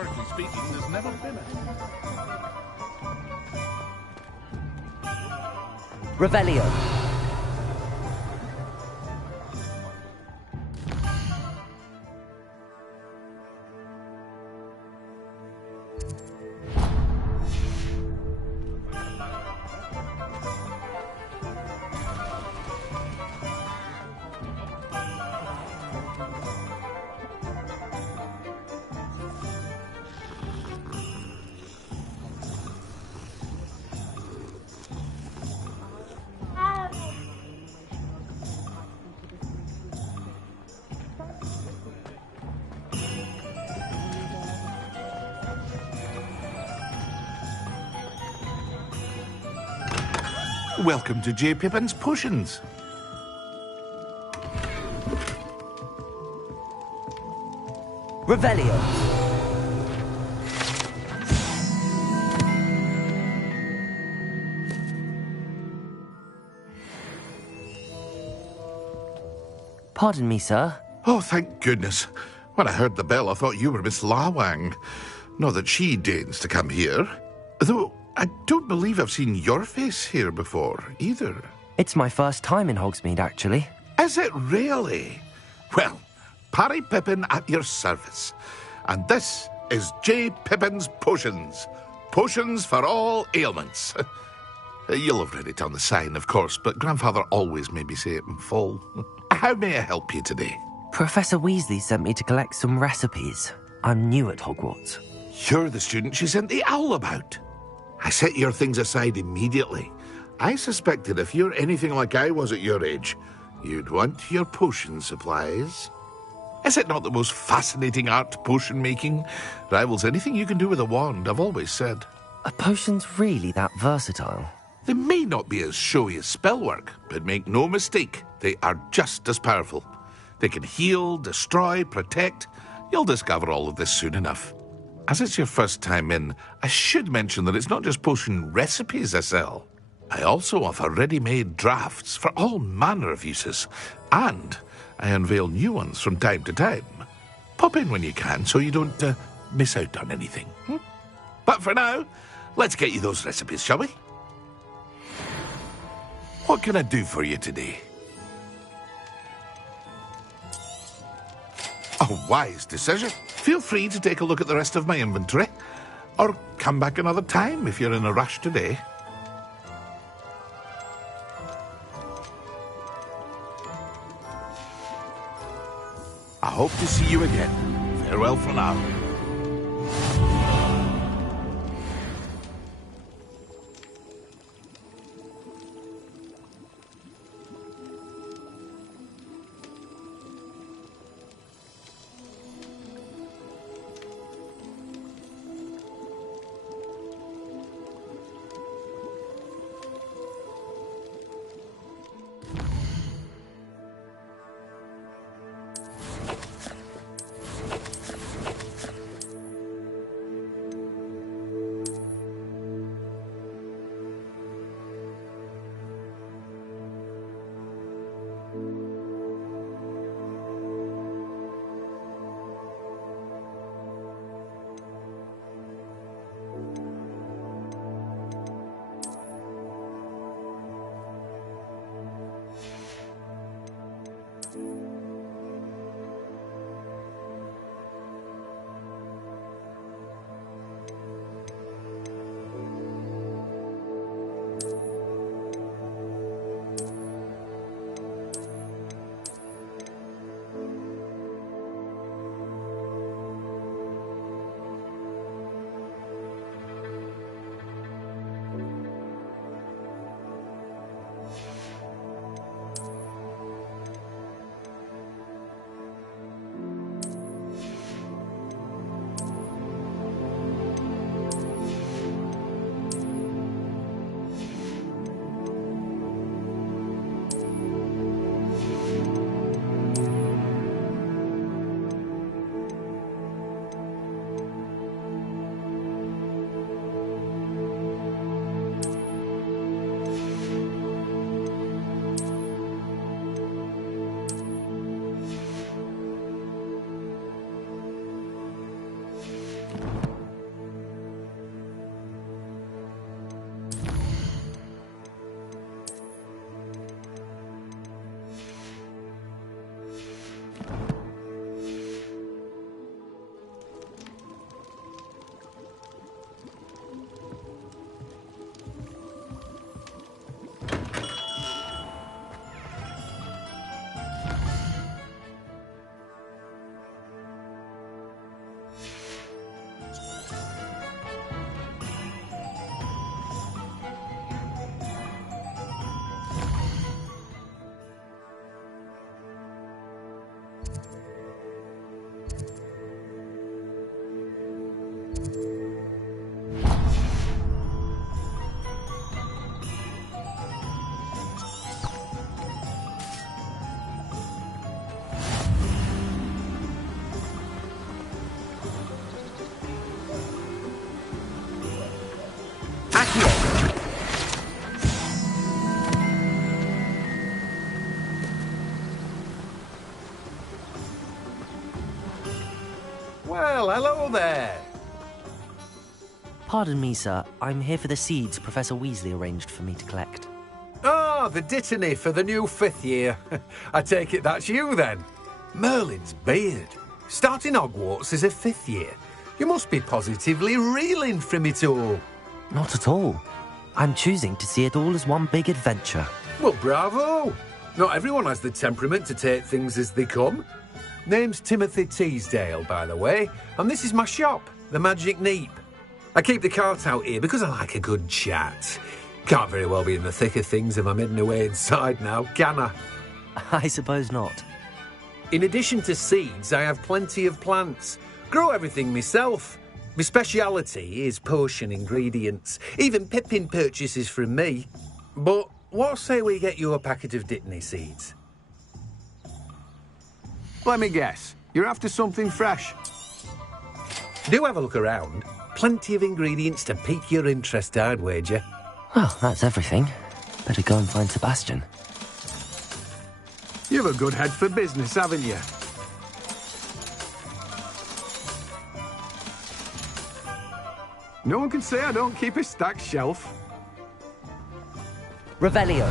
Historically speaking, there's never been a... Revelio. Welcome to J. Pippin's Potions. Revelio. Pardon me, sir. Oh, thank goodness. When I heard the bell, I thought you were Miss Lawang. Not that she deigns to come here. Though I don't believe I've seen your face here before, either. It's my first time in Hogsmeade, actually. Is it really? Well, Parry Pippin at your service. And this is J. Pippin's Potions. Potions for all ailments. You'll have read it on the sign, of course, but Grandfather always made me say it in full. How may I help you today? Professor Weasley sent me to collect some recipes. I'm new at Hogwarts. You're the student she sent the owl about. I set your things aside immediately. I suspected if you're anything like I was at your age, you'd want your potion supplies. Is it not the most fascinating art, potion making? Rivals anything you can do with a wand, I've always said. Are potions really that versatile? They may not be as showy as spellwork, but make no mistake, they are just as powerful. They can heal, destroy, protect. You'll discover all of this soon enough. As it's your first time in, I should mention that it's not just potion recipes I sell. I also offer ready-made drafts for all manner of uses, and I unveil new ones from time to time. Pop in when you can so you don't miss out on anything. But for now, let's get you those recipes, shall we? What can I do for you today? A wise decision. Feel free to take a look at the rest of my inventory, or come back another time if you're in a rush today. I hope to see you again. Farewell for now. Well, hello there. Pardon me, sir. I'm here for the seeds Professor Weasley arranged for me to collect. Oh, the dittany for the new 5th year. I take it that's you, then. Merlin's beard. Starting Hogwarts as a 5th year. You must be positively reeling from it all. Not at all. I'm choosing to see it all as one big adventure. Well, bravo. Not everyone has the temperament to take things as they come. Name's Timothy Teasdale, by the way, and this is my shop, the Magic Neep. I keep the cart out here because I like a good chat. Can't very well be in the thick of things if I'm hidden away inside now, can I? I suppose not. In addition to seeds, I have plenty of plants. Grow everything myself. My speciality is potion ingredients. Even Pippin purchases from me. But what say we get you a packet of Dittany seeds? Let me guess. You're after something fresh. Do have a look around. Plenty of ingredients to pique your interest, I'd wager. Well, that's everything. Better go and find Sebastian. You've a good head for business, haven't you? No one can say I don't keep a stacked shelf. Revelio.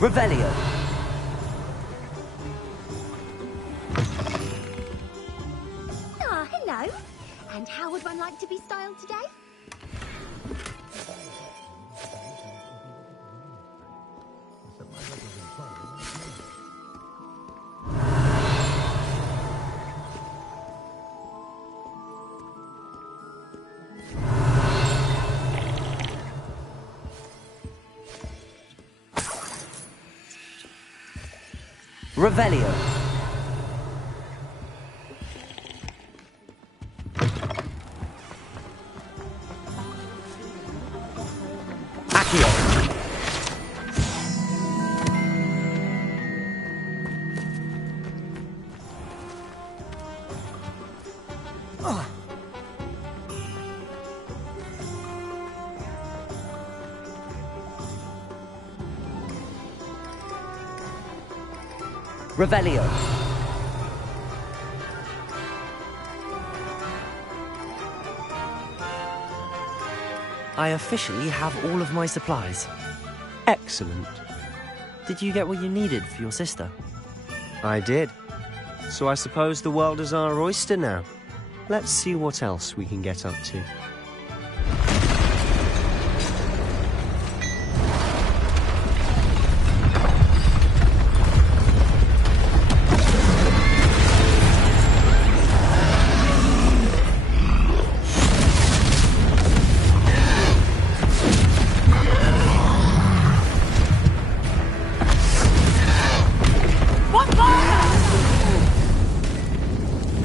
Revelio. Ah, hello. And how would one like to be styled today? Revelio. Accio. Revelio. I officially have all of my supplies. Excellent. Did you get what you needed for your sister? I did. So I suppose the world is our oyster now. Let's see what else we can get up to.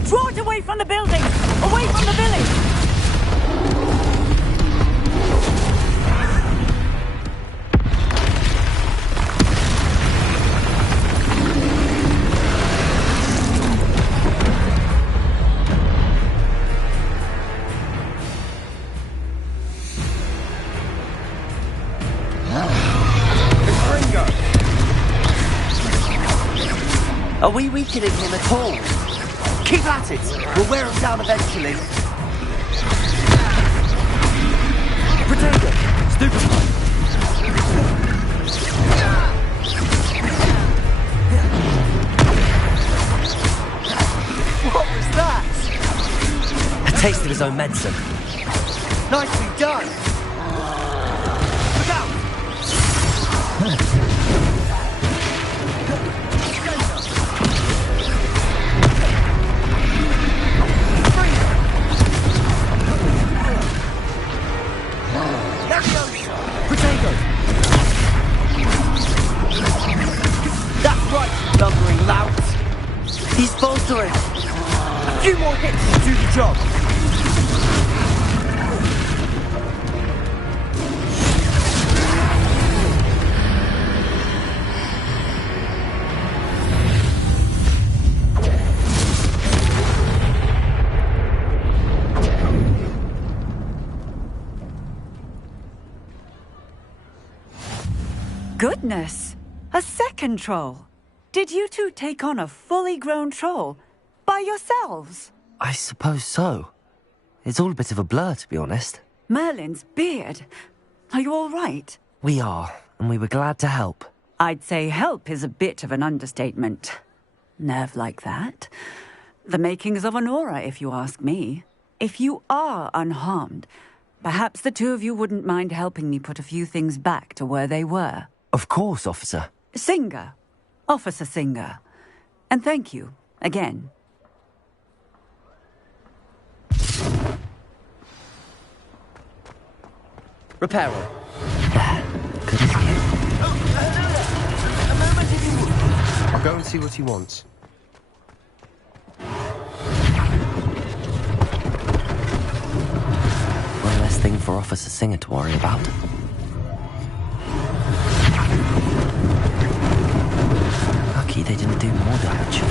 Draw it away from the building! Away from the village! Are we weakening him at all? Keep at it! We'll wear them down eventually. Potato! Stupefy! What was that? A taste of his own medicine. Nicely done! Look out! Potato! That's right, lumbering louts! He's bolstering! A few more hits will do the job! Goodness! A second troll! Did you two take on a fully grown troll? By yourselves? I suppose so. It's all a bit of a blur, to be honest. Merlin's beard. Are you all right? We are, and we were glad to help. I'd say help is a bit of an understatement. Nerve like that. The makings of an aura, if you ask me. If you are unharmed, perhaps the two of you wouldn't mind helping me put a few things back to where they were. Of course, officer. Singer. Officer Singer. And thank you, again. Repairer. Good as new. A moment if you would. I'll go and see what he wants. One less thing for Officer Singer to worry about. Lucky they didn't do more damage.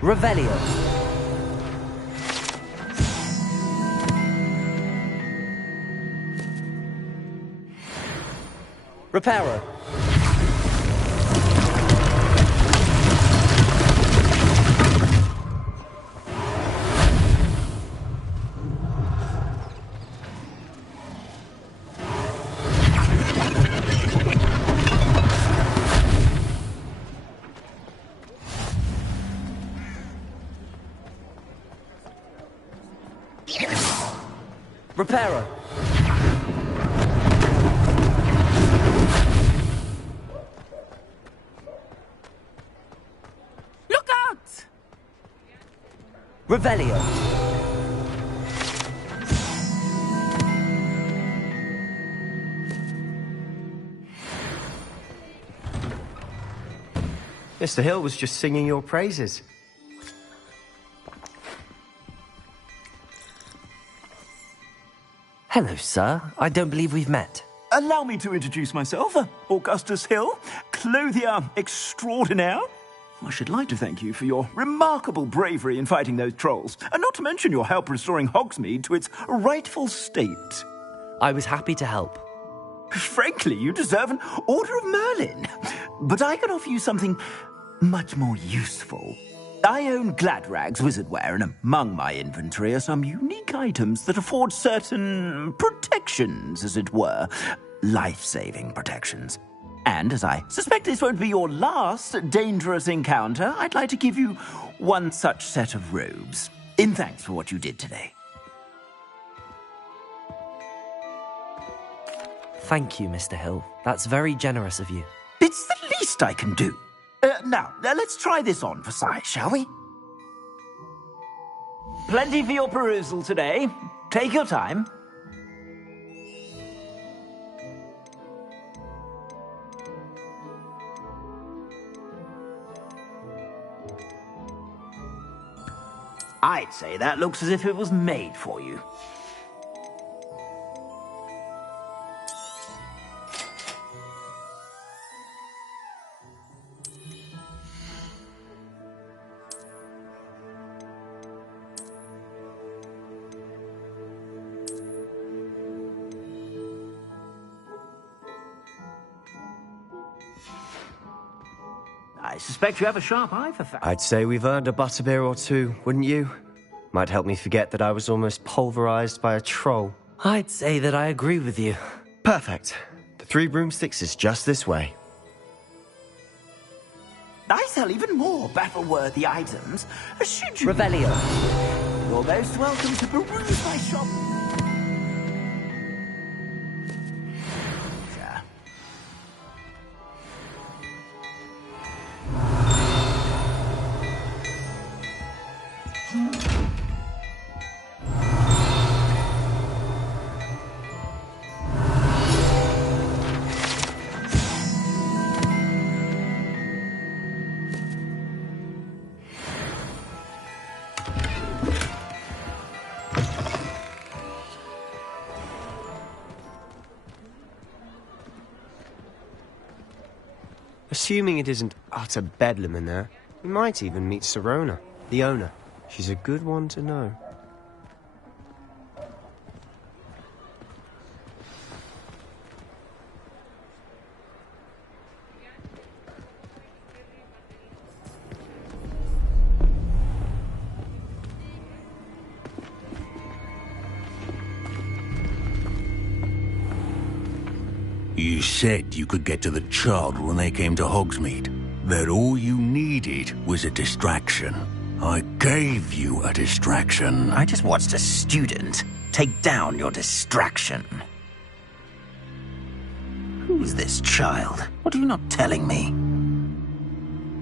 Revelio. Reparo. Reparo. Look out! Revelio. Mr. Hill was just singing your praises. Hello, sir. I don't believe we've met. Allow me to introduce myself, Augustus Hill, clothier extraordinaire. I should like to thank you for your remarkable bravery in fighting those trolls, and not to mention your help restoring Hogsmeade to its rightful state. I was happy to help. Frankly, you deserve an Order of Merlin. But I can offer you something much more useful. I own Gladrag's wizardware, and among my inventory are some unique items that afford certain protections, as it were. Life-saving protections. And as I suspect this won't be your last dangerous encounter, I'd like to give you one such set of robes, in thanks for what you did today. Thank you, Mr. Hill. That's very generous of you. It's the least I can do. Now, let's try this on for size, shall we? Plenty for your perusal today. Take your time. I'd say that looks as if it was made for you. I suspect you have a sharp eye for facts. I'd say we've earned a butterbeer or two, wouldn't you? Might help me forget that I was almost pulverized by a troll. I'd say that I agree with you. Perfect. The Three Broomsticks is just this way. I sell even more battle-worthy items. Should you... Revelio. You're most welcome to peruse my shop. Assuming it isn't utter bedlam in there, we might even meet Sirona, the owner. She's a good one to know. You said you could get to the child when they came to Hogsmeade. That all you needed was a distraction. I gave you a distraction. I just watched a student take down your distraction. Who's this child? What are you not telling me?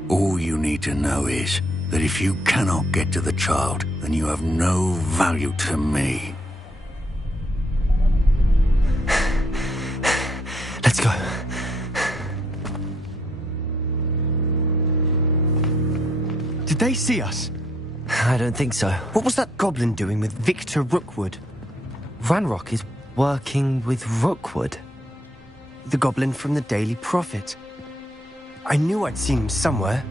All you need to know is that if you cannot get to the child, then you have no value to me. Let's go. Did they see us? I don't think so. What was that goblin doing with Victor Rookwood? Ranrock is working with Rookwood. The goblin from the Daily Prophet. I knew I'd seen him somewhere.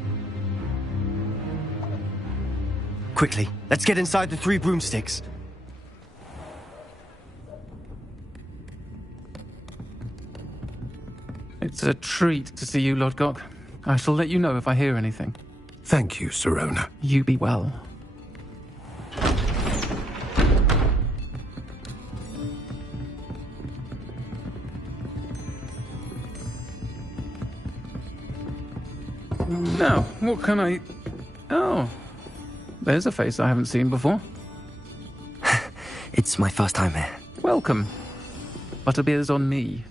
Quickly, let's get inside the Three Broomsticks. It's a treat to see you, Lodgok. I shall let you know if I hear anything. Thank you, Sirona. You be well. Now, what can I... Oh, there's a face I haven't seen before. It's my first time here. Welcome. Butterbeer's on me.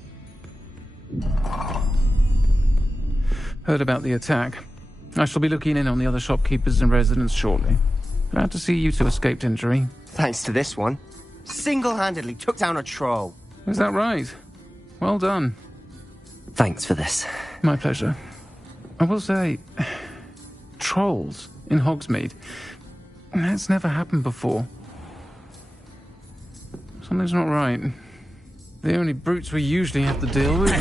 Heard about the attack. I shall be looking in on the other shopkeepers and residents shortly. Glad to see you two escaped injury. Thanks to this one. Single-handedly took down a troll. Is that right? Well done. Thanks for this. My pleasure. I will say, trolls in Hogsmeade. That's never happened before. Something's not right. The only brutes we usually have to deal with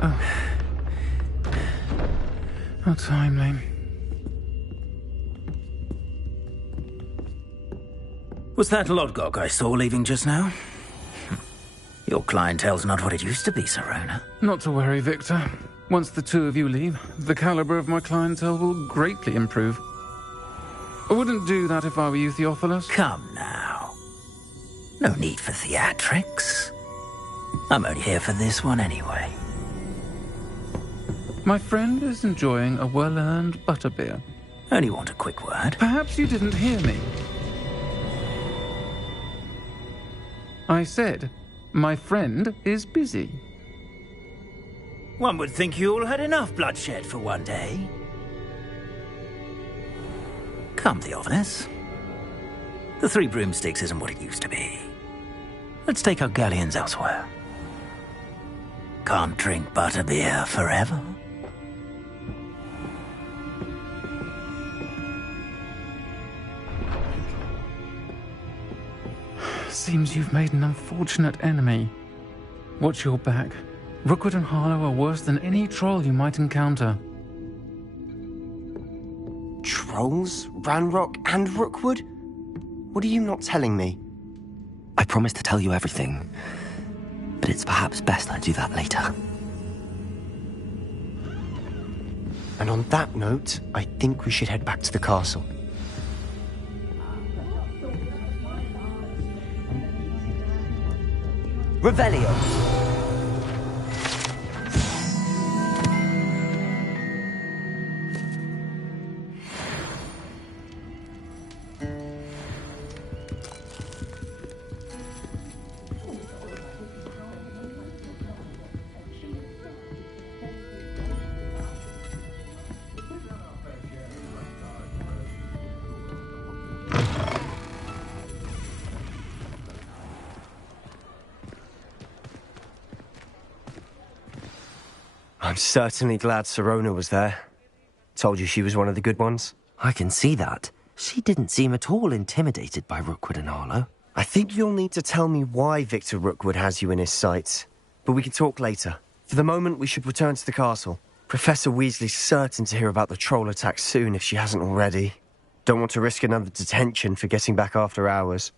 are... How timely. Was that Lodgok I saw leaving just now? Your clientele's not what it used to be, Sirona. Not to worry, Victor. Once the two of you leave, the caliber of my clientele will greatly improve. I wouldn't do that if I were you, Theophilus. Come now. No need for theatrics. I'm only here for this one anyway. My friend is enjoying a well-earned butterbeer. Only want a quick word. Perhaps you didn't hear me. I said, my friend is busy. One would think you all had enough bloodshed for one day. Come, Theophilus. The Three Broomsticks isn't what it used to be. Let's take our galleons elsewhere. Can't drink butterbeer forever. Seems you've made an unfortunate enemy. Watch your back. Rookwood and Harlow are worse than any troll you might encounter. Trolls? Ranrock and Rookwood? What are you not telling me? I promise to tell you everything, but it's perhaps best I do that later. And on that note, I think we should head back to the castle. Revelio. I'm certainly glad Sirona was there. Told you she was one of the good ones. I can see that. She didn't seem at all intimidated by Rookwood and Arlo. I think you'll need to tell me why Victor Rookwood has you in his sights. But we can talk later. For the moment, we should return to the castle. Professor Weasley's certain to hear about the troll attack soon if she hasn't already. Don't want to risk another detention for getting back after hours.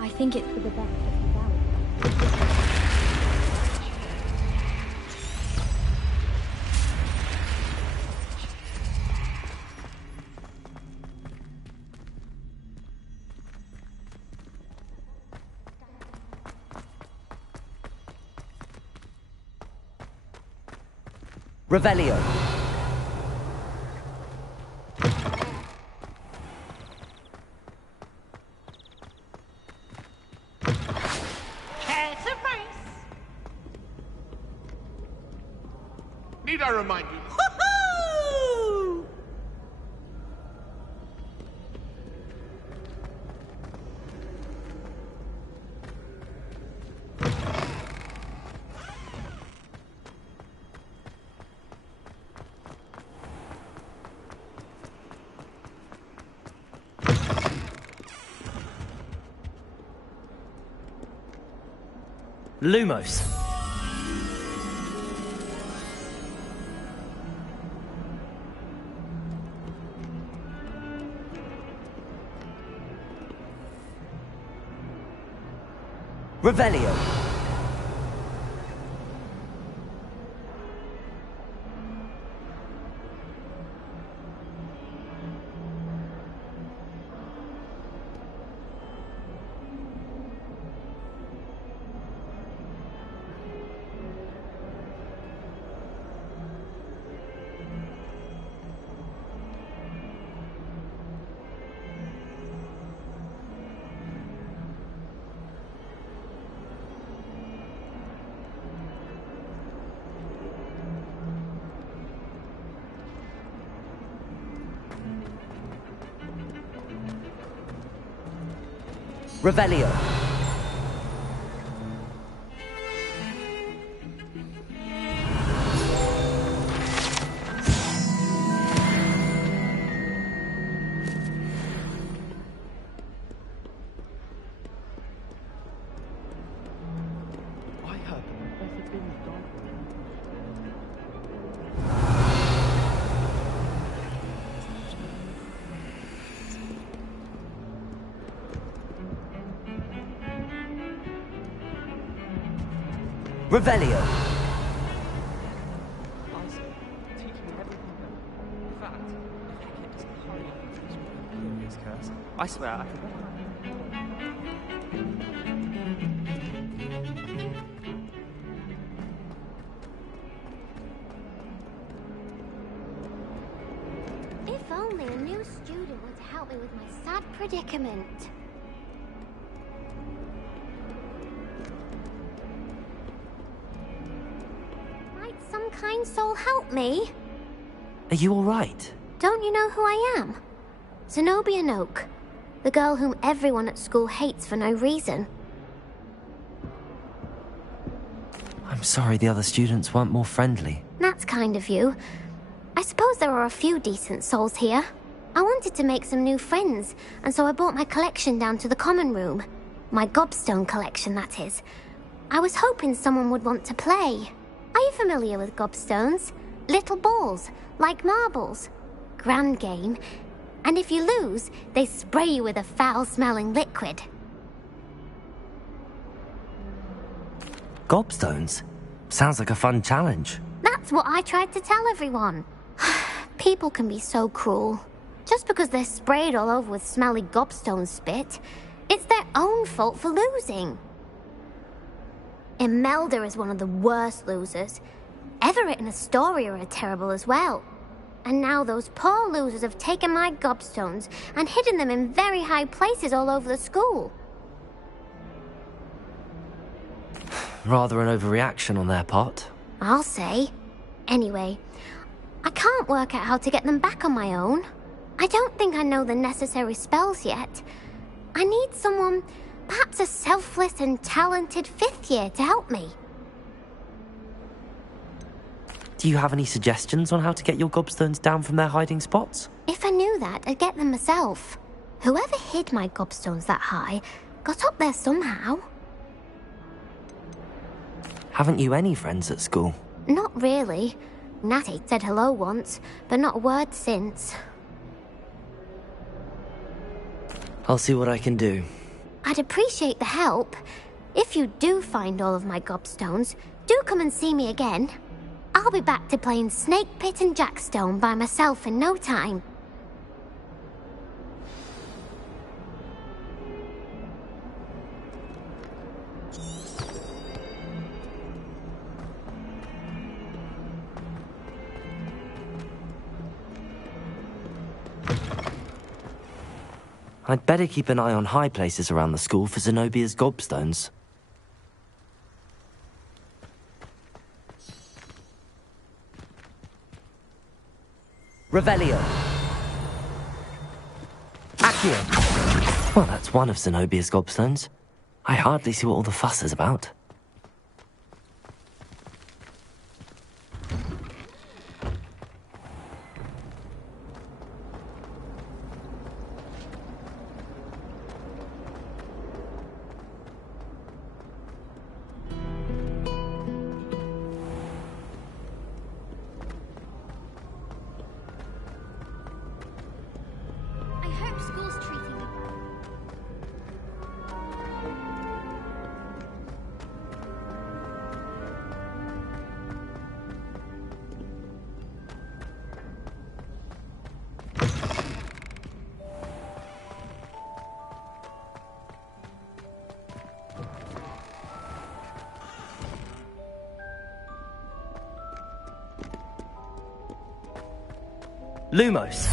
I think it's for the best that he's out. Revelio. Need I remind you? Lumos. Revelio. Revelio. I heard the Professor Binns died. Revelio. I swear I could... If only a new student were to help me with my sad predicament. Might some kind soul help me? Are you alright? Don't you know who I am? Zenobia Noak, the girl whom everyone at school hates for no reason. I'm sorry the other students weren't more friendly. That's kind of you. I suppose there are a few decent souls here. I wanted to make some new friends, and so I brought my collection down to the common room. My gobstone collection, that is. I was hoping someone would want to play. Are you familiar with gobstones? Little balls, like marbles. Grand game. And if you lose, they spray you with a foul-smelling liquid. Gobstones? Sounds like a fun challenge. That's what I tried to tell everyone. People can be so cruel. Just because they're sprayed all over with smelly gobstone spit, it's their own fault for losing. Imelda is one of the worst losers. Everett and Astoria are terrible as well. And now those poor losers have taken my gobstones and hidden them in very high places all over the school. Rather an overreaction on their part. I'll say. Anyway, I can't work out how to get them back on my own. I don't think I know the necessary spells yet. I need someone, perhaps a selfless and talented 5th year to help me. Do you have any suggestions on how to get your gobstones down from their hiding spots? If I knew that, I'd get them myself. Whoever hid my gobstones that high got up there somehow. Haven't you any friends at school? Not really. Natty said hello once, but not a word since. I'll see what I can do. I'd appreciate the help. If you do find all of my gobstones, do come and see me again. I'll be back to playing Snake Pit and Jackstone by myself in no time. I'd better keep an eye on high places around the school for Zenobia's gobstones. Revelio. Accio. Well, that's one of Zenobia's gobstones. I hardly see what all the fuss is about. I hope school's treating me. Lumos.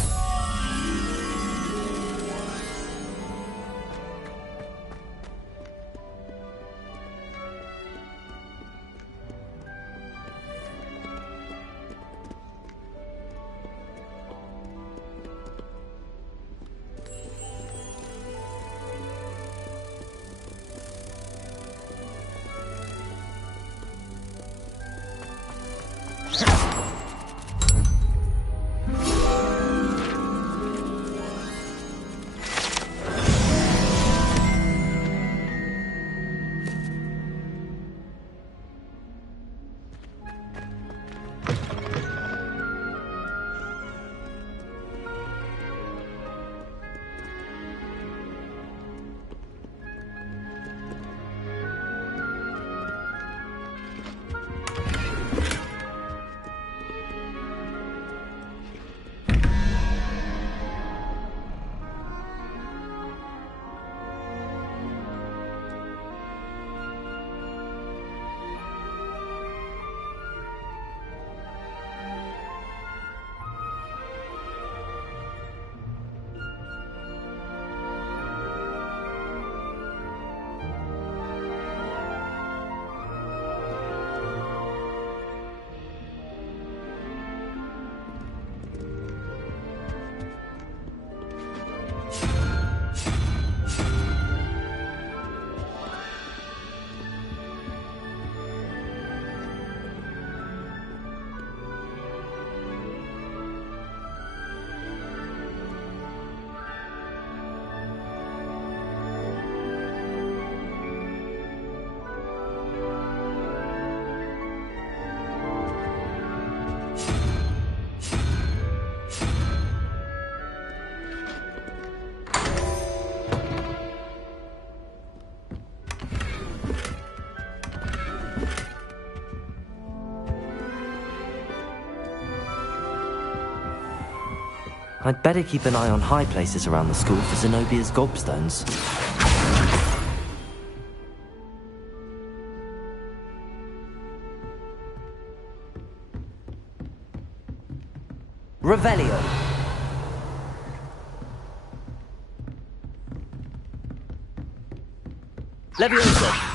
I'd better keep an eye on high places around the school for Zenobia's gobstones. Revelio. Levioso.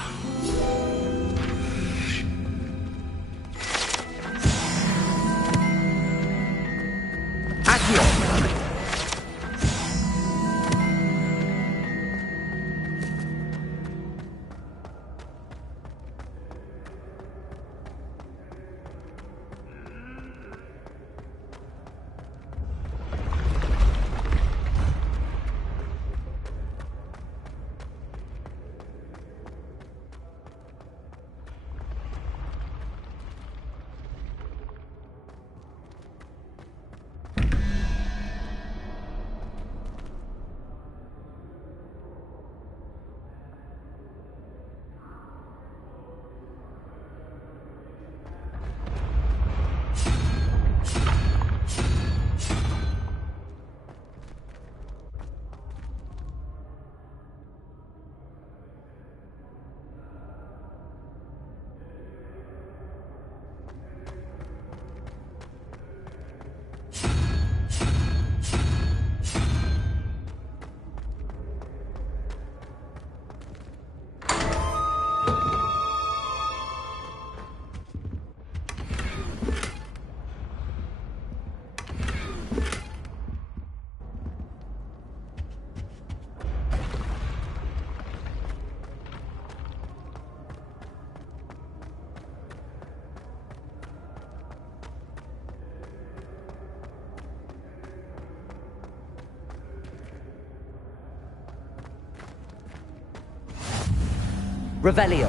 Revelio.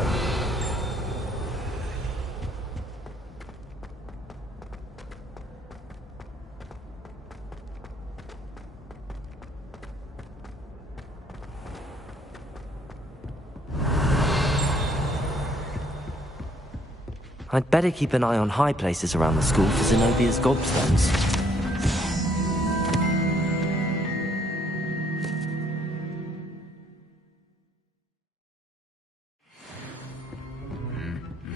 I'd better keep an eye on high places around the school for Zenobia's gobstones.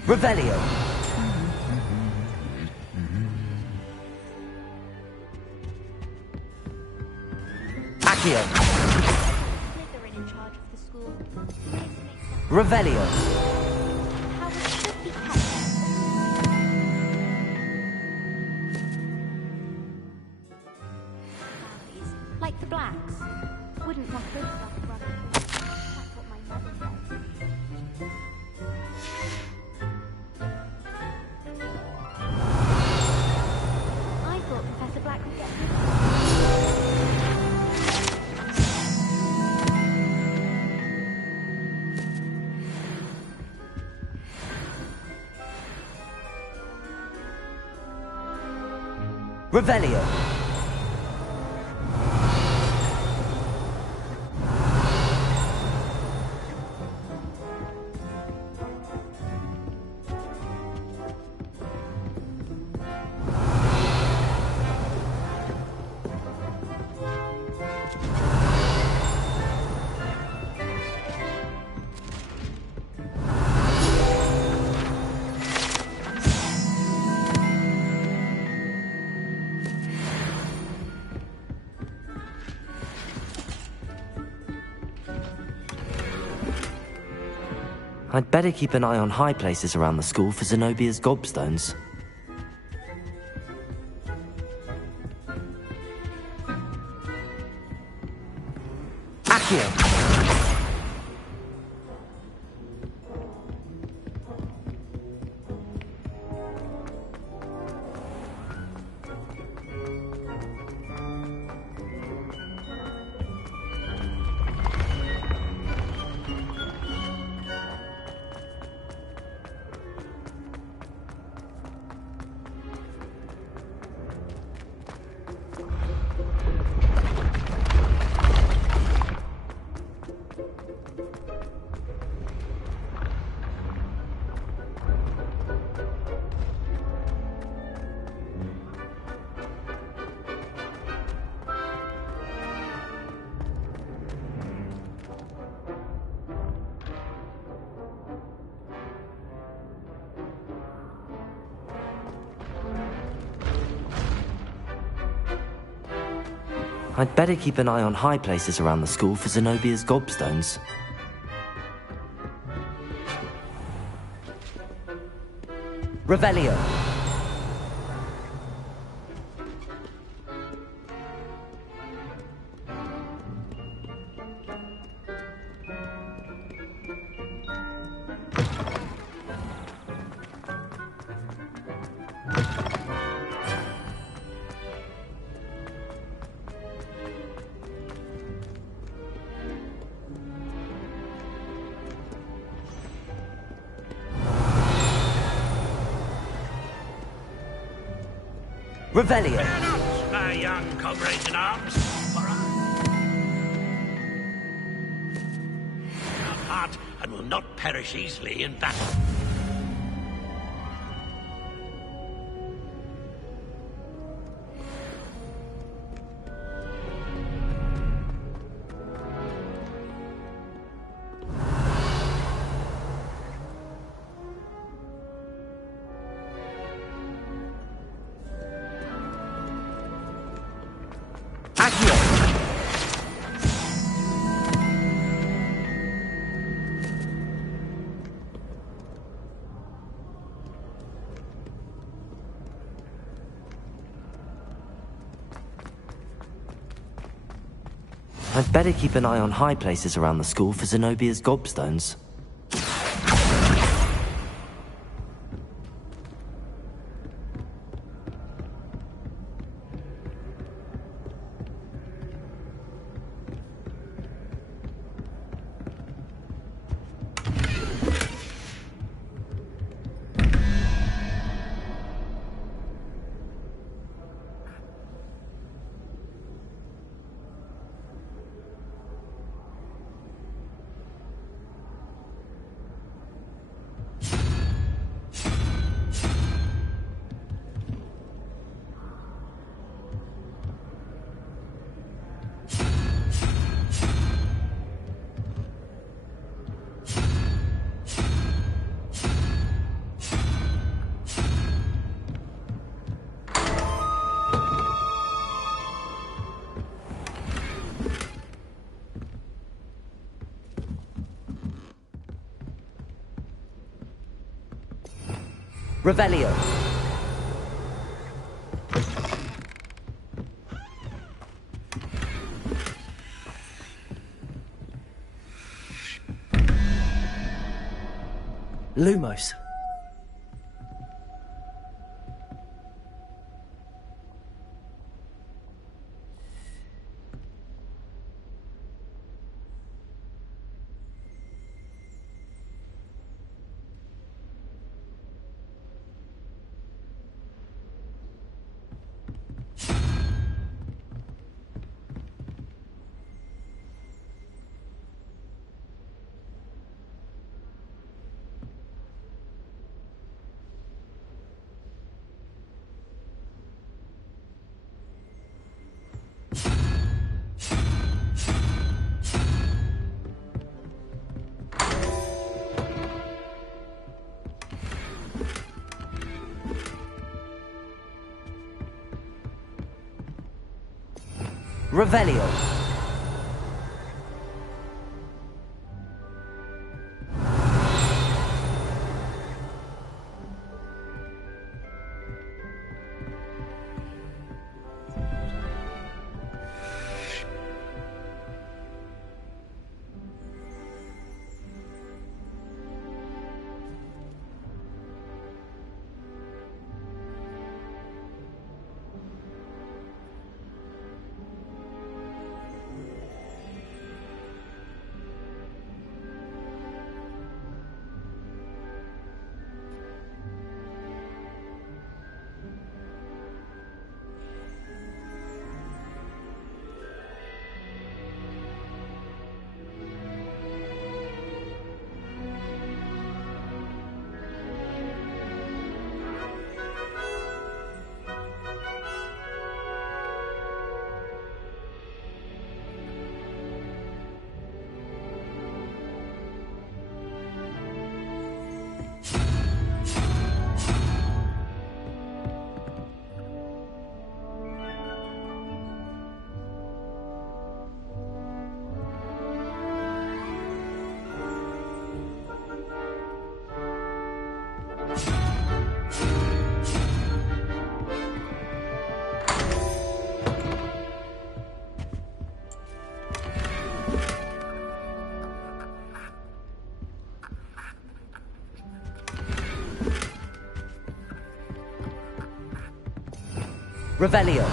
Revelio. Accio. Revelio. Like the blacks. Wouldn't want both of us to run into it. That's what my mother said. I thought Professor Black would get this. Revelio. I'd better keep an eye on high places around the school for Zenobia's gobstones. Accio. I'd better keep an eye on high places around the school for Zenobia's gobstones. Revelio. Revelio. Fear not, my young comrades in arms, for I have heart and will not perish easily in battle. I'd better keep an eye on high places around the school for Zenobia's gobstones. Revelio. Lumos. Revelio. Revelio.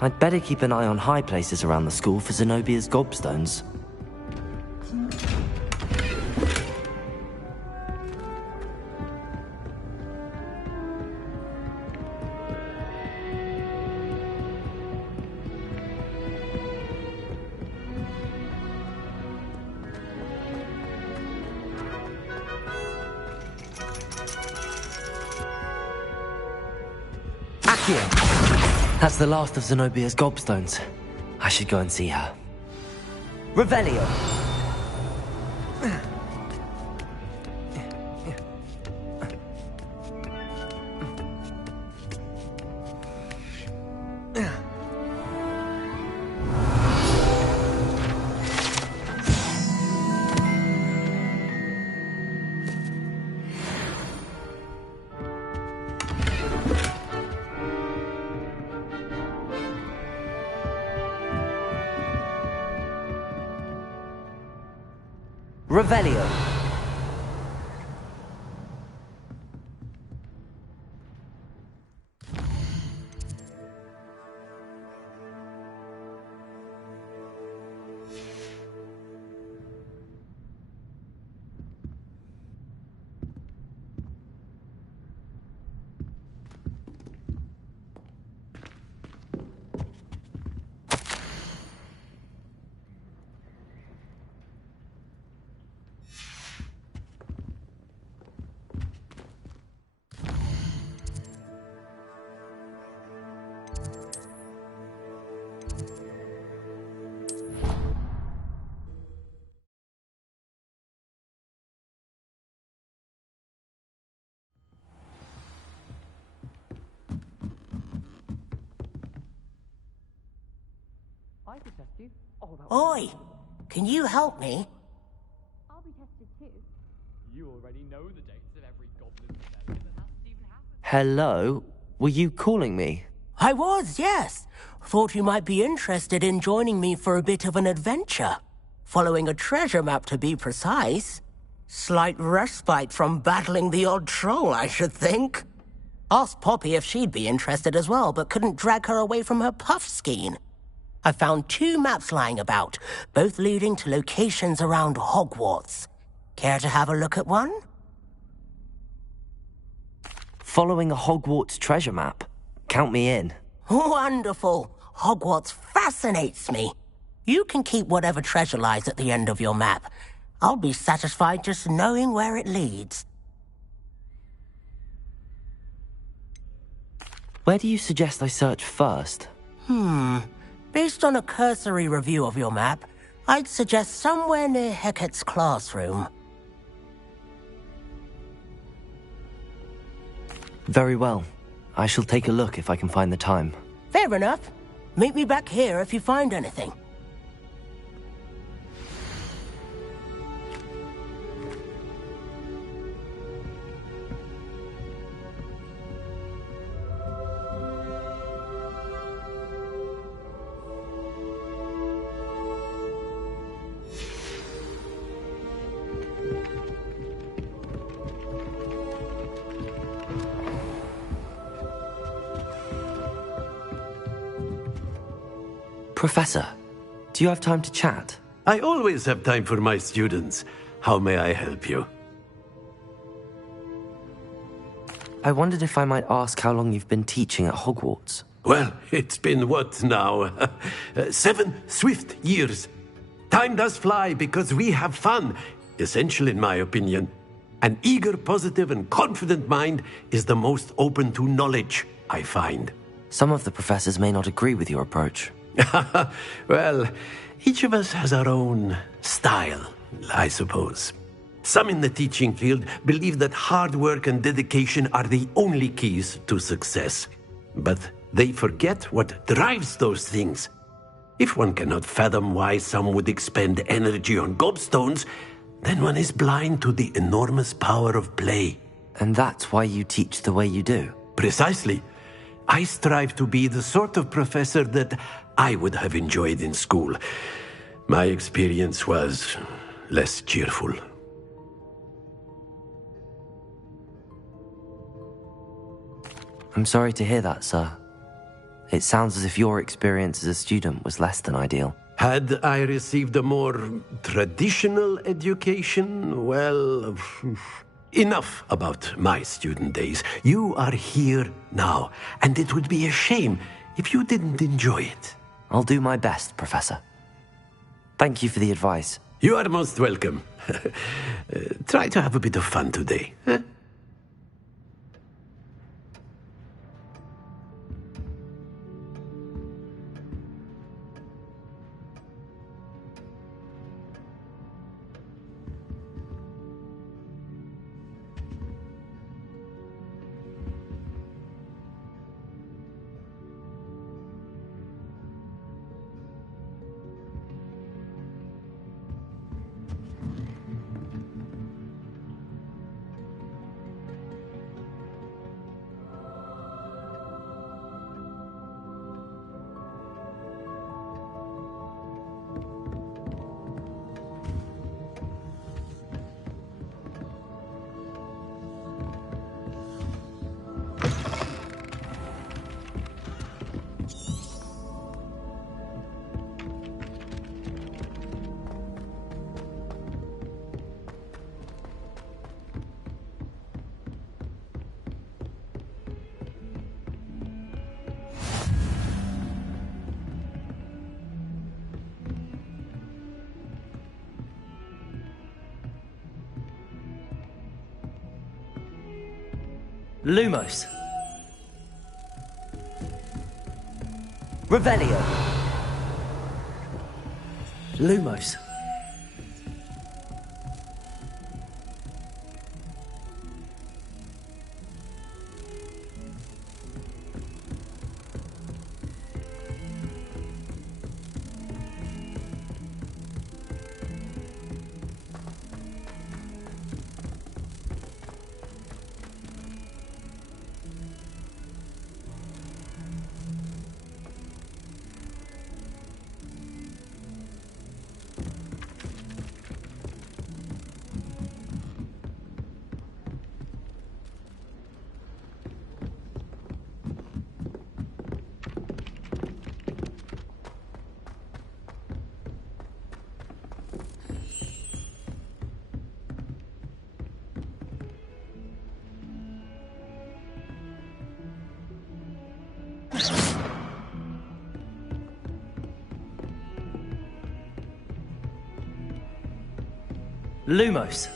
I'd better keep an eye on high places around the school for Zenobia's gobstones. That's the last of Zenobia's gobstones. I should go and see her. Revelio. Revelio. Oi! Can you help me? I'll be tested too. You already know the dates of every goblin rebellion that hasn't even happened. Hello? Were you calling me? I was, yes. Thought you might be interested in joining me for a bit of an adventure. Following a treasure map, to be precise. Slight respite from battling the odd troll, I should think. Asked Poppy if she'd be interested as well, but couldn't drag her away from her puff skein. I found 2 maps lying about, both leading to locations around Hogwarts. Care to have a look at one? Following a Hogwarts treasure map. Count me in. Wonderful. Hogwarts fascinates me. You can keep whatever treasure lies at the end of your map. I'll be satisfied just knowing where it leads. Where do you suggest I search first? Based on a cursory review of your map, I'd suggest somewhere near Hecat's classroom. Very well. I shall take a look if I can find the time. Fair enough. Meet me back here if you find anything. Professor, do you have time to chat? I always have time for my students. How may I help you? I wondered if I might ask how long you've been teaching at Hogwarts. Well, it's been what now? 7 swift years. Time does fly because we have fun. Essential in my opinion. An eager, positive, and confident mind is the most open to knowledge, I find. Some of the professors may not agree with your approach. Well, each of us has our own style, I suppose. Some in the teaching field believe that hard work and dedication are the only keys to success. But they forget what drives those things. If one cannot fathom why some would expend energy on gobstones, then one is blind to the enormous power of play. And that's why you teach the way you do? Precisely. I strive to be the sort of professor that I would have enjoyed in school. My experience was less cheerful. I'm sorry to hear that, sir. It sounds as if your experience as a student was less than ideal. Had I received a more traditional education, well, enough about my student days. You are here now, and it would be a shame if you didn't enjoy it. I'll do my best, Professor. Thank you for the advice. You are most welcome. Try to have a bit of fun today. Huh? Lumos. Revelio. Lumos. Lumos.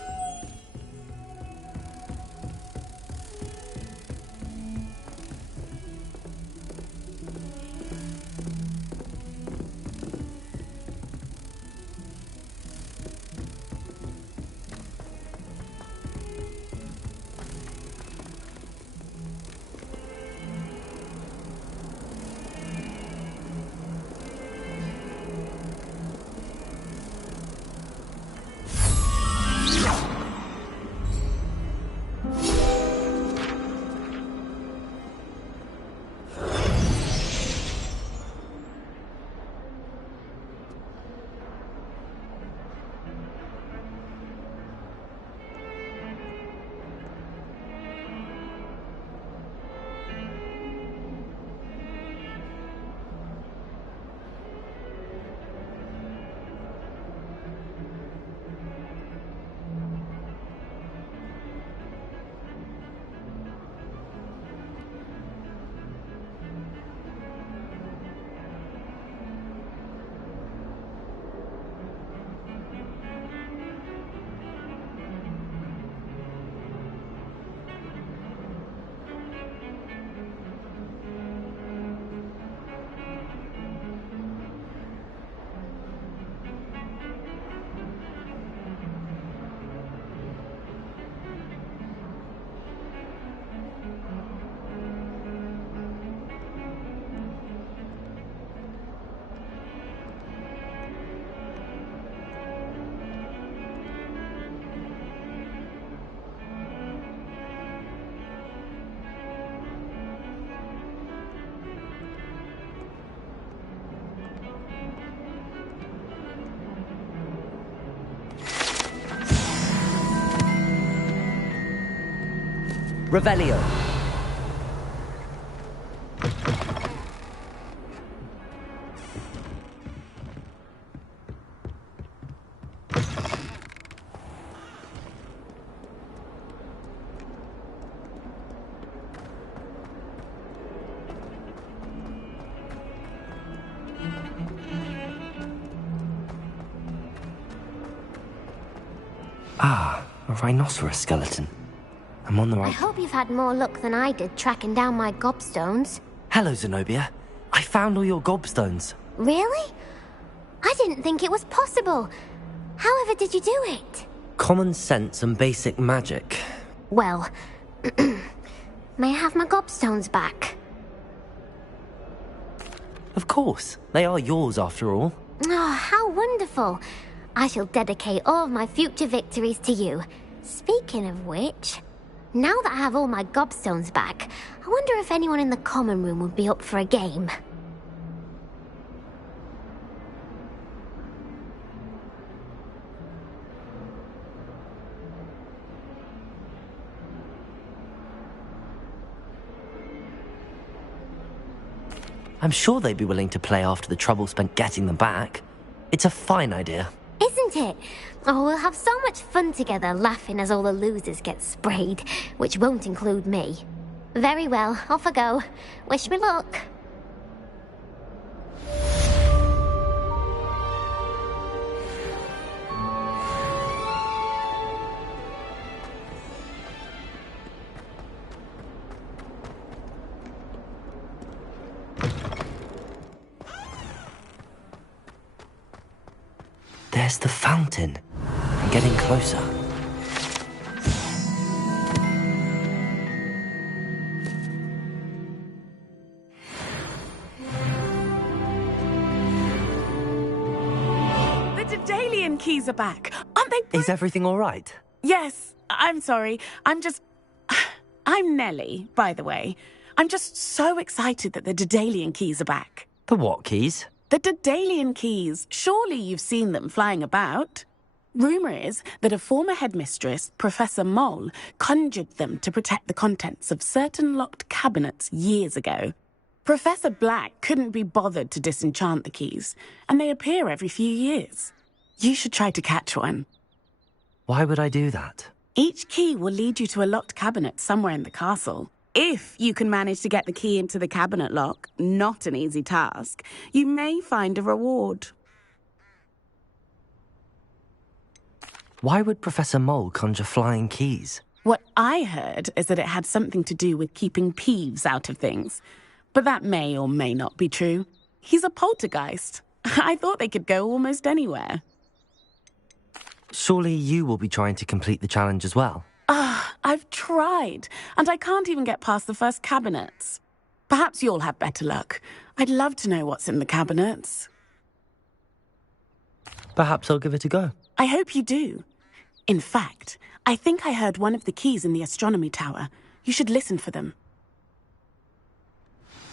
Revelio. Ah, a rhinoceros skeleton. I'm on the I right... hope you've had more luck than I did tracking down my gobstones. Hello, Zenobia. I found all your gobstones. Really? I didn't think it was possible. However did you do it? Common sense and basic magic. Well, may I have my gobstones back? Of course. They are yours, after all. Oh, how wonderful. I shall dedicate all of my future victories to you. Speaking of which, now that I have all my gobstones back, I wonder if anyone in the common room would be up for a game. I'm sure they'd be willing to play after the trouble spent getting them back. It's a fine idea. Isn't it? Oh, we'll have so much fun together laughing as all the losers get sprayed, which won't include me. Very well, off I go. Wish me luck. There's the fountain. I'm getting closer. The Daedalian keys are back. Aren't they? Is everything all right? Yes. I'm sorry. I'm Nellie, by the way. I'm just so excited that the Daedalian keys are back. The what keys? The Daedalian keys. Surely you've seen them flying about. Rumour is that a former headmistress, Professor Mole, conjured them to protect the contents of certain locked cabinets years ago. Professor Black couldn't be bothered to disenchant the keys, and they appear every few years. You should try to catch one. Why would I do that? Each key will lead you to a locked cabinet somewhere in the castle. If you can manage to get the key into the cabinet lock, not an easy task, you may find a reward. Why would Professor Mole conjure flying keys? What I heard is that it had something to do with keeping Peeves out of things. But that may or may not be true. He's a poltergeist. I thought they could go almost anywhere. Surely you will be trying to complete the challenge as well. I've tried, and I can't even get past the first cabinets. Perhaps you'll have better luck. I'd love to know what's in the cabinets. Perhaps I'll give it a go. I hope you do. In fact, I think I heard one of the keys in the astronomy tower. You should listen for them.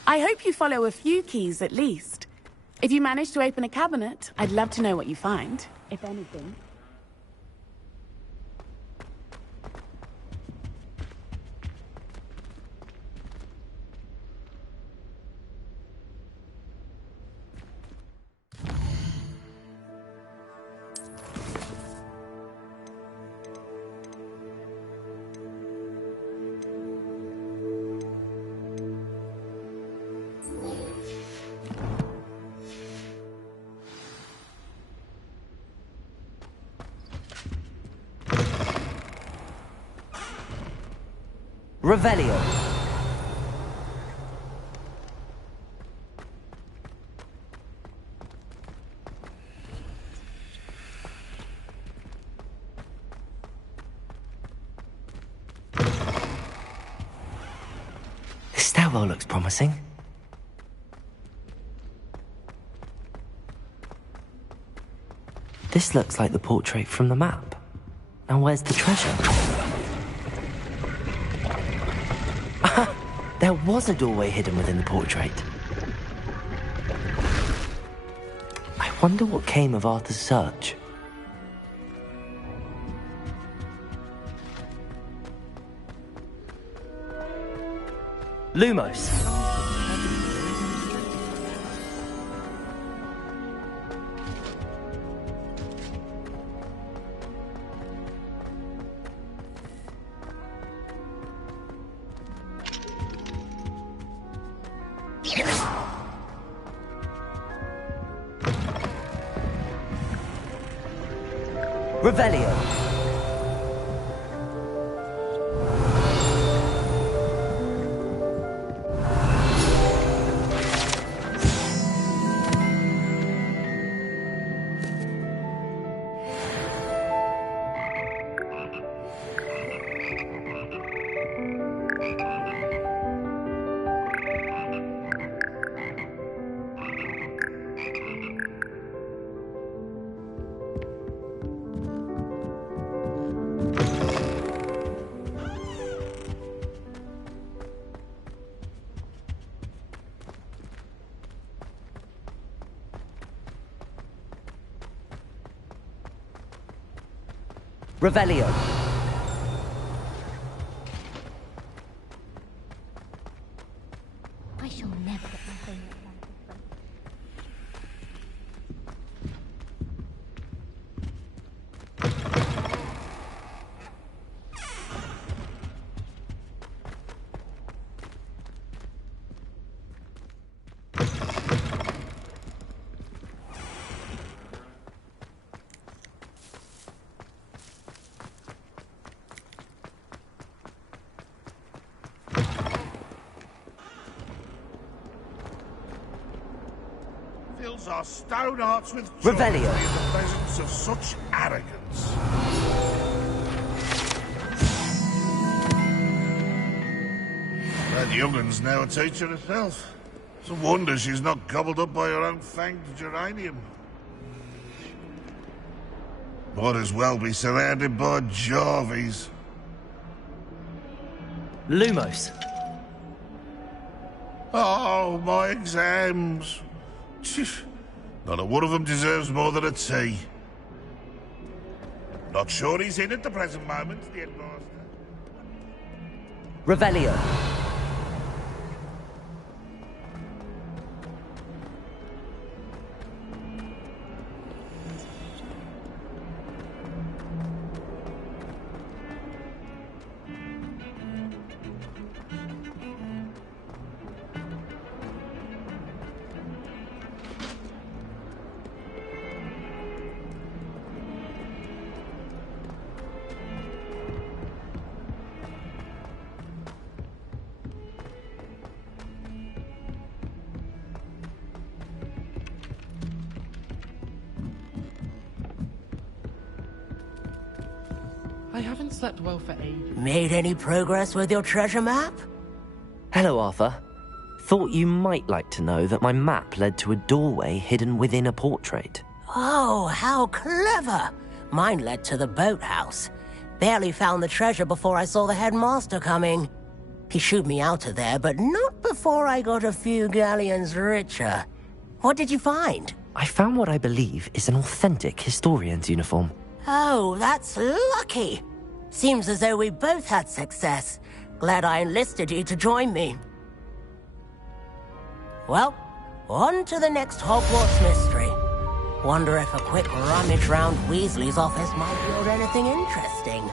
I hope you follow a few keys at least. If you manage to open a cabinet, I'd love to know what you find, if anything. Revelio. This stairwell looks promising. This looks like the portrait from the map. Now where's the treasure? There was a doorway hidden within the portrait. I wonder what came of Arthur's search. Lumos. Revelio. Revelio. I shall never get my thing. Fills our stone hearts with joy Revelio. in the presence of such arrogance. That young'un's now a teacher herself. It's a wonder she's not gobbled up by her own fanged geranium. Might as well be surrounded by Jarvies. Lumos. Oh, my exams. Not a one of them deserves more than a tea. Not sure he's in at the present moment, the headmaster. Revelio. I haven't slept well for ages. Made any progress with your treasure map? Hello, Arthur. Thought you might like to know that my map led to a doorway hidden within a portrait. Oh, how clever! Mine led to the boathouse. Barely found the treasure before I saw the headmaster coming. He shooed me out of there, but not before I got a few galleons richer. What did you find? I found what I believe is an authentic historian's uniform. Oh, that's lucky. Seems as though we both had success. Glad I enlisted you to join me. Well, on to the next Hogwarts mystery. Wonder if a quick rummage round Weasley's office might yield anything interesting.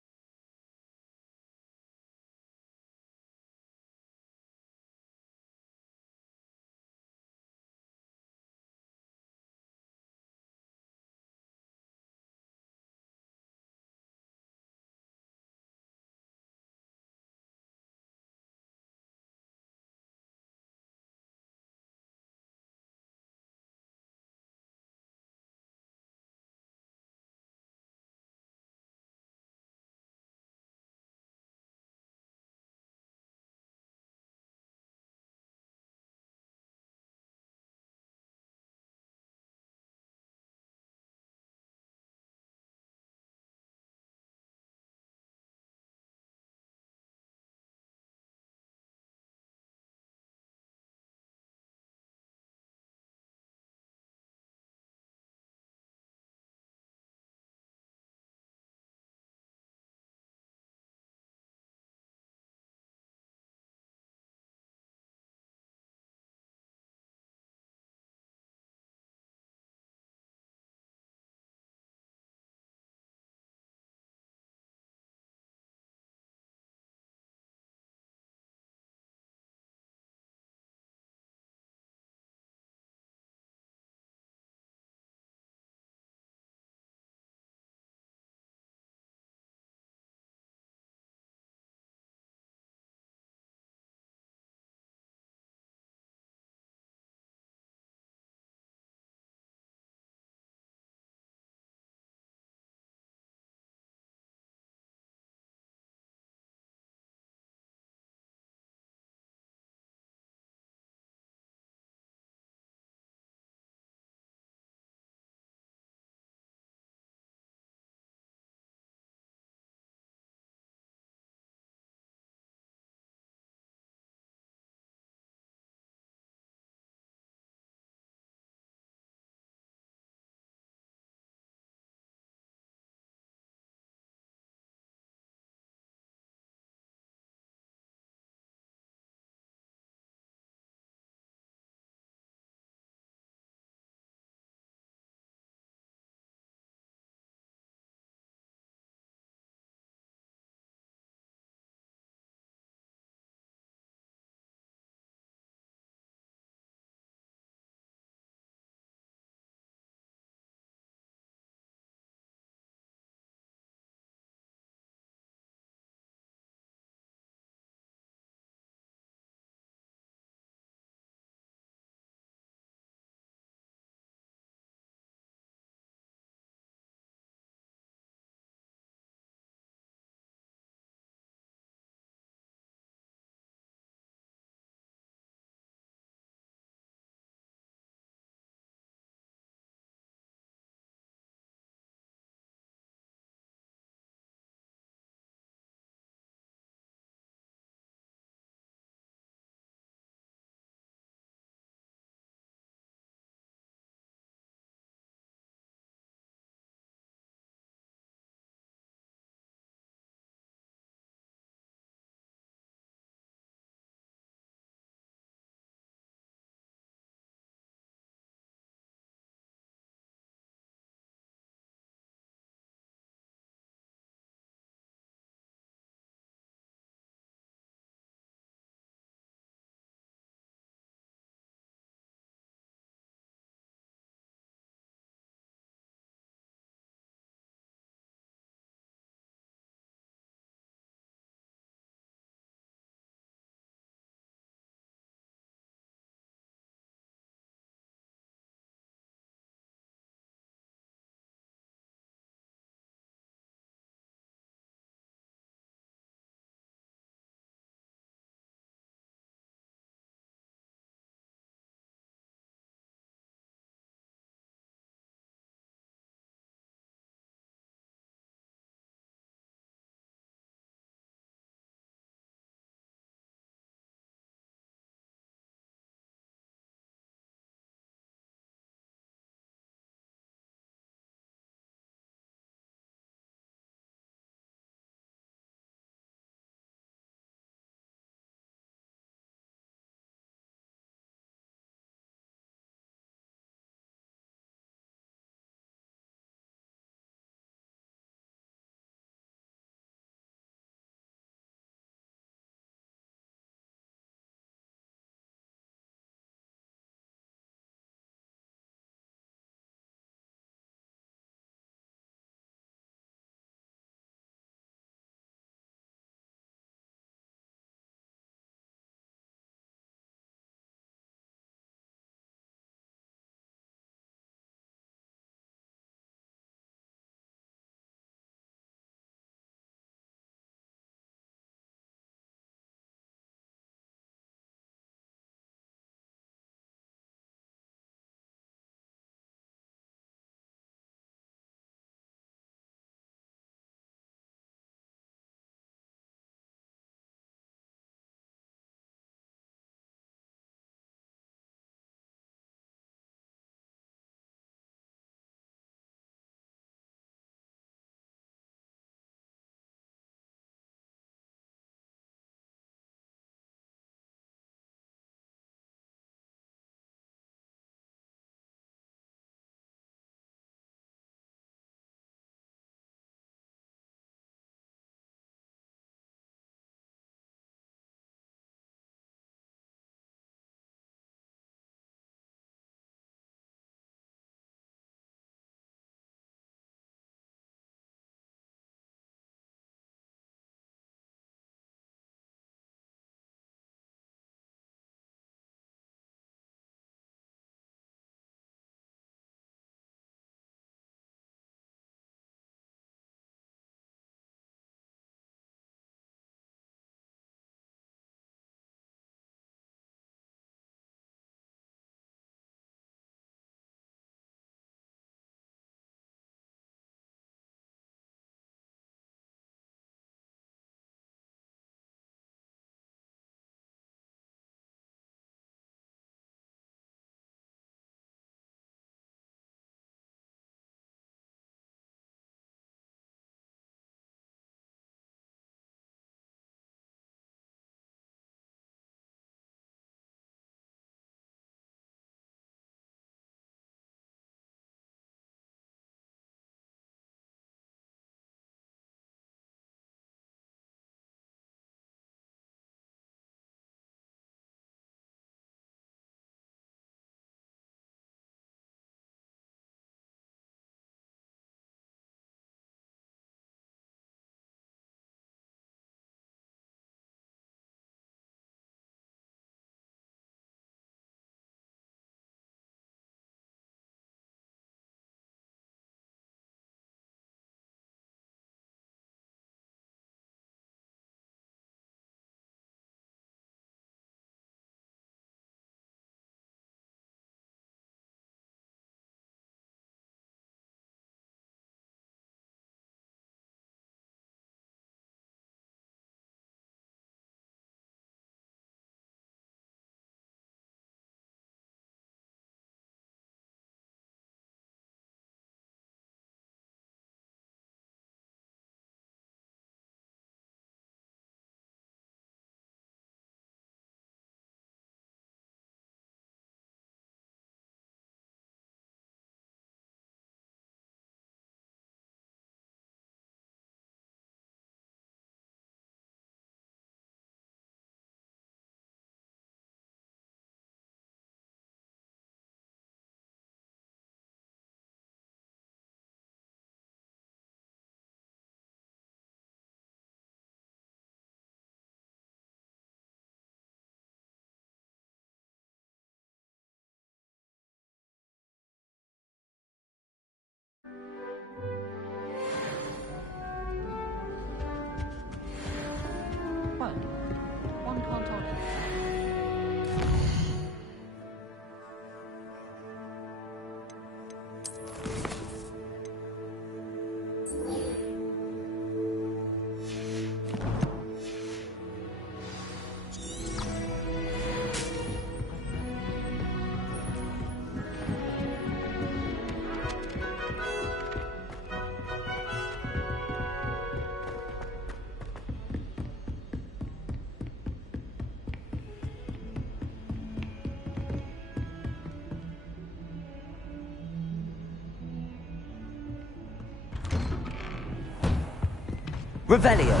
Revelio.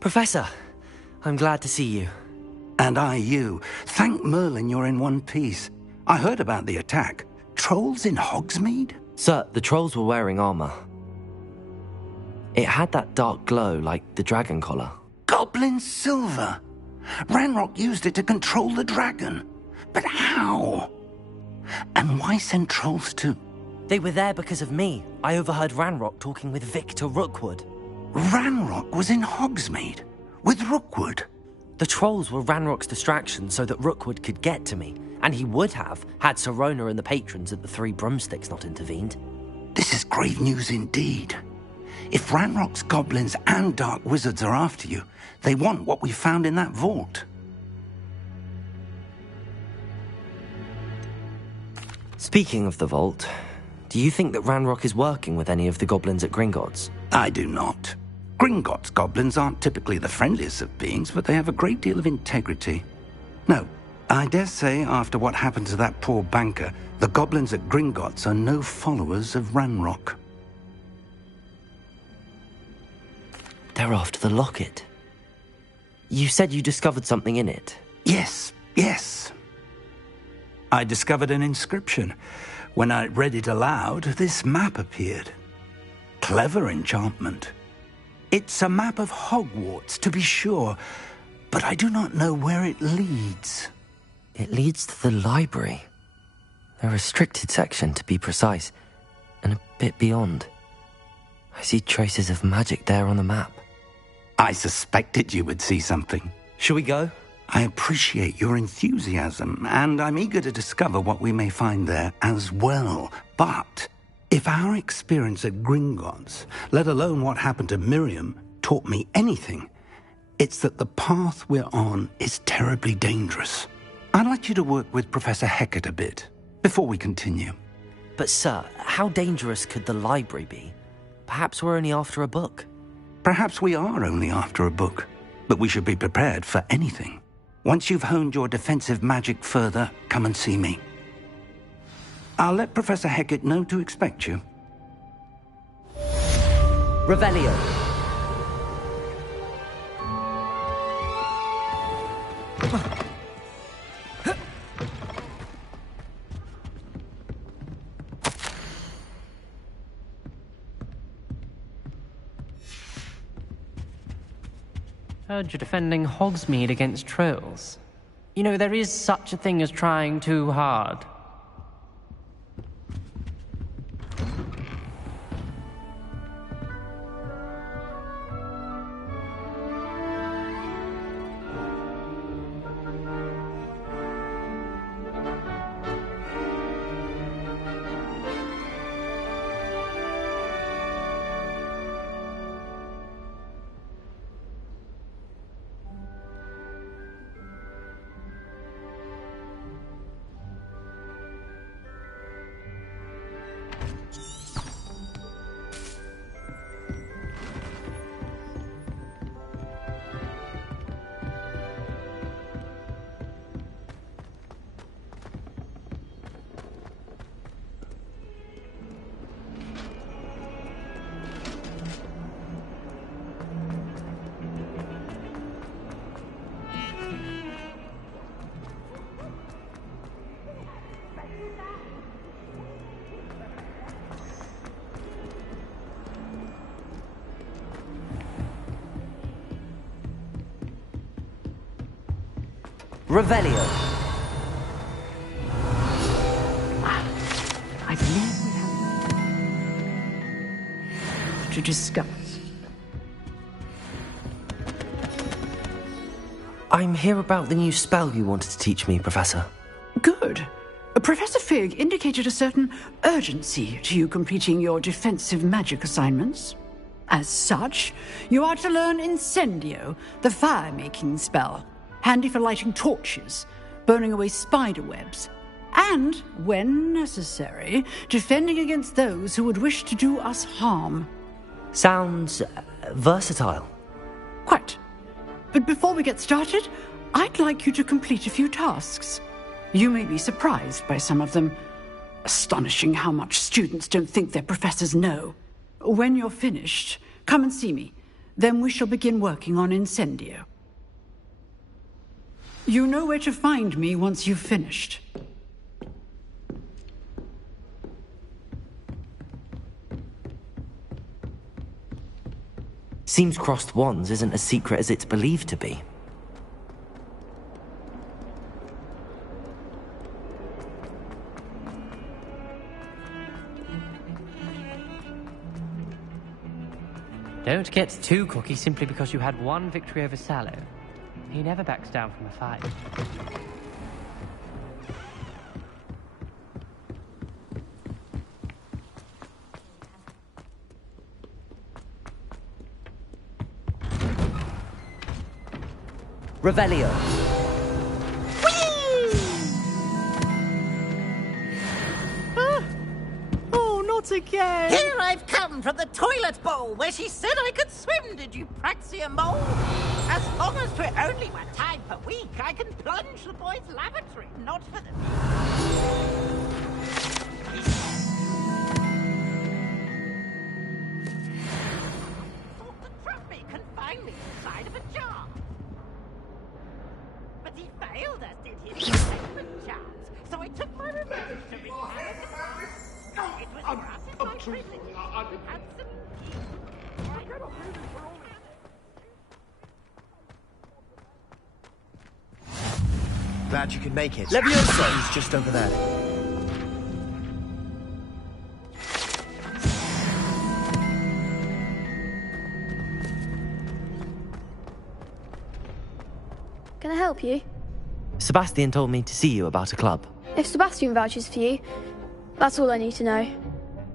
Professor, I'm glad to see you. And I you. Thank Merlin you're in one piece. I heard about the attack. Trolls in Hogsmeade? Sir, the trolls were wearing armor. It had that dark glow like the dragon collar. Goblin silver. Ranrock used it to control the dragon. But how? And why send trolls too? They were there because of me. I overheard Ranrock talking with Victor Rookwood. Ranrock was in Hogsmeade? With Rookwood? The trolls were Ranrock's distraction so that Rookwood could get to me. And he would have, had Sirona and the patrons at the Three Broomsticks not intervened. This is grave news indeed. If Ranrock's goblins and dark wizards are after you, they want what we found in that vault. Speaking of the vault, do you think that Ranrock is working with any of the goblins at Gringotts? I do not. Gringotts goblins aren't typically the friendliest of beings, but they have a great deal of integrity. No, I dare say after what happened to that poor banker, the goblins at Gringotts are no followers of Ranrock. They're after the locket. You said you discovered something in it. Yes. I discovered an inscription. When I read it aloud, this map appeared. Clever enchantment. It's a map of Hogwarts, to be sure, but I do not know where it leads. It leads to the library. The restricted section, to be precise, and a bit beyond. I see traces of magic there on the map. I suspected you would see something. Shall we go? I appreciate your enthusiasm, and I'm eager to discover what we may find there as well. But if our experience at Gringotts, let alone what happened to Miriam, taught me anything, it's that the path we're on is terribly dangerous. I'd like you to work with Professor Hecat a bit before we continue. But sir, how dangerous could the library be? Perhaps we're only after a book. Perhaps we are only after a book, but we should be prepared for anything. Once you've honed your defensive magic further, come and see me. I'll let Professor Hecat know to expect you. Revelio. Heard you're defending Hogsmeade against trolls. You know, there is such a thing as trying too hard. Revelio. I believe we have to discuss. I'm here about the new spell you wanted to teach me, Professor. Good. Professor Fig indicated a certain urgency to you completing your defensive magic assignments. As such, you are to learn Incendio, the fire-making spell, handy for lighting torches, burning away spider webs, and, when necessary, defending against those who would wish to do us harm. Sounds versatile. Quite. But before we get started, I'd like you to complete a few tasks. You may be surprised by some of them. Astonishing how much students don't think their professors know. When you're finished, come and see me. Then we shall begin working on Incendio. You know where to find me once you've finished. Seems crossed wands isn't as secret as it's believed to be. Don't get too cocky simply because you had one victory over Sallow. He never backs down from a fight. Revelio. Oh, not again! Here I've come from the toilet bowl where she said I could swim, did you praxia mole? As long as 'twere only 1 time per week, I can plunge the boys' lavatory, not for the... Thought to trap me, confine me inside of a jar. But he failed us, did he? The second chance. So I took my revenge to recover the past. It was grass in my prison. We had some... Glad you could make it. Leviosa! He's just over there. Can I help you? Sebastian told me to see you about a club. If Sebastian vouches for you, that's all I need to know.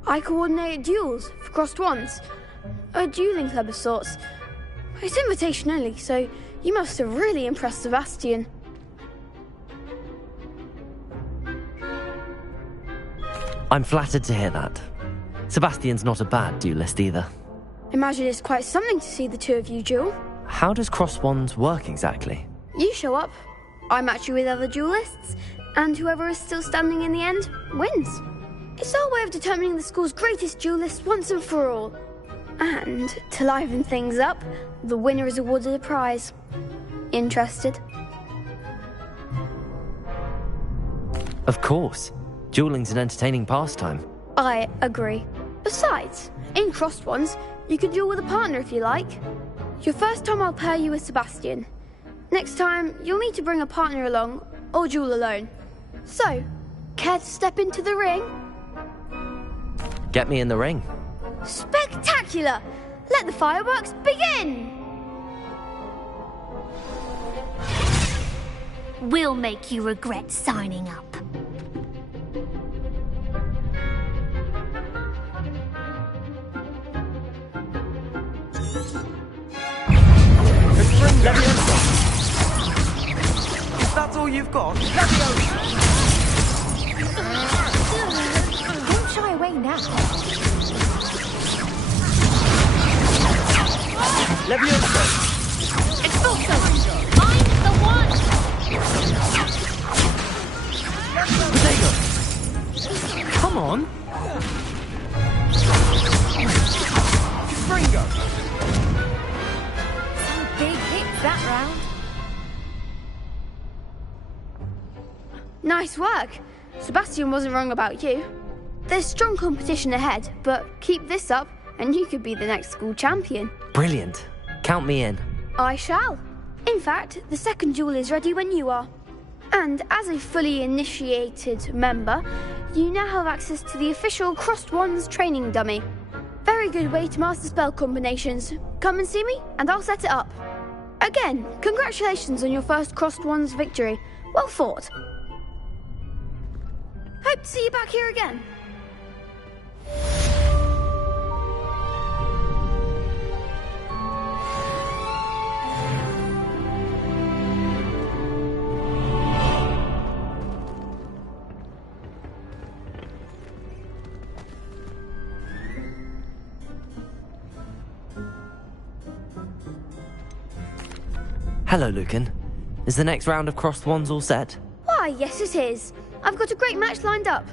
I coordinate duels for crossed wands. A dueling club of sorts. It's invitation only, so you must have really impressed Sebastian. I'm flattered to hear that. Sebastian's not a bad duelist either. Imagine it's quite something to see the two of you duel. How does cross wands work exactly? You show up, I match you with other duelists, and whoever is still standing in the end wins. It's our way of determining the school's greatest duelist once and for all. And to liven things up, the winner is awarded a prize. Interested? Of course. Dueling's an entertaining pastime. I agree. Besides, in crossed ones, you can duel with a partner if you like. Your first time I'll pair you with Sebastian. Next time, you'll need to bring a partner along, or duel alone. So, care to step into the ring? Get me in the ring. Spectacular! Let the fireworks begin! We'll make you regret signing up. If that's all you've got, Don't shy away now. Leviosa! It's also find the one. Come on! Fringo! Some big hits that round. Nice work. Sebastian wasn't wrong about you. There's strong competition ahead, but keep this up and you could be the next school champion. Brilliant. Count me in. I shall. In fact, the second duel is ready when you are. And as a fully initiated member, you now have access to the official Crossed Wands training dummy. Very good way to master spell combinations. Come and see me, and I'll set it up. Again, congratulations on your first Crossed Wands victory. Well fought. Hope to see you back here again. Hello, Lucan. Is the next round of crossed wands all set? Why, yes it is. I've got a great match lined up.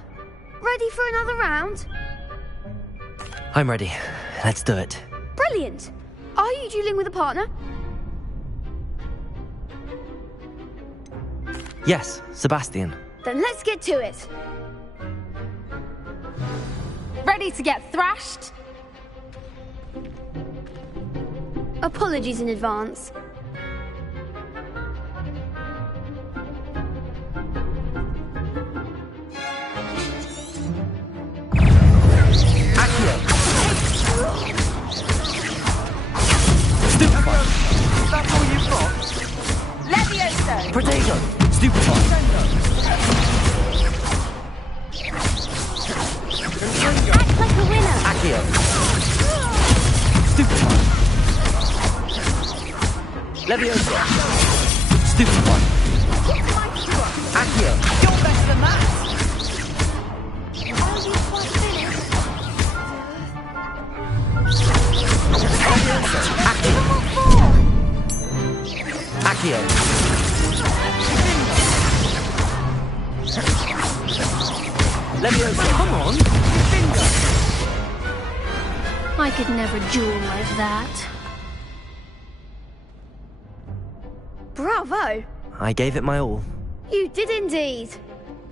Ready for another round? I'm ready. Let's do it. Brilliant. Are you dueling with a partner? Yes, Sebastian. Then let's get to it. Ready to get thrashed? Apologies in advance. Stupefy! Is that all you've got? Levioso! Protego! Stupefy! Act like a winner. Accio! Stupefy! Levioso! Stupefy! Accio! You're better than that! Accio! Levioso! Come on! I could never duel like that. Bravo! I gave it my all. You did indeed.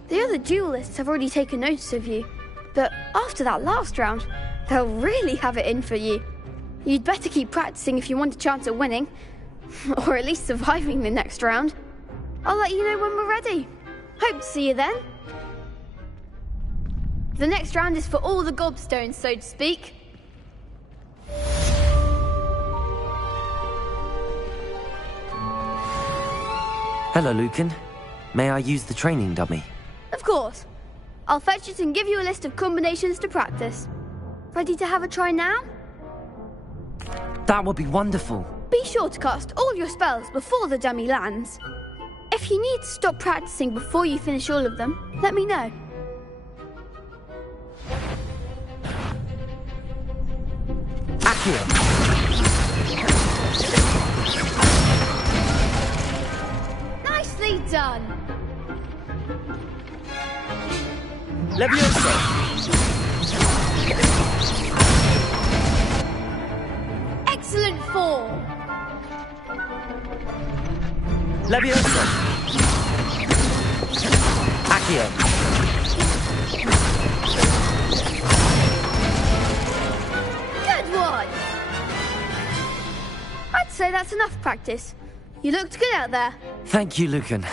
The other duelists have already taken notice of you, but after that last round, they'll really have it in for you. You'd better keep practicing if you want a chance at winning, or at least surviving the next round. I'll let you know when we're ready. Hope to see you then. The next round is for all the gobstones, so to speak. Hello, Lucan. May I use the training dummy? Of course. I'll fetch it and give you a list of combinations to practice. Ready to have a try now? That would be wonderful. Be sure to cast all your spells before the dummy lands. If you need to stop practicing before you finish all of them, let me know. Accio! Nicely done! Levioso! Excellent form! Levioso! Accio! Good one! I'd say that's enough practice. You looked good out there. Thank you, Lucan.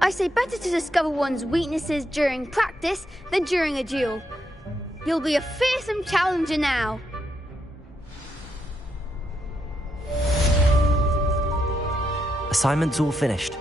I say better to discover one's weaknesses during practice than during a duel. You'll be a fearsome challenger now. Assignment's all finished.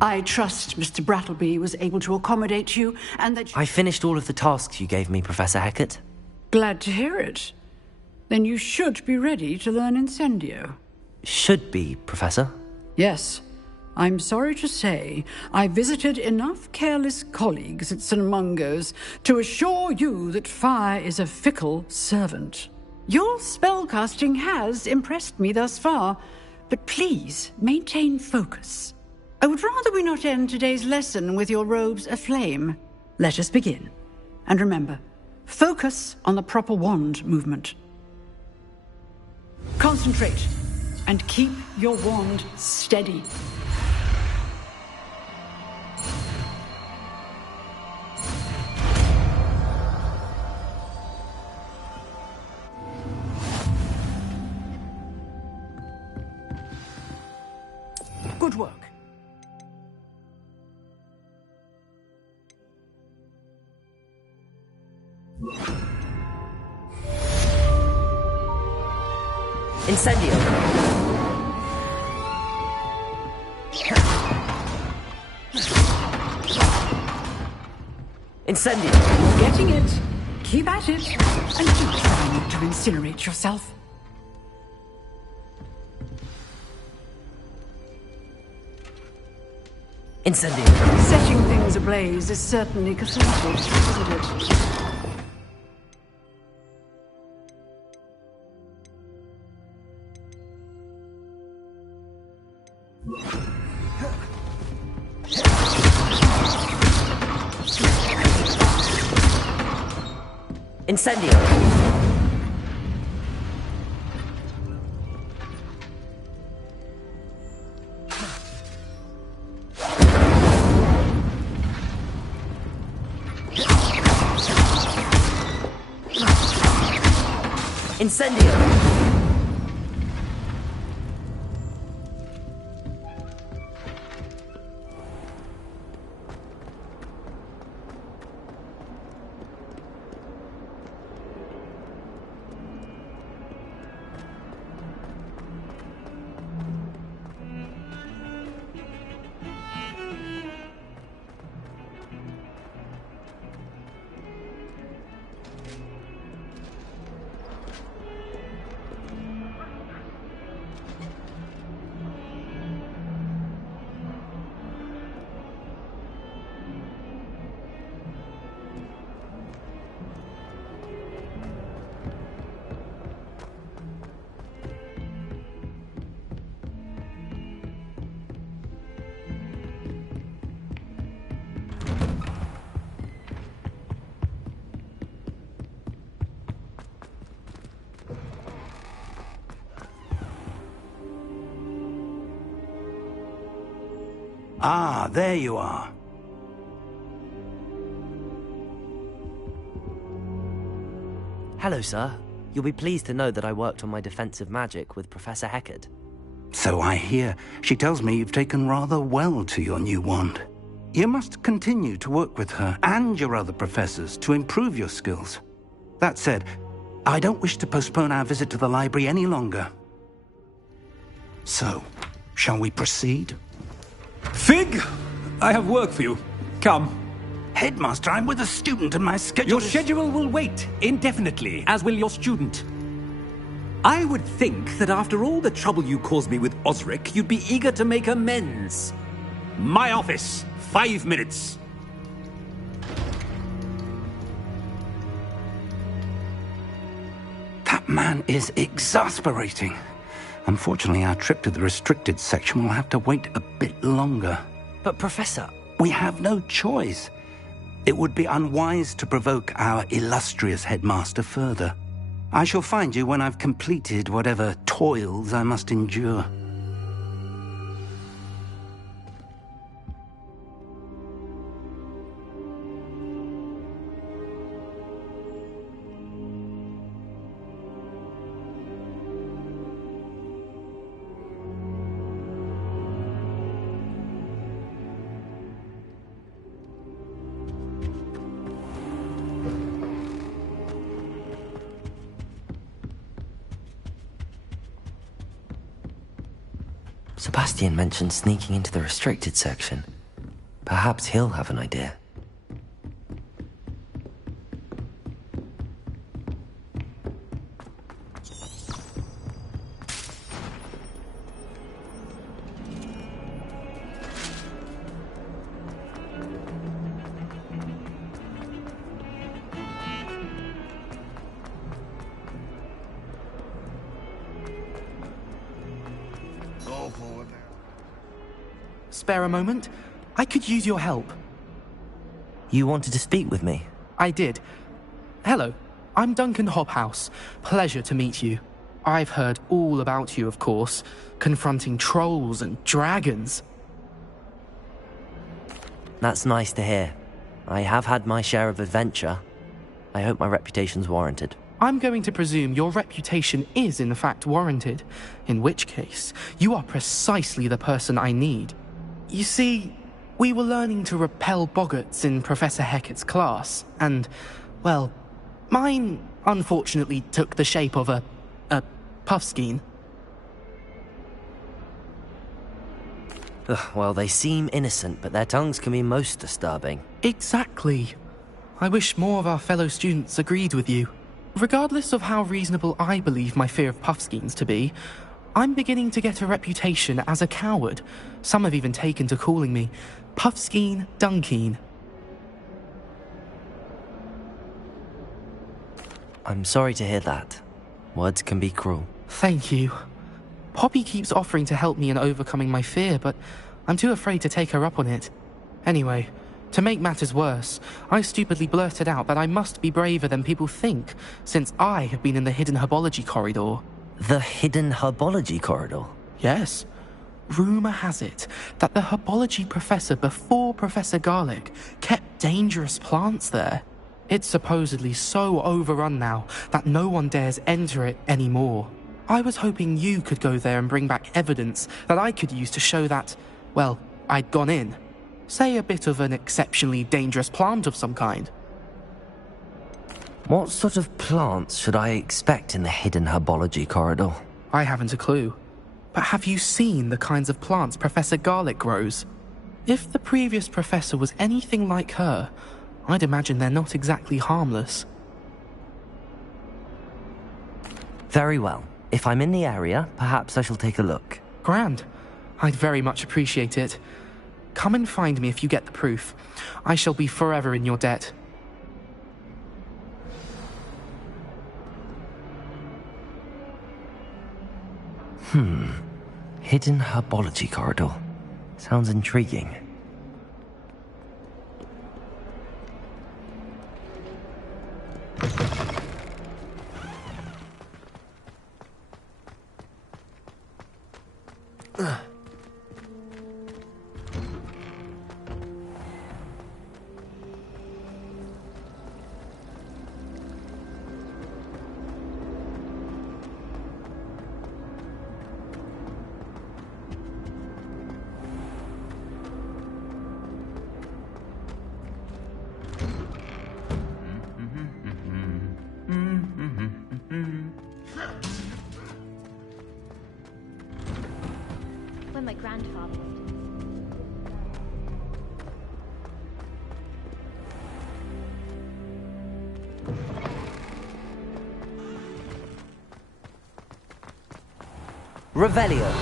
I trust Mr. Brattleby was able to accommodate you and that I finished all of the tasks you gave me, Professor Hecat. Glad to hear it. Then you should be ready to learn Incendio. Should be, Professor. Yes. I'm sorry to say, I visited enough careless colleagues at St. Mungo's to assure you that fire is a fickle servant. Your spellcasting has impressed me thus far, but please maintain focus. I would rather we not end today's lesson with your robes aflame. Let us begin. And remember, focus on the proper wand movement. Concentrate, and keep your wand steady. work. Incendio! Incendio! Getting it. Keep at it. And do try not to incinerate yourself. Incendio! Setting things ablaze is certainly cathartic, isn't it? Incendio! Incendio! Ah, there you are. Hello, sir. You'll be pleased to know that I worked on my defensive magic with Professor Heckard. So I hear. She tells me you've taken rather well to your new wand. You must continue to work with her and your other professors to improve your skills. That said, I don't wish to postpone our visit to the library any longer. So, shall we proceed? Fig, I have work for you. Come. Headmaster, I'm with a student and my schedule Your schedule will wait indefinitely, as will your student. I would think that after all the trouble you caused me with Osric, you'd be eager to make amends. My office, 5 minutes. That man is exasperating. Unfortunately, our trip to the restricted section will have to wait a bit longer. But, Professor... We have no choice. It would be unwise to provoke our illustrious headmaster further. I shall find you when I've completed whatever toils I must endure. Sebastian mentioned sneaking into the restricted section. Perhaps he'll have an idea. Spare a moment? I could use your help. You wanted to speak with me? I did. Hello, I'm Duncan Hobhouse. Pleasure to meet you. I've heard all about you, of course, confronting trolls and dragons. That's nice to hear. I have had my share of adventure. I hope my reputation's warranted. I'm going to presume your reputation is in fact warranted, in which case, you are precisely the person I need. You see, we were learning to repel boggarts in Professor Hecat's class, and, well, mine unfortunately took the shape of a puffskein. Well, they seem innocent, but their tongues can be most disturbing. Exactly. I wish more of our fellow students agreed with you. Regardless of how reasonable I believe my fear of puffskeins to be, I'm beginning to get a reputation as a coward. Some have even taken to calling me Puffskeen Dunkeen. I'm sorry to hear that. Words can be cruel. Thank you. Poppy keeps offering to help me in overcoming my fear, but I'm too afraid to take her up on it. Anyway, to make matters worse, I stupidly blurted out that I must be braver than people think, since I have been in the hidden herbology corridor. The hidden herbology corridor? Yes. Rumour has it that the herbology professor before Professor Garlic kept dangerous plants there. It's supposedly so overrun now that no one dares enter it anymore. I was hoping you could go there and bring back evidence that I could use to show that, well, I'd gone in. Say a bit of an exceptionally dangerous plant of some kind. What sort of plants should I expect in the hidden herbology corridor? I haven't a clue. But have you seen the kinds of plants Professor Garlic grows? If the previous professor was anything like her, I'd imagine they're not exactly harmless. Very well. If I'm in the area, perhaps I shall take a look. Grand. I'd very much appreciate it. Come and find me if you get the proof. I shall be forever in your debt. Hidden herbology corridor. Sounds intriguing. When my grandfather went. Revelio.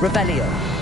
Revelio.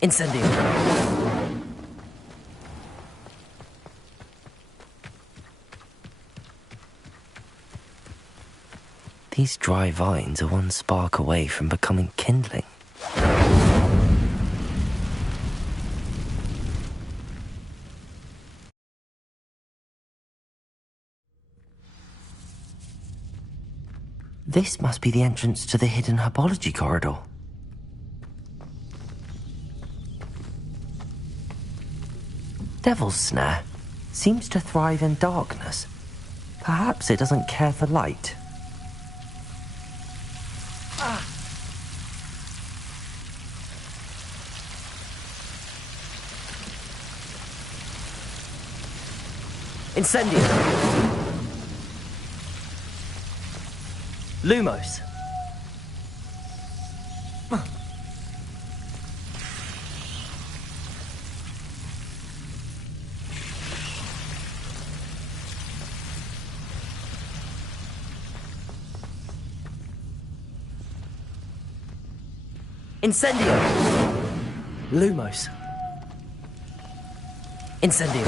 Incendio. These dry vines are one spark away from becoming kindling. This must be the entrance to the hidden herbology corridor. Devil's Snare seems to thrive in darkness. Perhaps it doesn't care for light. Incendio! Lumos. Incendio. Lumos. Incendio.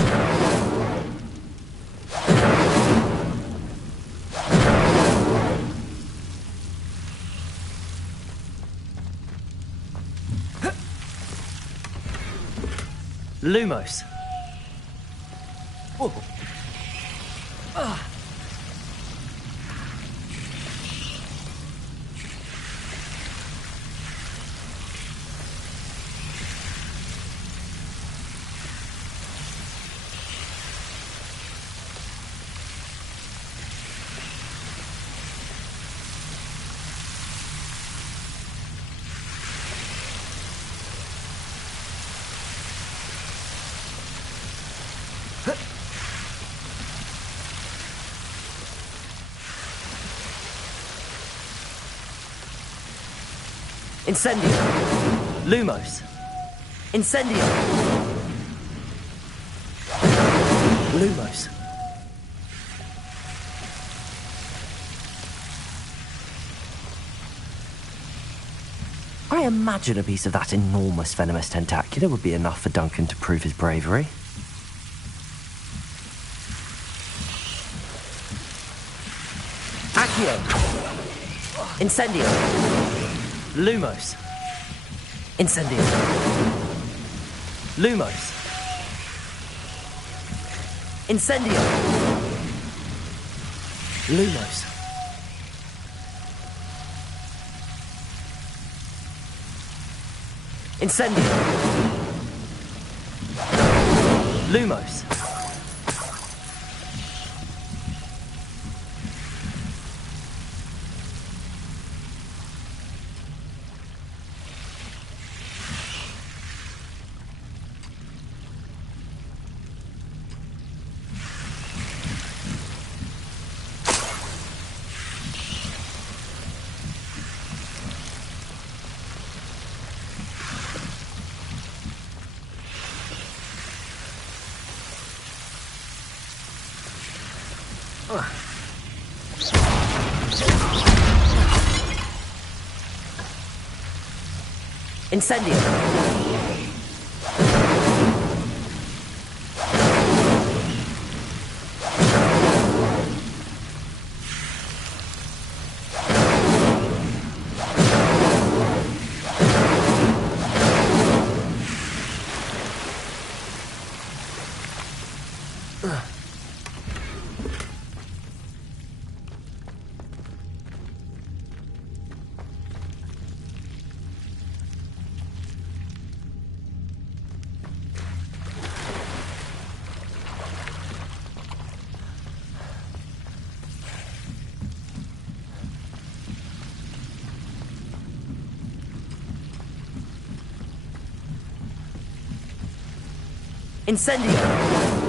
Lumos. Whoa. Incendio. Lumos. Incendio. Lumos. I imagine a piece of that enormous venomous tentacular would be enough for Duncan to prove his bravery. Accio. Incendio. Lumos. Incendio. Lumos. Incendio. Lumos. Incendio. Lumos. Incendio. Incendio.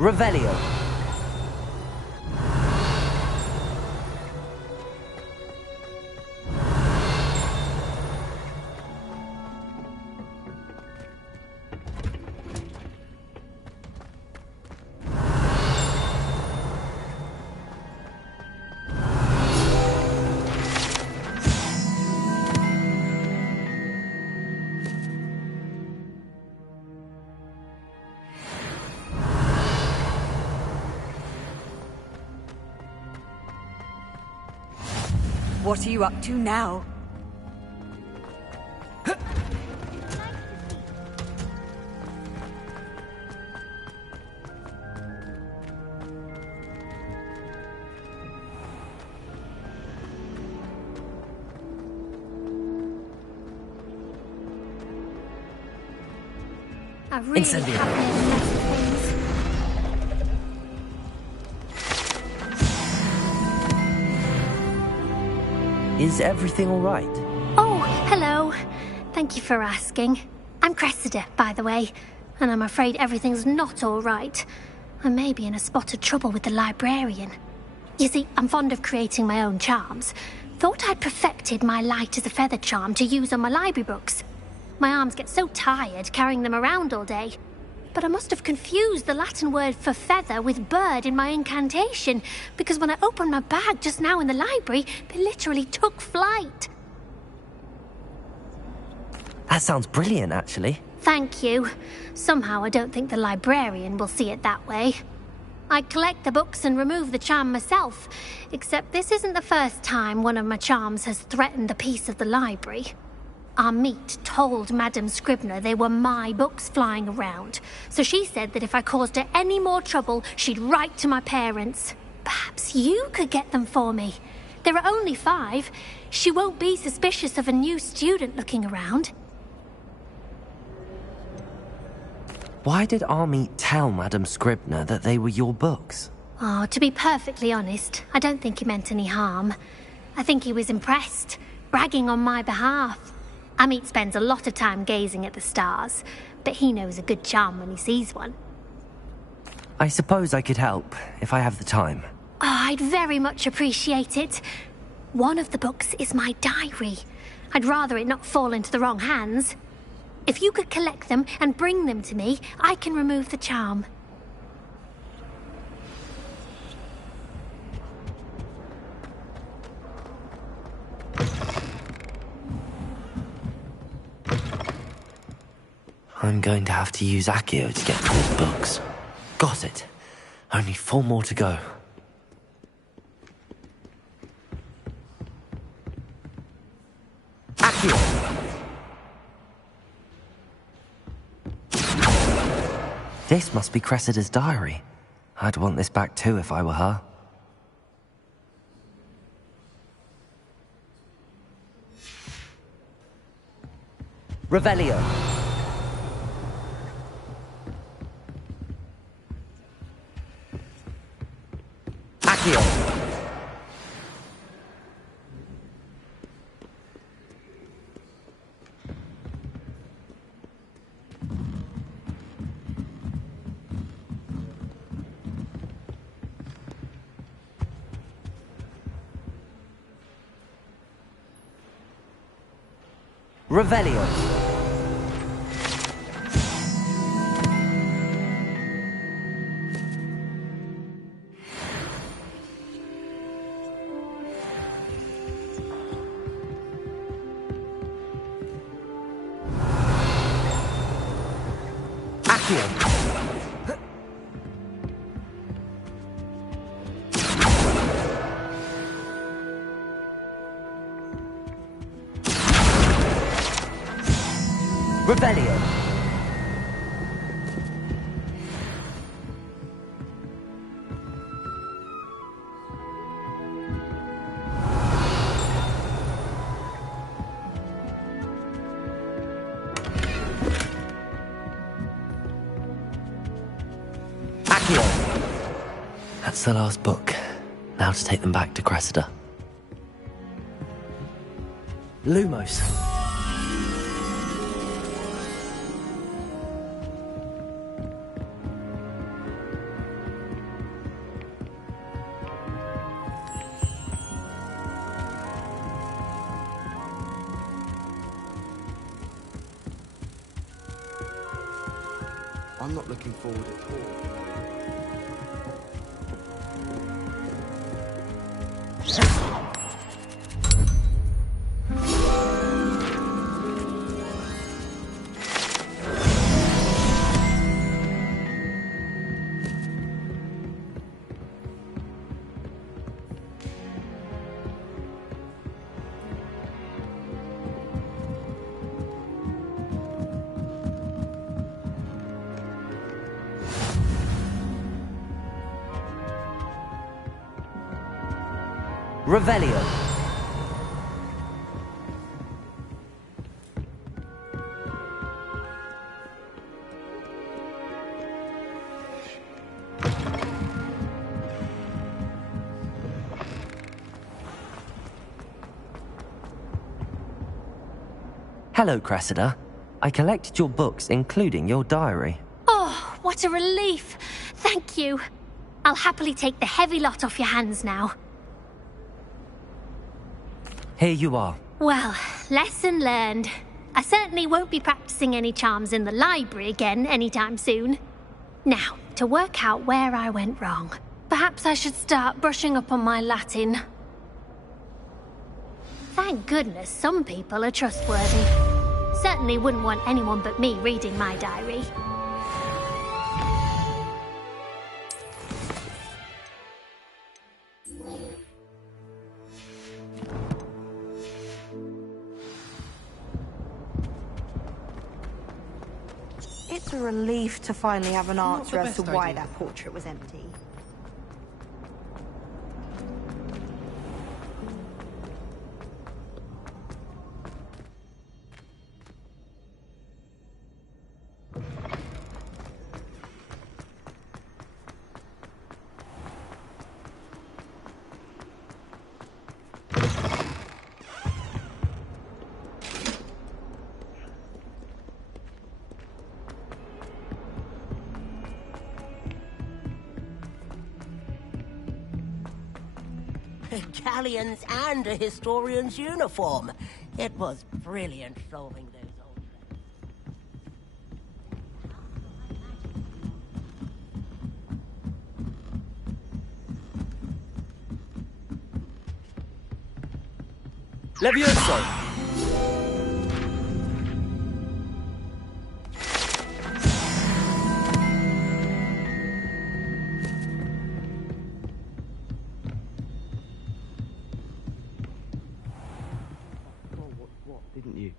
Revelio. What are you up to now? I really have made a mess of things. Is everything all right? Oh, hello. Thank you for asking. I'm Cressida, by the way, and I'm afraid everything's not all right. I may be in a spot of trouble with the librarian. You see, I'm fond of creating my own charms. Thought I'd perfected my light as a feather charm to use on my library books. My arms get so tired carrying them around all day. But I must have confused the Latin word for feather with bird in my incantation, because when I opened my bag just now in the library, they literally took flight. That sounds brilliant, actually. Thank you. Somehow I don't think the librarian will see it that way. I collect the books and remove the charm myself, except this isn't the first time one of my charms has threatened the peace of the library. Our meet told Madame Scribner they were my books flying around, so she said that if I caused her any more trouble, she'd write to my parents. Perhaps you could get them for me. There are only 5. She won't be suspicious of a new student looking around. Why did Army tell Madame Scribner that they were your books? Oh, to be perfectly honest, I don't think he meant any harm. I think he was impressed, bragging on my behalf. Amit spends a lot of time gazing at the stars, but he knows a good charm when he sees one. I suppose I could help, if I have the time. Oh, I'd very much appreciate it. One of the books is my diary. I'd rather it not fall into the wrong hands. If you could collect them and bring them to me, I can remove the charm. I'm going to have to use Accio to get to those books. Got it. Only 4 more to go. Accio! This must be Cressida's diary. I'd want this back too if I were her. Revelio. Accio. Revelio. Accio. Revelio. Accio. That's the last book. Now to take them back to Cressida. Lumos. I'm not looking forward at all. Revelio. Hello, Cressida. I collected your books, including your diary. Oh, what a relief. Thank you. I'll happily take the heavy lot off your hands now. Here you are. Well, lesson learned. I certainly won't be practicing any charms in the library again anytime soon. Now, to work out where I went wrong. Perhaps I should start brushing up on my Latin. Thank goodness some people are trustworthy. Certainly wouldn't want anyone but me reading my diary. It's a relief to finally have an answer as to why that portrait was empty. Galleons and a historian's uniform. It was brilliant solving those old Levioso! Didn't you?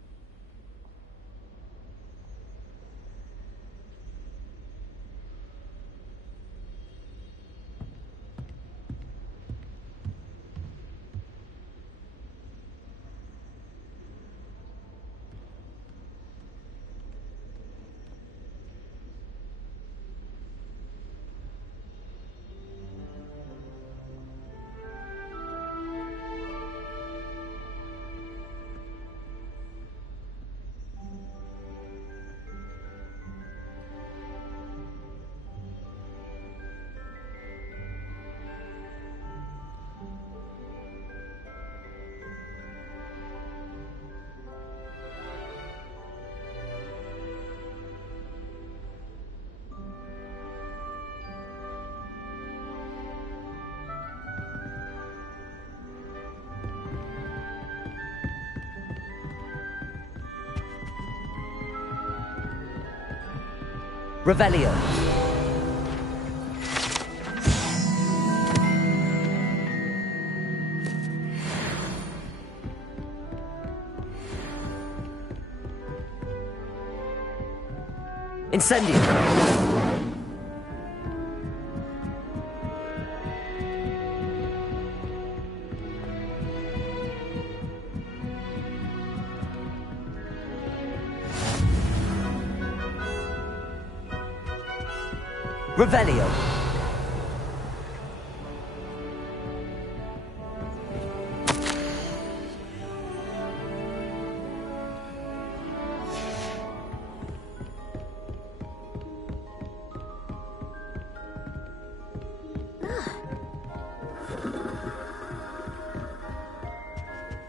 Revelio. Incendio. Revelio.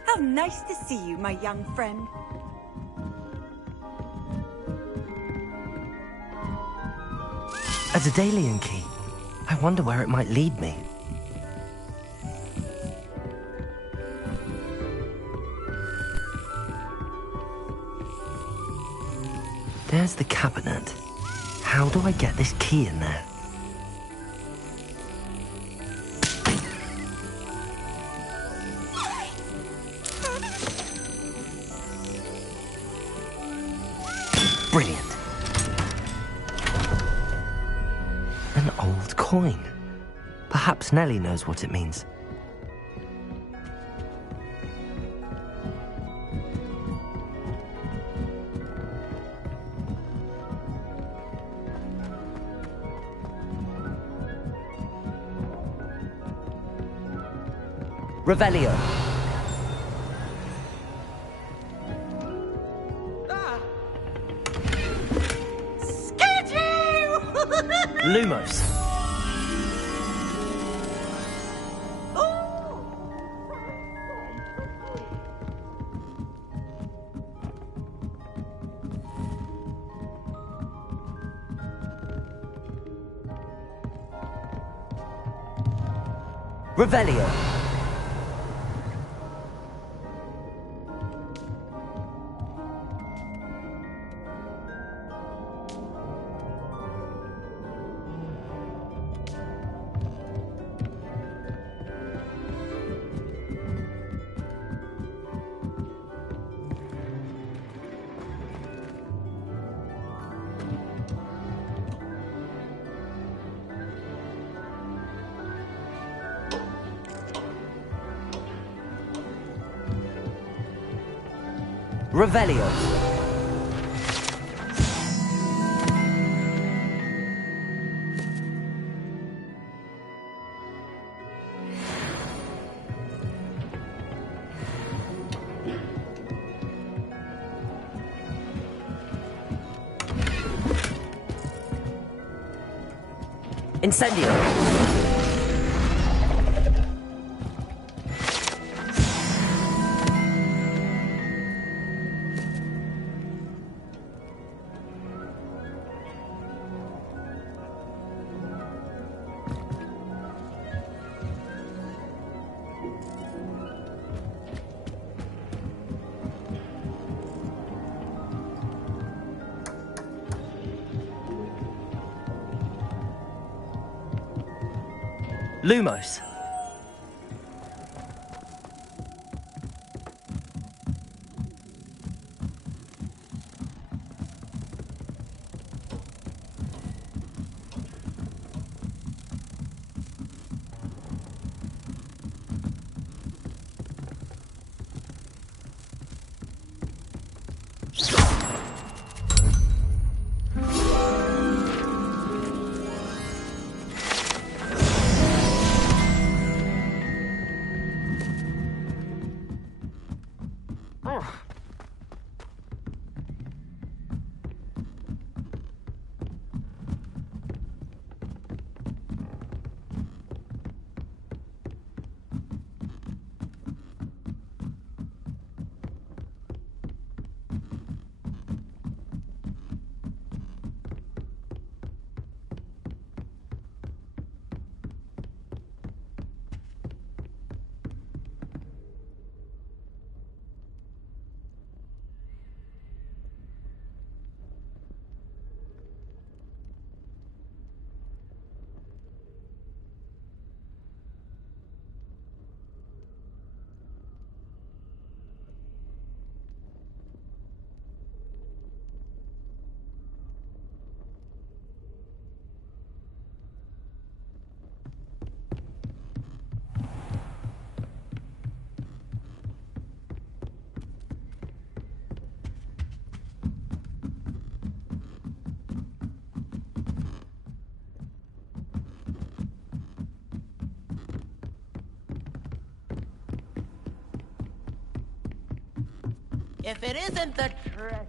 How nice to see you, my young friend. A Daedalian key. I wonder where it might lead me. There's the cabinet. How do I get this key in there? Brilliant. An old coin. Perhaps Nellie knows what it means. Revelio. Lumos. Revelio. Revelio. Incendio. Lumos. If it isn't the treasure.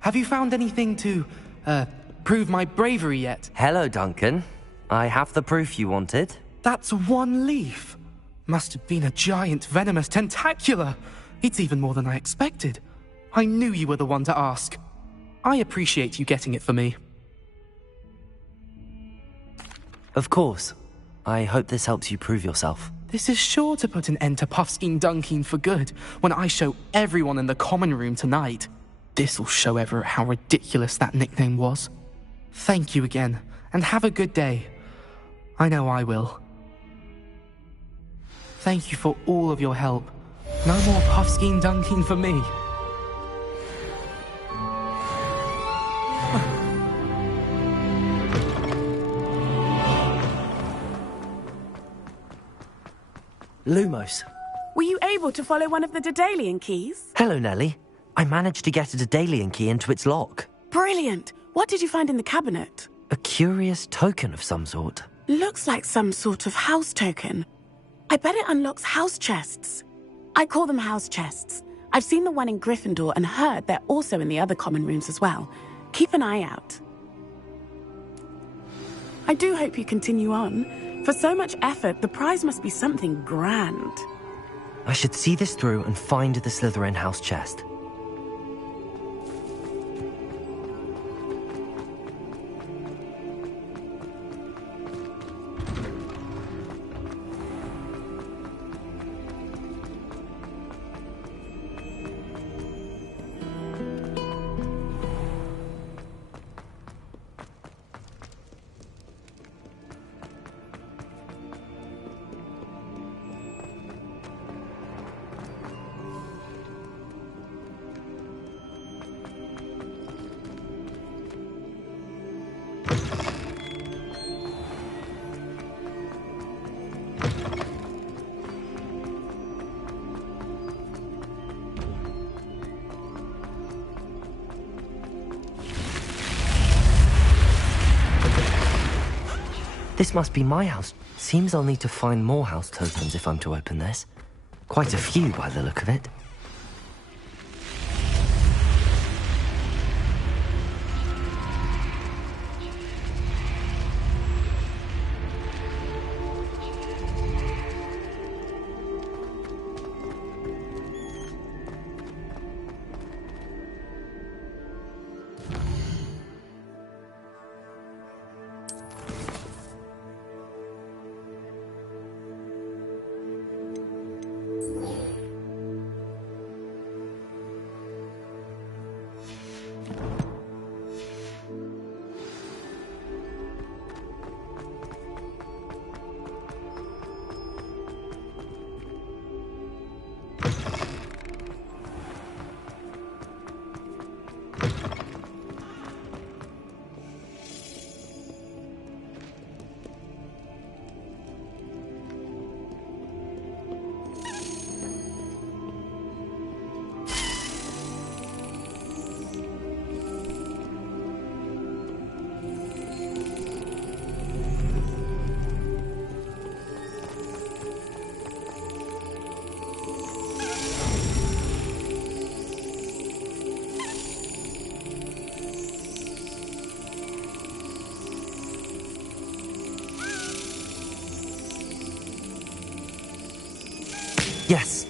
Have you found anything to, prove my bravery yet? Hello, Duncan. I have the proof you wanted. That's one leaf. Must have been a giant venomous tentacula. It's even more than I expected. I knew you were the one to ask. I appreciate you getting it for me. Of course. I hope this helps you prove yourself. This is sure to put an end to Puffskein Dunkin for good when I show everyone in the common room tonight. This'll show Everett how ridiculous that nickname was. Thank you again, and have a good day. I know I will. Thank you for all of your help. No more Puffskein Dunkin for me. Lumos. Were you able to follow one of the Daedalian keys? Hello, Nellie. I managed to get a Daedalian key into its lock. Brilliant. What did you find in the cabinet? A curious token of some sort. Looks like some sort of house token. I bet it unlocks house chests. I call them house chests. I've seen the one in Gryffindor and heard they're also in the other common rooms as well. Keep an eye out. I do hope you continue on. For so much effort, the prize must be something grand. I should see this through and find the Slytherin house chest. This must be my house. Seems I'll need to find more house tokens if I'm to open this. Quite a few by the look of it. Yes.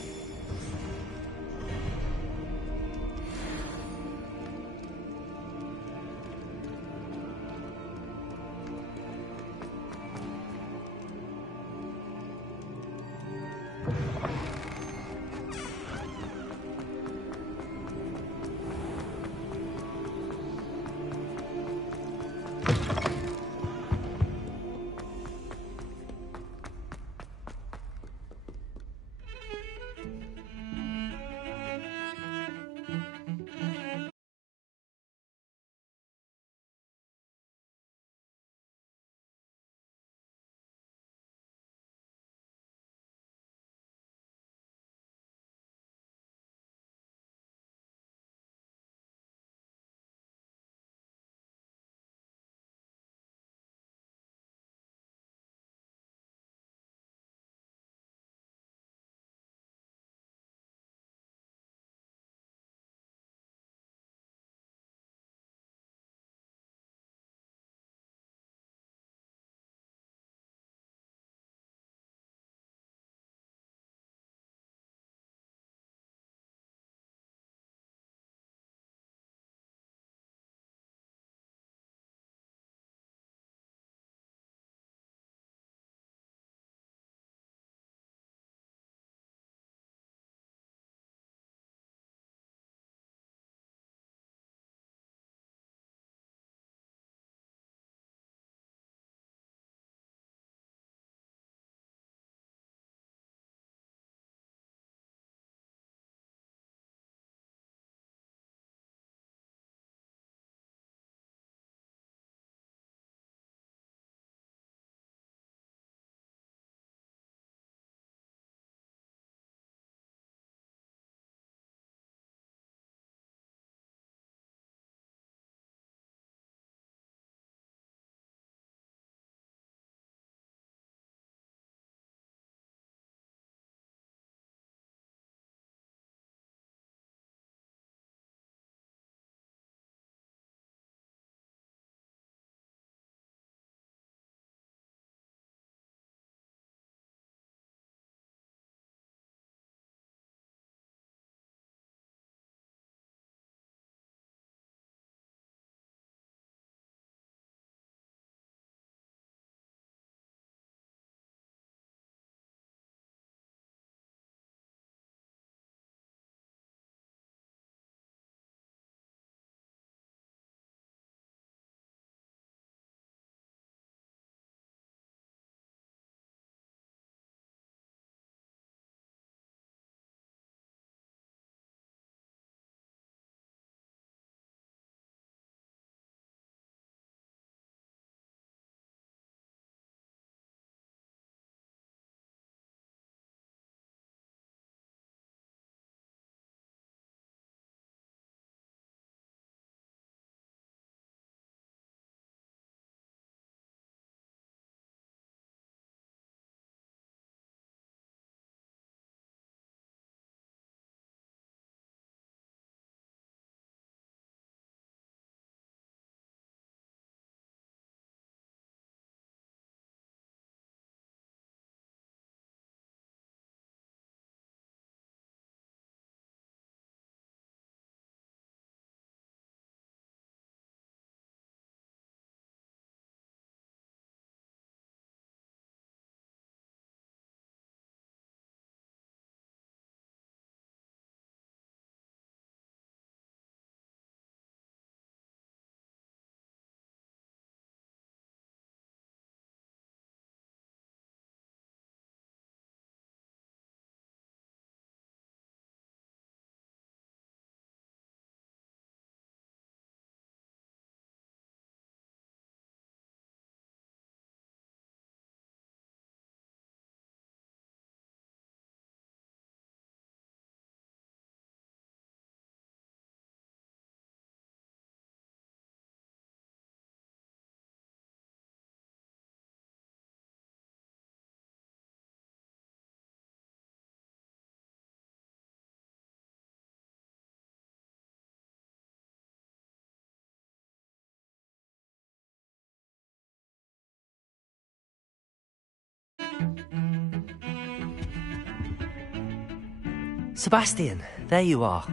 Sebastian, there you are.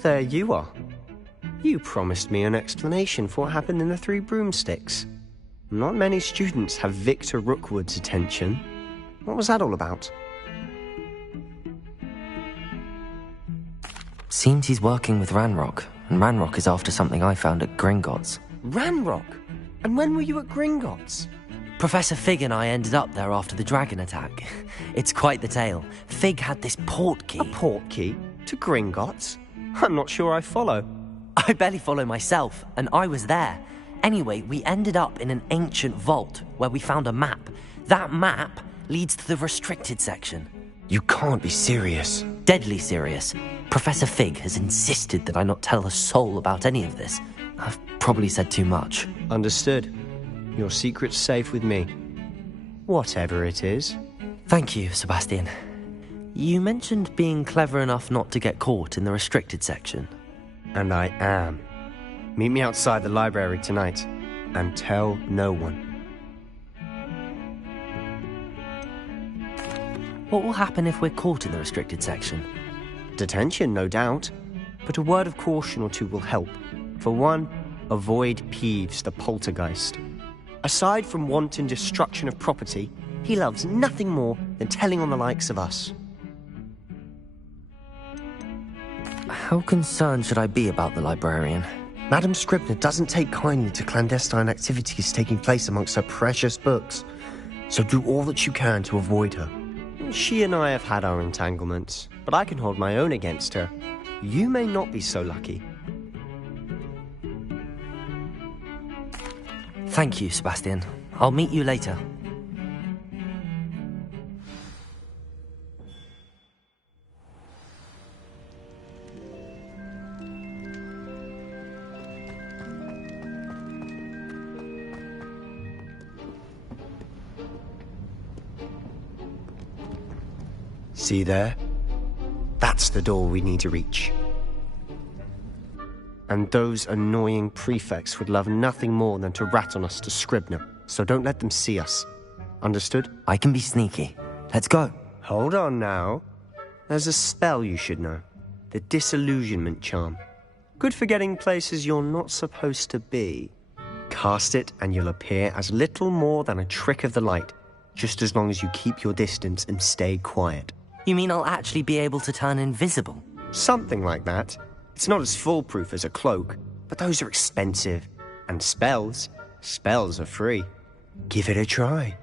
There you are. You promised me an explanation for what happened in the Three Broomsticks. Not many students have Victor Rookwood's attention. What was that all about? Seems he's working with Ranrock, and Ranrock is after something I found at Gringotts. Ranrock? And when were you at Gringotts? Professor Fig and I ended up there after the dragon attack. It's quite the tale. Fig had this port key. A port key? To Gringotts? I'm not sure I follow. I barely follow myself, and I was there. Anyway, we ended up in an ancient vault where we found a map. That map leads to the restricted section. You can't be serious. Deadly serious. Professor Fig has insisted that I not tell a soul about any of this. I've probably said too much. Understood. Your secret's safe with me. Whatever it is. Thank you, Sebastian. You mentioned being clever enough not to get caught in the restricted section. And I am. Meet me outside the library tonight, and tell no one. What will happen if we're caught in the restricted section? Detention, no doubt. But a word of caution or two will help. For one, avoid Peeves the poltergeist. Aside from wanton destruction of property, he loves nothing more than telling on the likes of us. How concerned should I be about the librarian? Madame Scribner doesn't take kindly to clandestine activities taking place amongst her precious books, so do all that you can to avoid her. She and I have had our entanglements, but I can hold my own against her. You may not be so lucky. Thank you, Sebastian. I'll meet you later. See there? That's the door we need to reach. And those annoying prefects would love nothing more than to rat on us to Scribner, so don't let them see us. Understood? I can be sneaky. Let's go. Hold on now. There's a spell you should know. The Disillusionment Charm. Good for getting places you're not supposed to be. Cast it and you'll appear as little more than a trick of the light, just as long as you keep your distance and stay quiet. You mean I'll actually be able to turn invisible? Something like that. It's not as foolproof as a cloak, but those are expensive. And spells are free. Give it a try.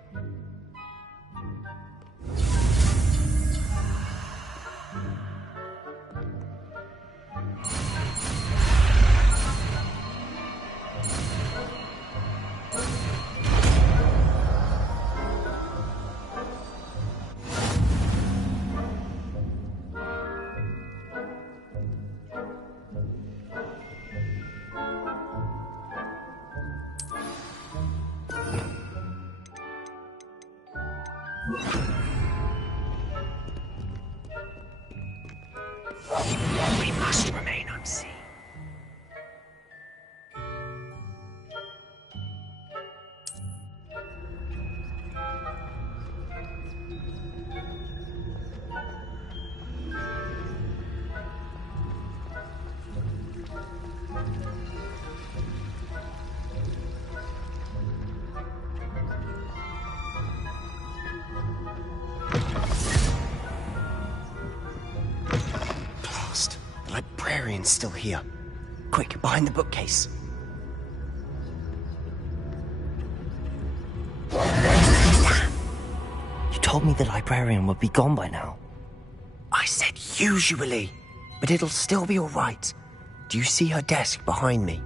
We must remain unseen. Librarian's still here. Quick, behind the bookcase. You told me the librarian would be gone by now. I said usually, but it'll still be all right. Do you see her desk behind me?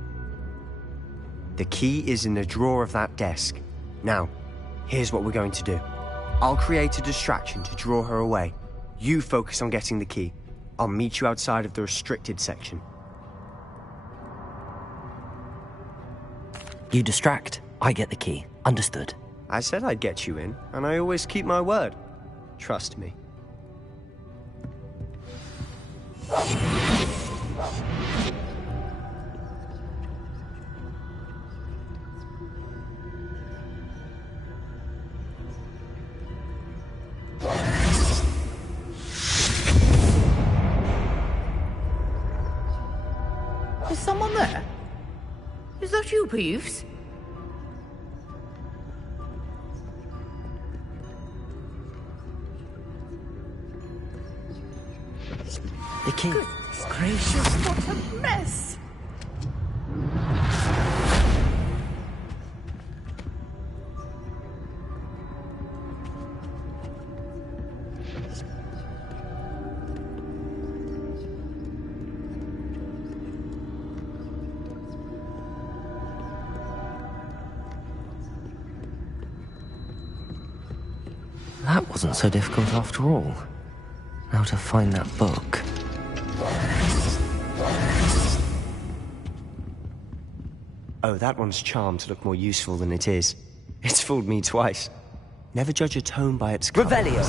The key is in the drawer of that desk. Now, here's what we're going to do. I'll create a distraction to draw her away. You focus on getting the key. I'll meet you outside of the restricted section. You distract, I get the key. Understood. I said I'd get you in, and I always keep my word. Trust me. Is someone there? Is that you, Peeves? The key. Goodness gracious, what a mess! That wasn't so difficult after all. Now to find that book. Oh, that one's charmed to look more useful than it is. It's fooled me twice. Never judge a tome by its colours. Revelio!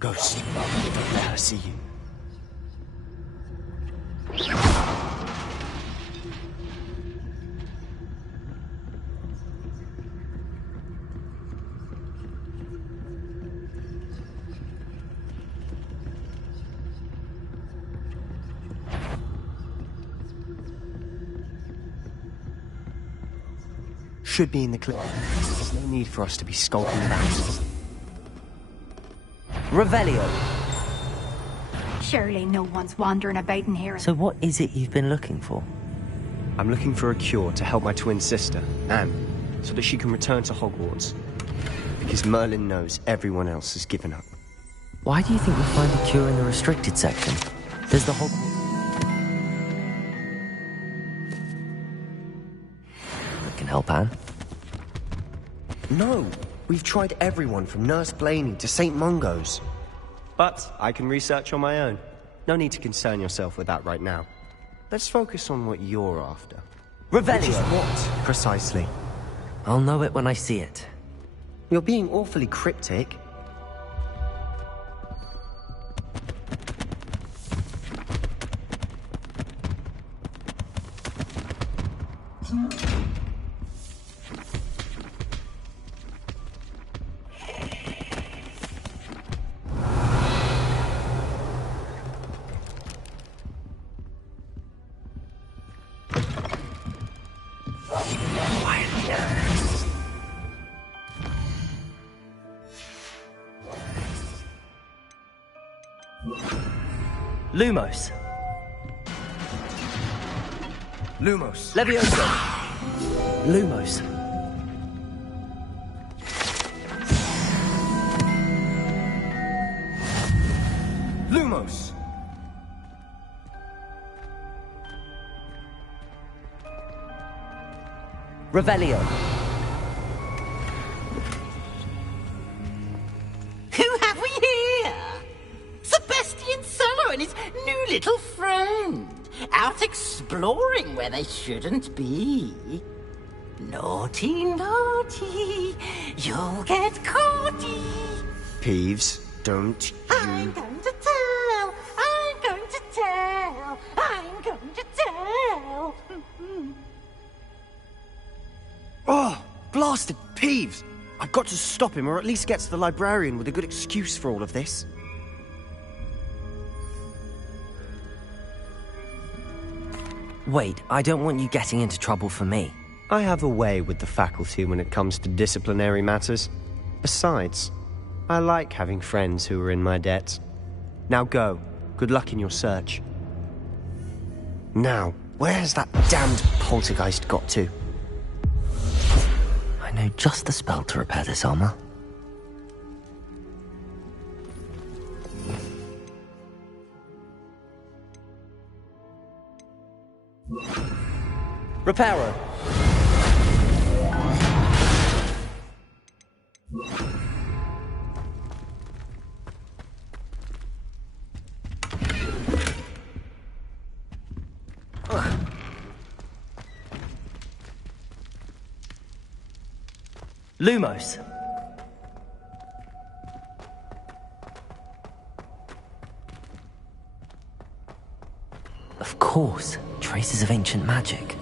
Go see Mum. Don't let her see you. Should be in the clip. There's no need for us to be skulking about. Revelio! Surely no one's wandering about in here. So what is it you've been looking for? I'm looking for a cure to help my twin sister, Anne, so that she can return to Hogwarts. Because Merlin knows everyone else has given up. Why do you think we'll find a cure in the restricted section? There's the Hogwarts. That can help, Anne. No! We've tried everyone from Nurse Blaney to St. Mungo's. But I can research on my own. No need to concern yourself with that right now. Let's focus on what you're after. Revelio! Which is what, precisely? I'll know it when I see it. You're being awfully cryptic. Lumos. Lumos. Levioso. Lumos. Lumos. Revelio. Who have we here? Sebastian Cello and his new little friend. Out exploring where they shouldn't be. Naughty, naughty. You'll get caughty. Peeves, don't I'm going to tell. I'm going to tell. I'm going to tell. Oh, blasted Peeves! I've got to stop him, or at least get to the librarian with a good excuse for all of this. Wait, I don't want you getting into trouble for me. I have a way with the faculty when it comes to disciplinary matters. Besides, I like having friends who are in my debt. Now go. Good luck in your search. Now, where's that damned poltergeist got to? I know just the spell to repair this armor. Reparo. Lumos. Of course, traces of ancient magic.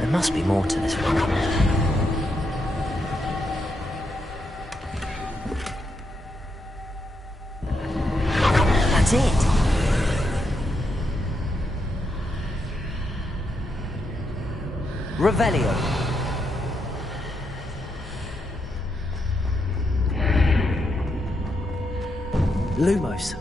And must be more to this one. That's it. Revelio. Lumos.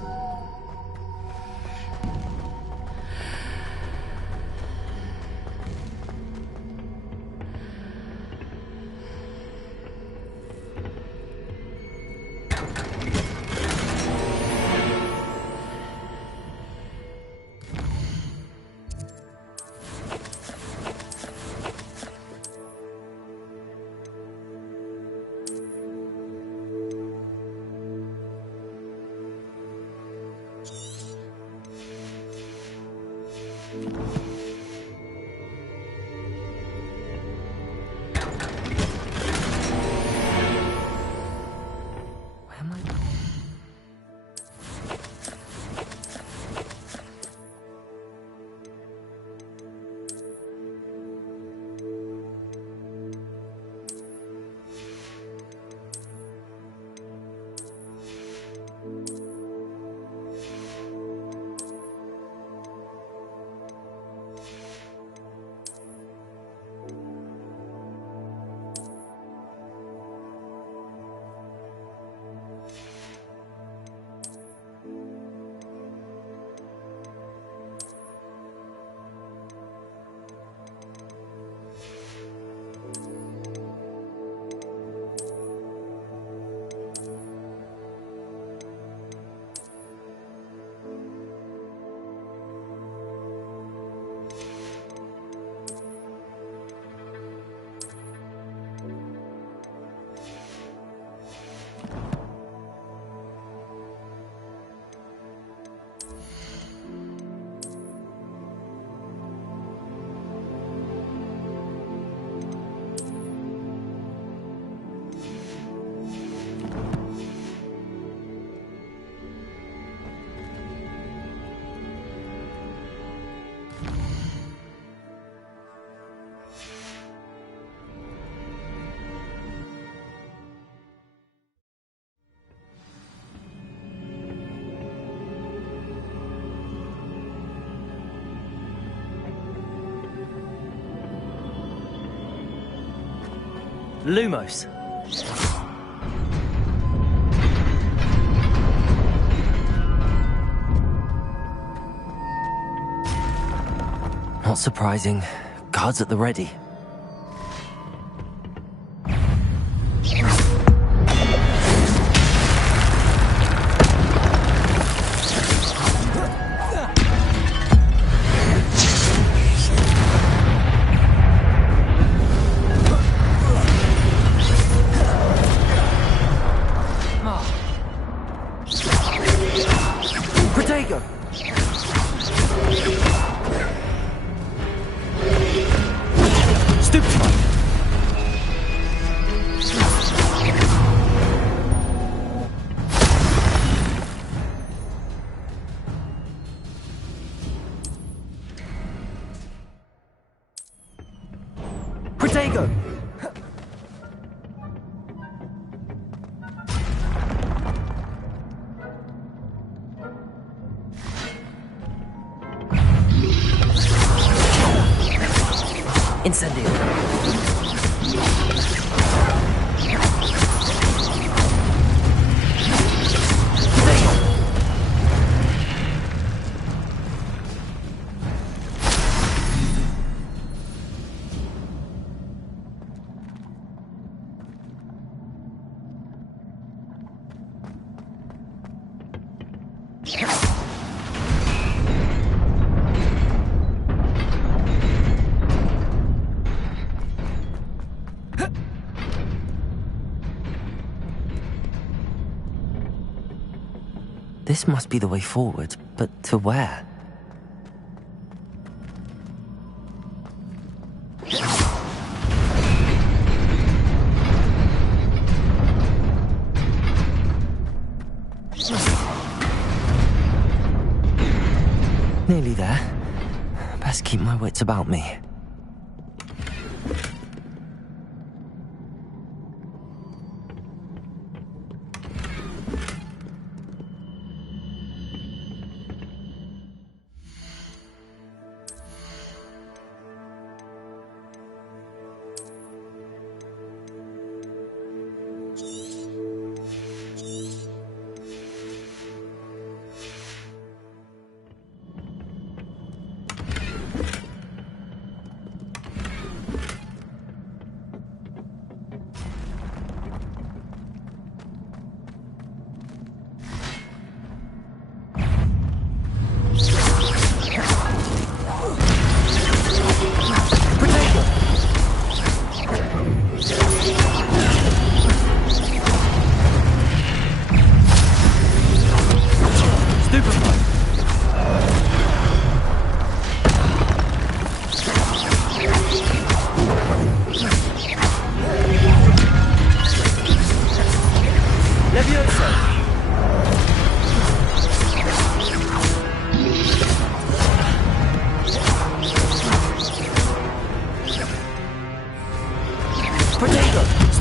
Lumos. Not surprising. Guards at the ready. Incendio. This must be the way forward, but to where? Nearly there. Best keep my wits about me.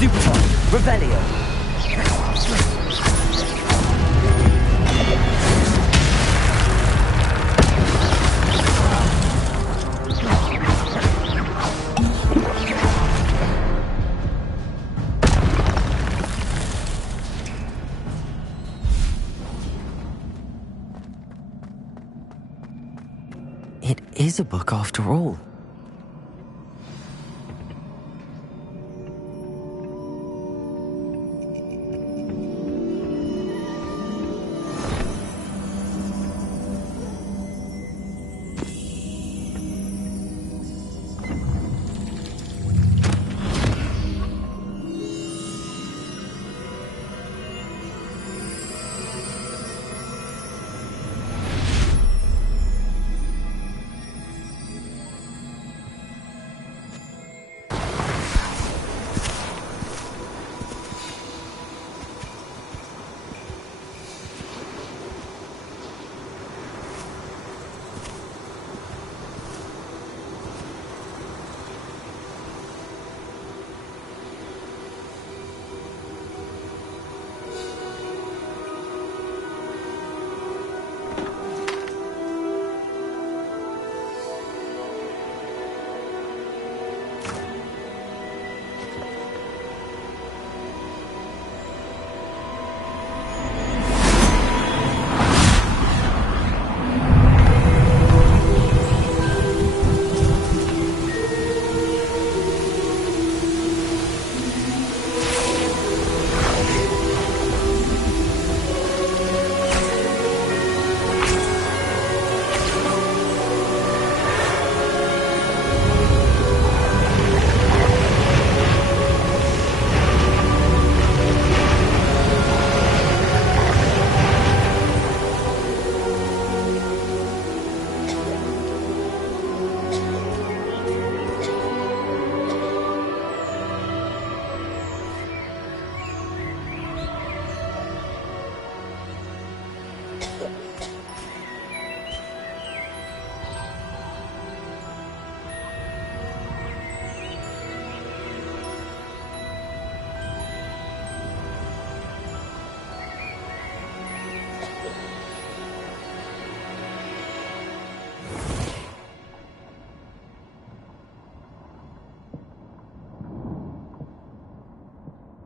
Super, Revelio. It is a book after all.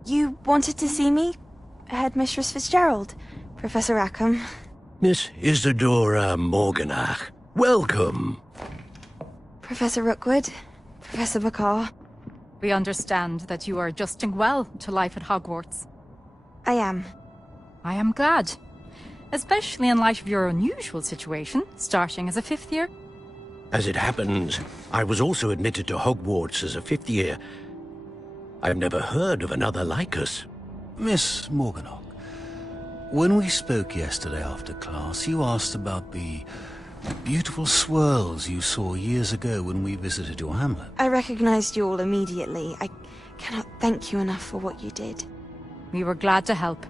You wanted to see me? Headmistress Fitzgerald, Professor Rackham. Miss Isadora Morganach, welcome. Professor Rookwood, Professor Bakar. We understand that you are adjusting well to life at Hogwarts. I am. I am glad. Especially in light of your unusual situation, starting as a 5th year. As it happens, I was also admitted to Hogwarts as a 5th year. I've never heard of another like us. Miss Morganach, when we spoke yesterday after class, you asked about the beautiful swirls you saw years ago when we visited your hamlet. I recognized you all immediately. I cannot thank you enough for what you did. We were glad to help.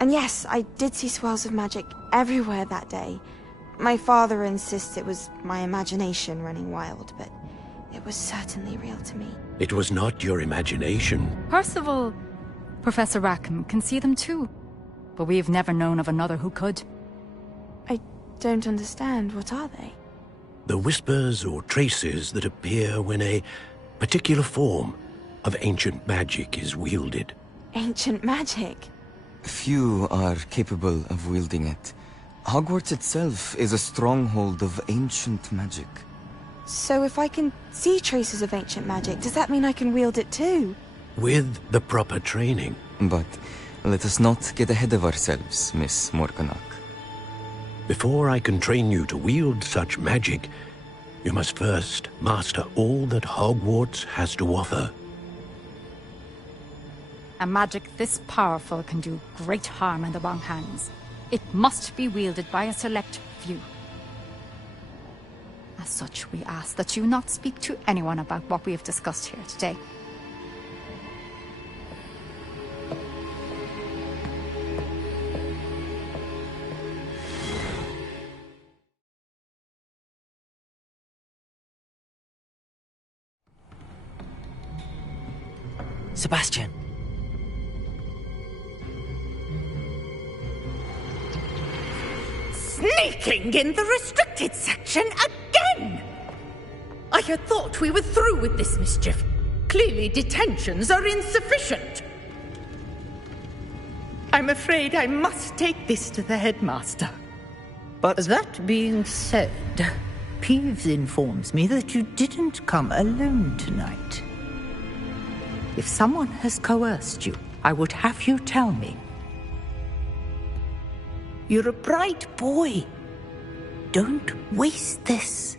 And yes, I did see swirls of magic everywhere that day. My father insists it was my imagination running wild, but it was certainly real to me. It was not your imagination. Percival, Professor Rackham can see them too. But we have never known of another who could. I don't understand. What are they? The whispers or traces that appear when a particular form of ancient magic is wielded. Ancient magic? Few are capable of wielding it. Hogwarts itself is a stronghold of ancient magic. So if I can see traces of ancient magic, does that mean I can wield it too? With the proper training. But let us not get ahead of ourselves, Miss Morganach. Before I can train you to wield such magic, you must first master all that Hogwarts has to offer. A magic this powerful can do great harm in the wrong hands. It must be wielded by a select few. As such, we ask that you not speak to anyone about what we have discussed here today. Sebastian, Sneaking in the restricted section again! I had thought we were through with this mischief. Clearly detentions are insufficient. I'm afraid I must take this to the headmaster. But that being said, Peeves informs me that you didn't come alone tonight. If someone has coerced you, I would have you tell me. You're a bright boy. Don't waste this.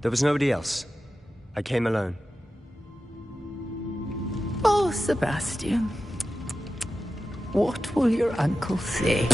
There was nobody else. I came alone. Oh, Sebastian. What will your uncle say?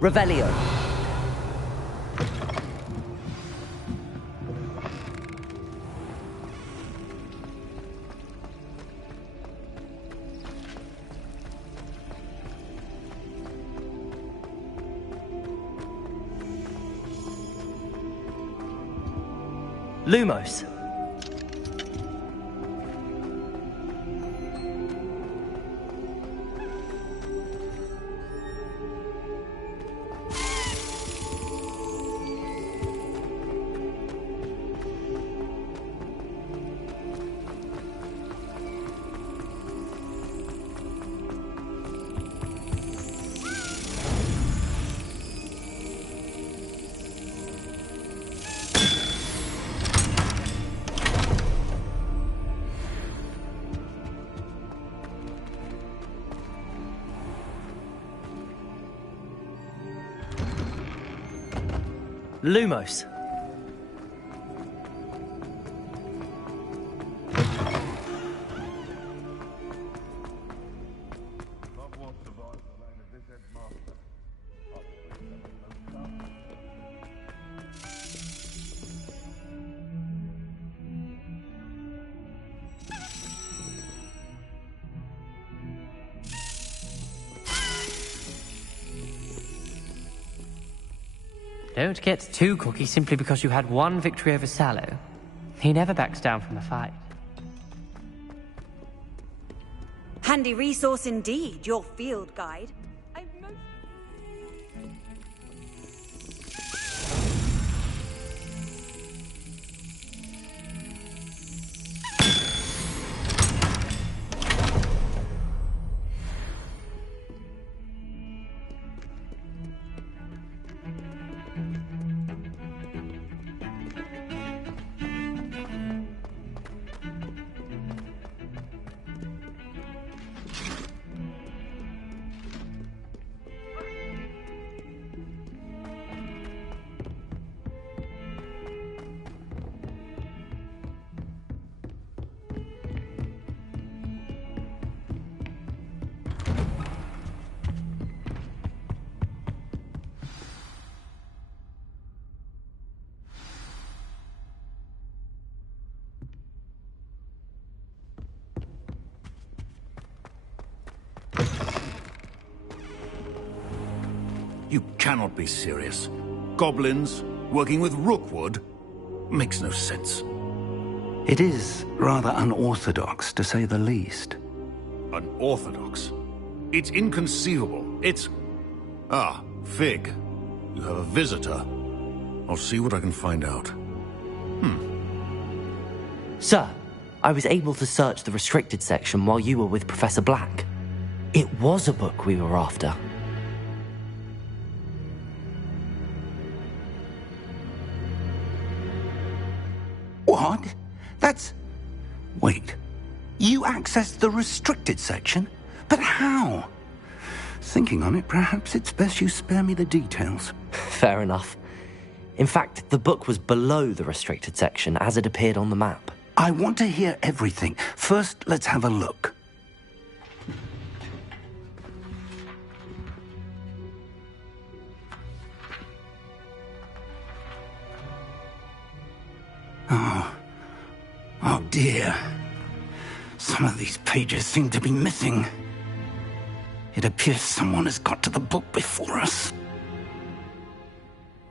Revelio. Lumos. Lumos. Don't get too cocky simply because you had one victory over Sallow. He never backs down from a fight. Handy resource indeed, your field guide. You cannot be serious. Goblins working with Rookwood? Makes no sense. It is rather unorthodox, to say the least. Unorthodox? It's inconceivable. It's... Ah, Fig. You have a visitor. I'll see what I can find out. Sir, I was able to search the restricted section while you were with Professor Black. It was a book we were after. What? That's... Wait. You accessed the restricted section? But how? Thinking on it, perhaps it's best you spare me the details. Fair enough. In fact, the book was below the restricted section as it appeared on the map. I want to hear everything. First, let's have a look. dear. Some of these pages seem to be missing. It appears someone has got to the book before us.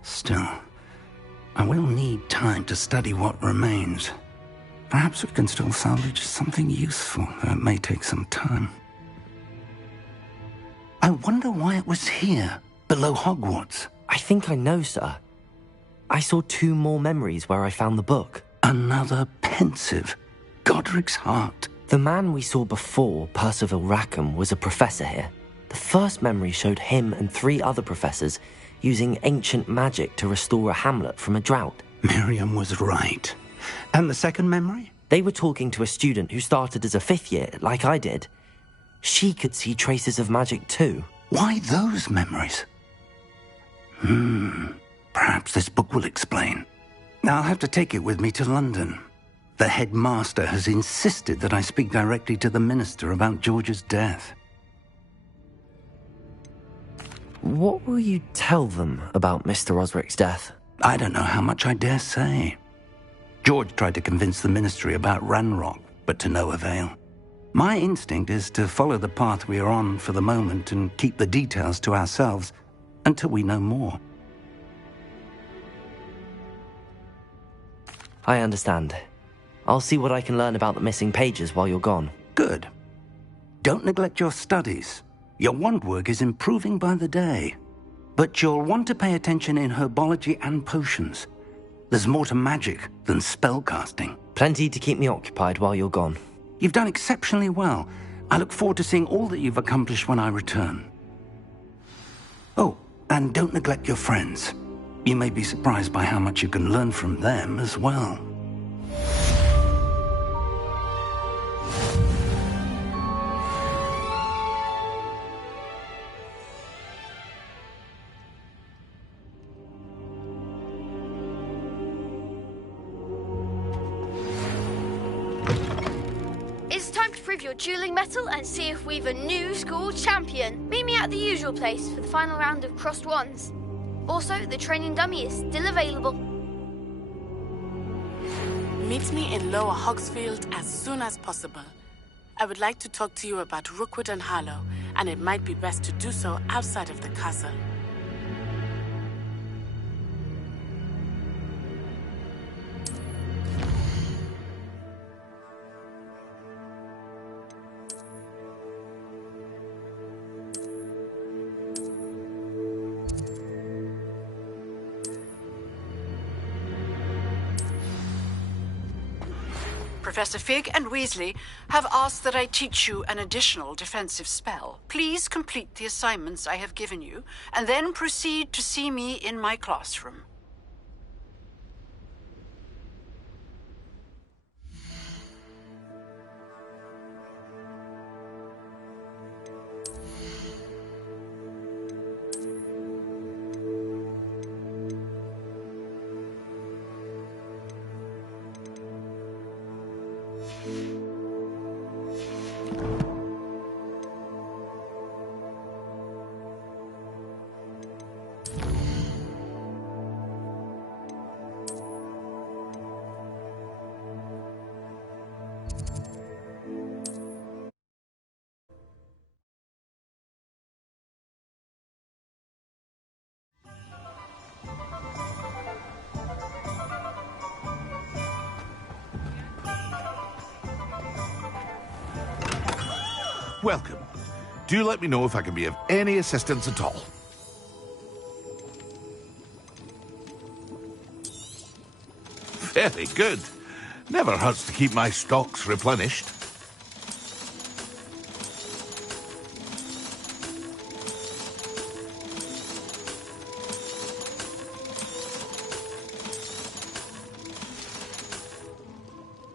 Still, I will need time to study what remains. Perhaps we can still salvage something useful, though it may take some time. I wonder why it was here, below Hogwarts. I think I know, sir. I saw 2 more memories where I found the book. Another pensive. Godric's heart. The man we saw before, Percival Rackham, was a professor here. The first memory showed him and 3 other professors using ancient magic to restore a hamlet from a drought. Miriam was right. And the second memory? They were talking to a student who started as a 5th year, like I did. She could see traces of magic too. Why those memories? Perhaps this book will explain. I'll have to take it with me to London. The headmaster has insisted that I speak directly to the minister about George's death. What will you tell them about Mr. Osric's death? I don't know how much I dare say. George tried to convince the ministry about Ranrock, but to no avail. My instinct is to follow the path we are on for the moment and keep the details to ourselves until we know more. I understand. I'll see what I can learn about the missing pages while you're gone. Good. Don't neglect your studies. Your wand work is improving by the day. But you'll want to pay attention in herbology and potions. There's more to magic than spellcasting. Plenty to keep me occupied while you're gone. You've done exceptionally well. I look forward to seeing all that you've accomplished when I return. Oh, and don't neglect your friends. You may be surprised by how much you can learn from them as well. It's time to prove your dueling mettle and see if we've a new school champion. Meet me at the usual place for the final round of crossed wands. Also, the training dummy is still available. Meet me in Lower Hogsfield as soon as possible. I would like to talk to you about Rookwood and Harlow, and it might be best to do so outside of the castle. Professor Fig and Weasley have asked that I teach you an additional defensive spell. Please complete the assignments I have given you, and then proceed to see me in my classroom. Welcome. Do let me know if I can be of any assistance at all. Very good. Never hurts to keep my stocks replenished.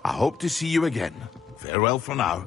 I hope to see you again. Farewell for now.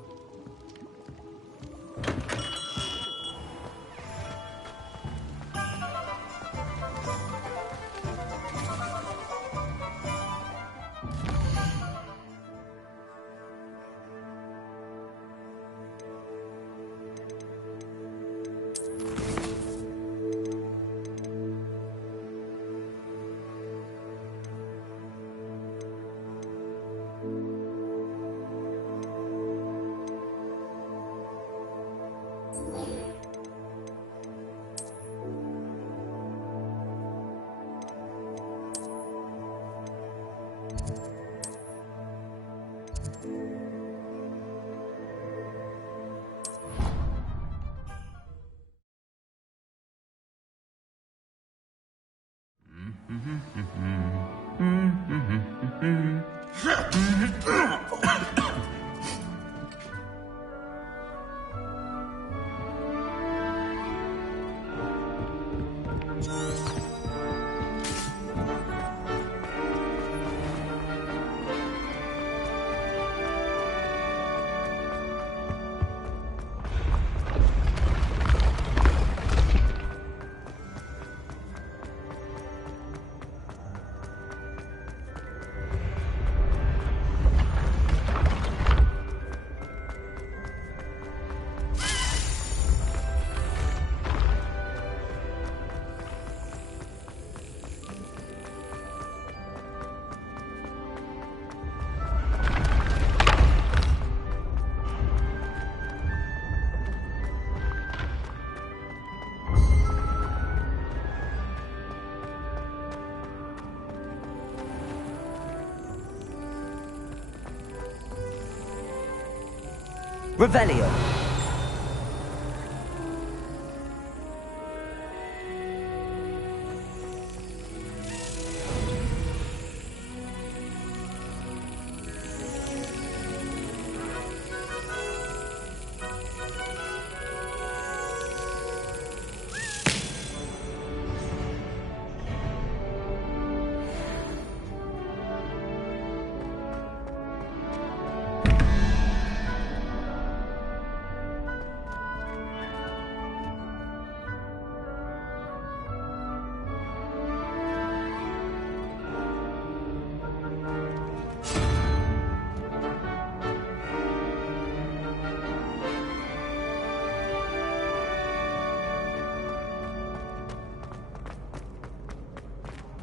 Revelio.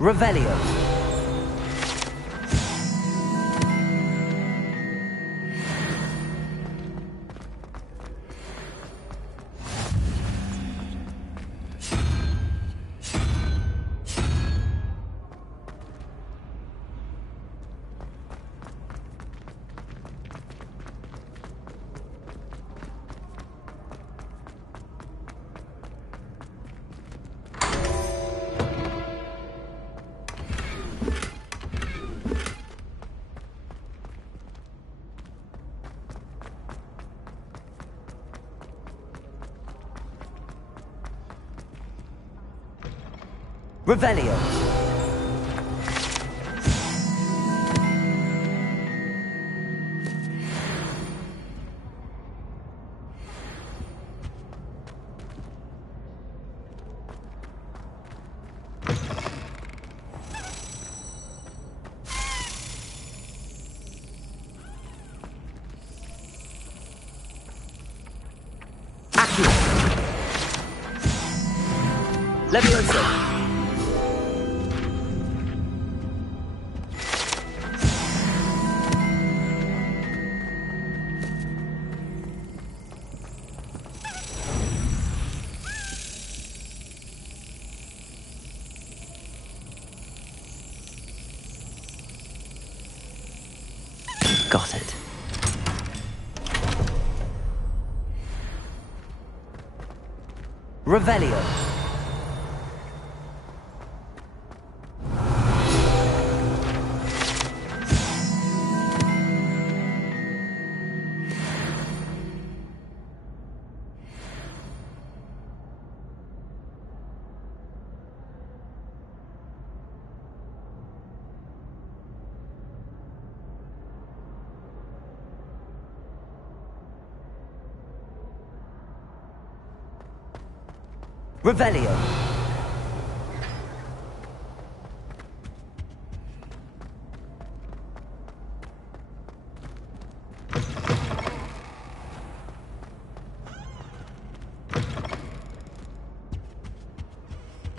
Revelio. Revelio. Accio. Levioso. Got it. Revelio. Revelio.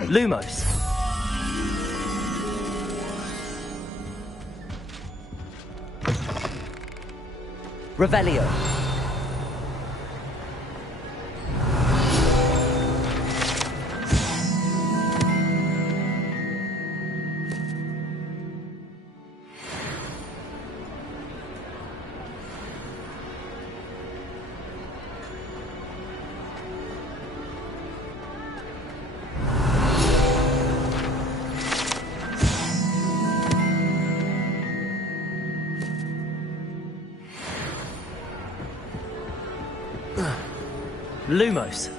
Lumos. Revelio. Lumos.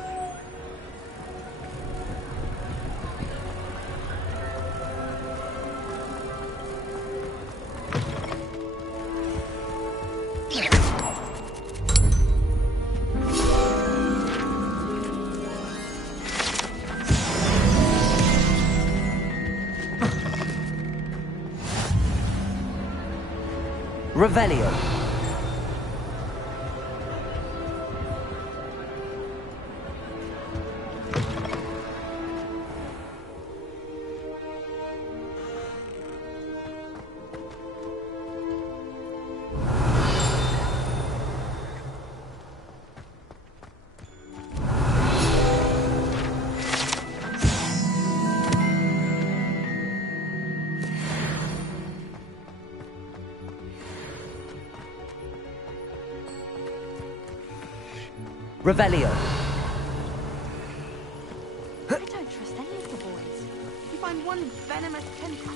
Revelio. Revelio. I don't trust any of the boys. You find one venomous tentacle.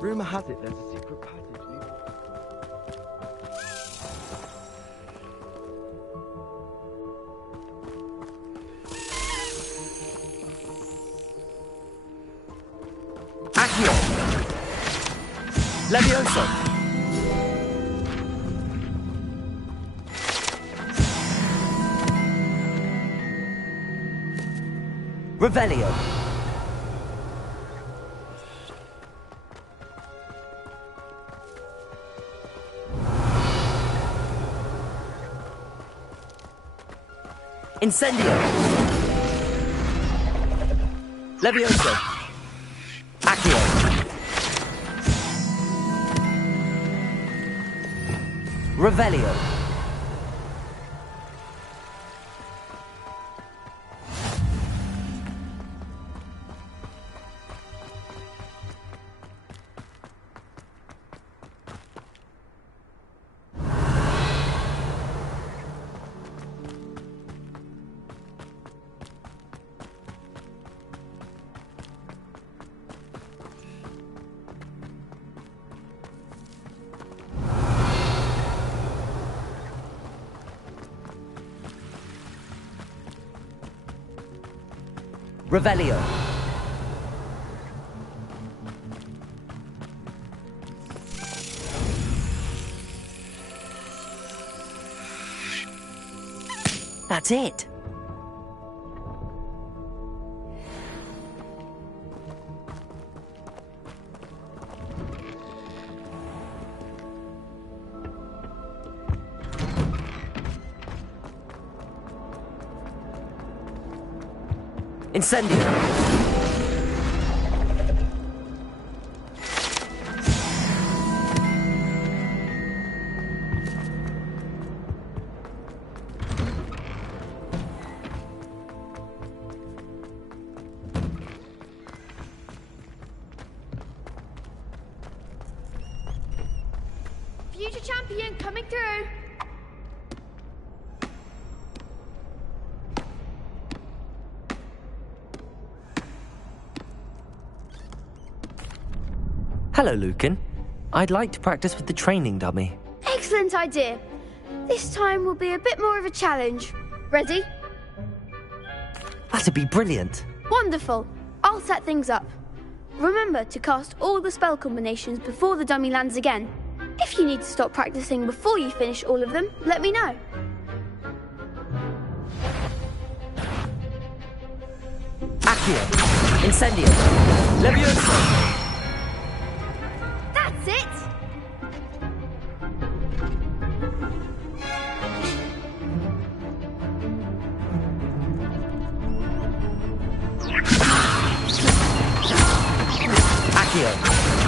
Rumor has it there's a secret passage leading... Accio. Levioso. Revelio. Incendio. Levioso. Accio. Revelio. Revelio. That's it. Incendio. Future champion coming through. Hello, Lucan. I'd like to practice with the training dummy. Excellent idea. This time will be a bit more of a challenge. Ready? That'd be brilliant. Wonderful. I'll set things up. Remember to cast all the spell combinations before the dummy lands again. If you need to stop practicing before you finish all of them, let me know. Accio. Incendio. Levioso. That's it! Accio.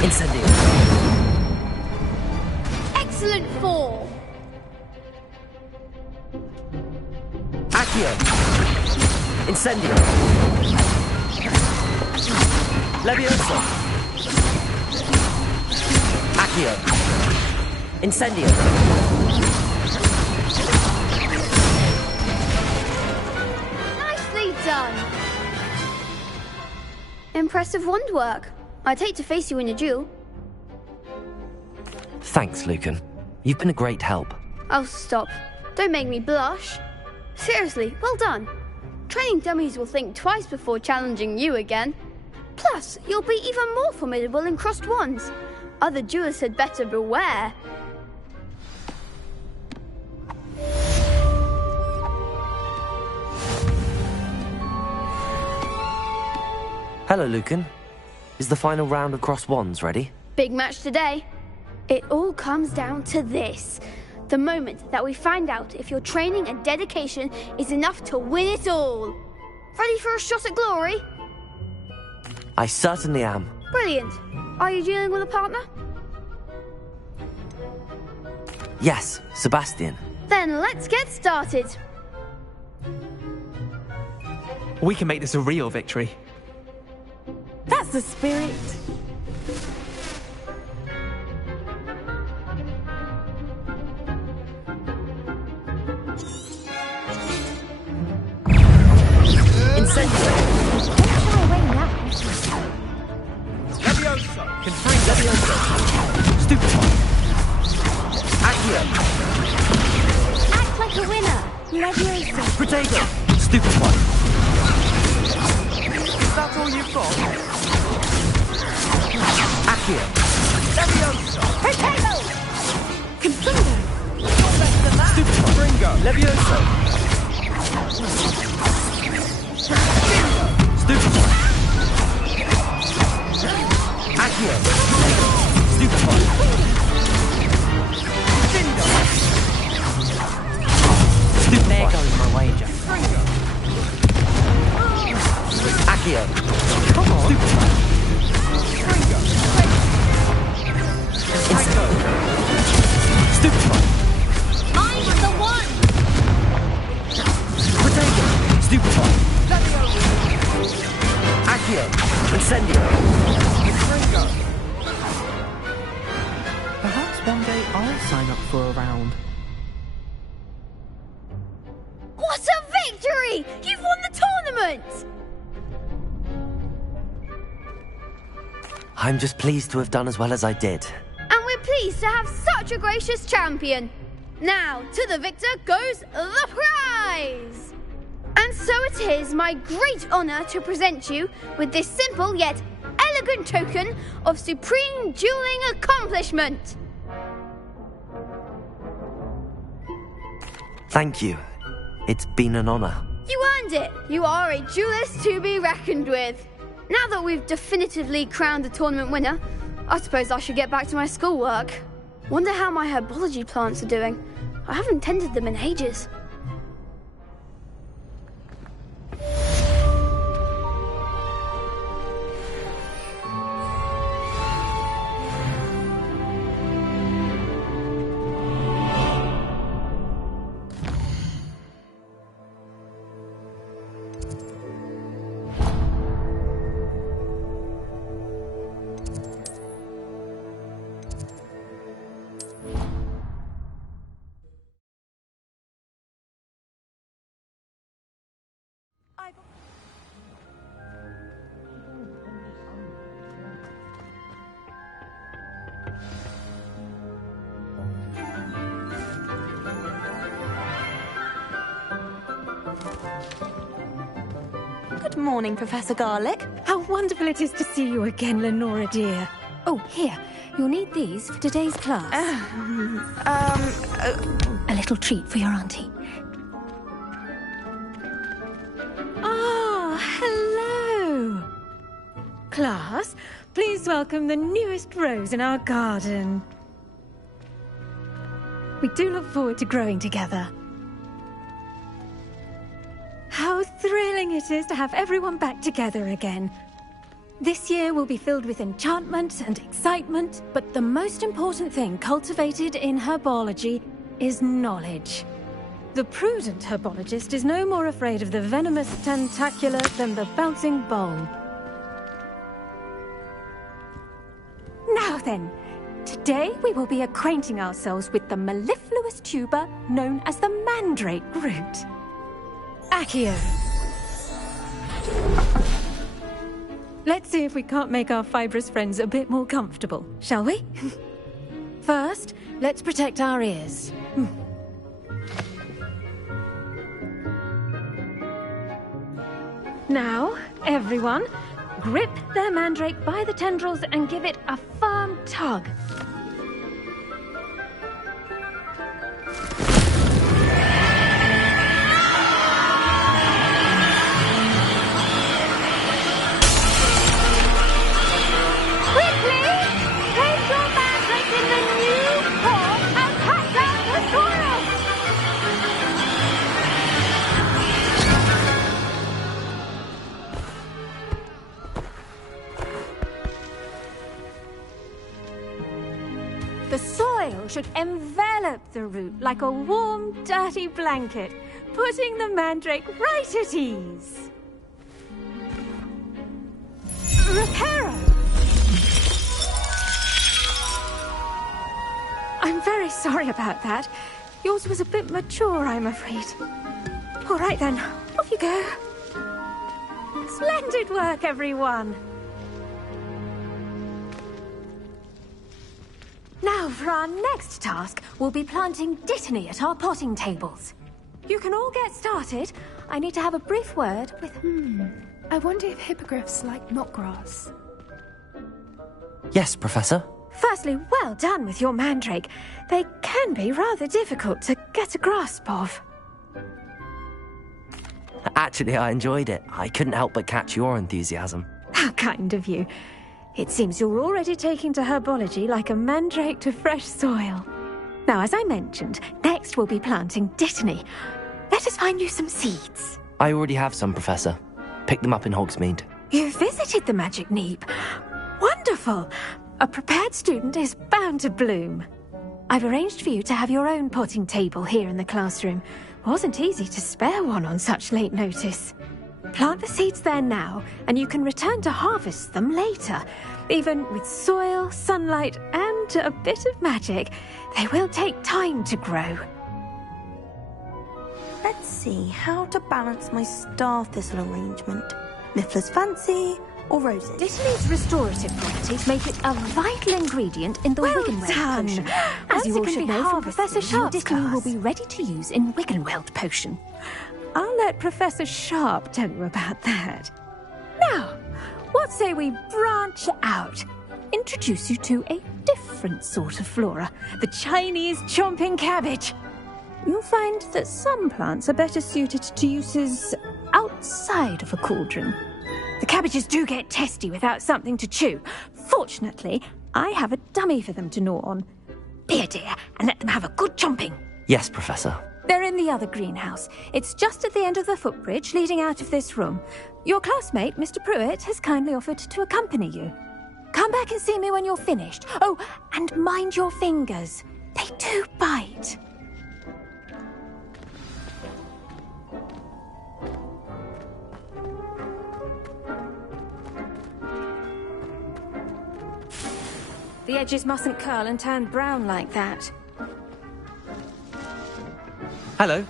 Incendio. Excellent form! Accio. Incendio. Leviosa! Accio! Incendio! Nicely done! Impressive wand work. I'd hate to face you in a duel. Thanks, Lucan. You've been a great help. Oh, stop. Don't make me blush. Seriously, well done. Training dummies will think twice before challenging you again. Plus, you'll be even more formidable in crossed wands. Other duelists had better beware. Hello, Lucan. Is the final round of crossed wands ready? Big match today. It all comes down to this. The moment that we find out if your training and dedication is enough to win it all. Ready for a shot at glory? I certainly am. Brilliant. Are you dealing with a partner? Yes, Sebastian. Then let's get started. We can make this a real victory. That's the spirit. Incendio! Leviosa! Confirm Leviosa! Stupefy! Accio! Act like a winner. Leviosa. Protego! Stupefy! Is that all you've got? Accio! Leviosa! Protego! Confringo! Stupefy! Fringo! Leviosa! Stupefy! Accio! Stupefy! Findo! Stupefy! There goes my wager. Accio! Come on! Stupefy! Fringo! Incendio! Stupefy! I'm the one! Protego! Stupefy! Accio! Incendio! Fringo! Perhaps one day I'll sign up for a round. What a victory! You've won the tournament! I'm just pleased to have done as well as I did. And we're pleased to have such a gracious champion. Now, to the victor goes the prize! And so it is my great honour to present you with this simple yet elegant token of supreme dueling accomplishment. Thank you. It's been an honor. You earned it. You are a duelist to be reckoned with. Now that we've definitively crowned the tournament winner, I suppose I should get back to my schoolwork. Wonder how my herbology plants are doing. I haven't tended them in ages. Good morning, Professor Garlick. How wonderful it is to see you again, Lenora dear. Oh, here. You'll need these for today's class. A little treat for your auntie. Ah, hello. Class, please welcome the newest rose in our garden. We do look forward to growing together. How thrilling it is to have everyone back together again. This year will be filled with enchantment and excitement, but the most important thing cultivated in herbology is knowledge. The prudent herbologist is no more afraid of the venomous tentacular than the bouncing bulb. then, today we will be acquainting ourselves with the mellifluous tuber known as the mandrake root. Accio. Let's see if we can't make our fibrous friends a bit more comfortable, shall we? First, let's protect our ears. Now, everyone, grip their mandrake by the tendrils and give it a firm tug. The soil should envelop the root like a warm, dirty blanket, putting the mandrake right at ease. Reparo! I'm very sorry about that. Yours was a bit mature, I'm afraid. All right then, off you go. Splendid work, everyone. Now, for our next task, we'll be planting Dittany at our potting tables. You can all get started. I need to have a brief word with... I wonder if hippogriffs like knotgrass. Yes, Professor. Firstly, well done with your mandrake. They can be rather difficult to get a grasp of. Actually, I enjoyed it. I couldn't help but catch your enthusiasm. How kind of you. It seems you're already taking to herbology like a mandrake to fresh soil. Now, as I mentioned, next we'll be planting Dittany. Let us find you some seeds. I already have some, Professor. Picked them up in Hogsmeade. You visited the Magic Neep. Wonderful! A prepared student is bound to bloom. I've arranged for you to have your own potting table here in the classroom. Wasn't easy to spare one on such late notice. Plant the seeds there now, and you can return to harvest them later. Even with soil, sunlight, and a bit of magic, they will take time to grow. Let's see how to balance my star thistle arrangement. Miffler's fancy or roses? Dittany's restorative properties make it a vital ingredient in the Wiggenweld potion. As you all should know from Professor Sharp's class, will be ready to use in Wiggenweld potion. I'll let Professor Sharp tell you about that. Now, what say we branch out? Introduce you to a different sort of flora, the Chinese chomping cabbage. You'll find that some plants are better suited to uses outside of a cauldron. The cabbages do get testy without something to chew. Fortunately, I have a dummy for them to gnaw on. Be a dear and let them have a good chomping. Yes, Professor. They're in the other greenhouse. It's just at the end of the footbridge leading out of this room. Your classmate, Mr. Pruitt, has kindly offered to accompany you. Come back and see me when you're finished. Oh, and mind your fingers. They do bite. The edges mustn't curl and turn brown like that. Hello.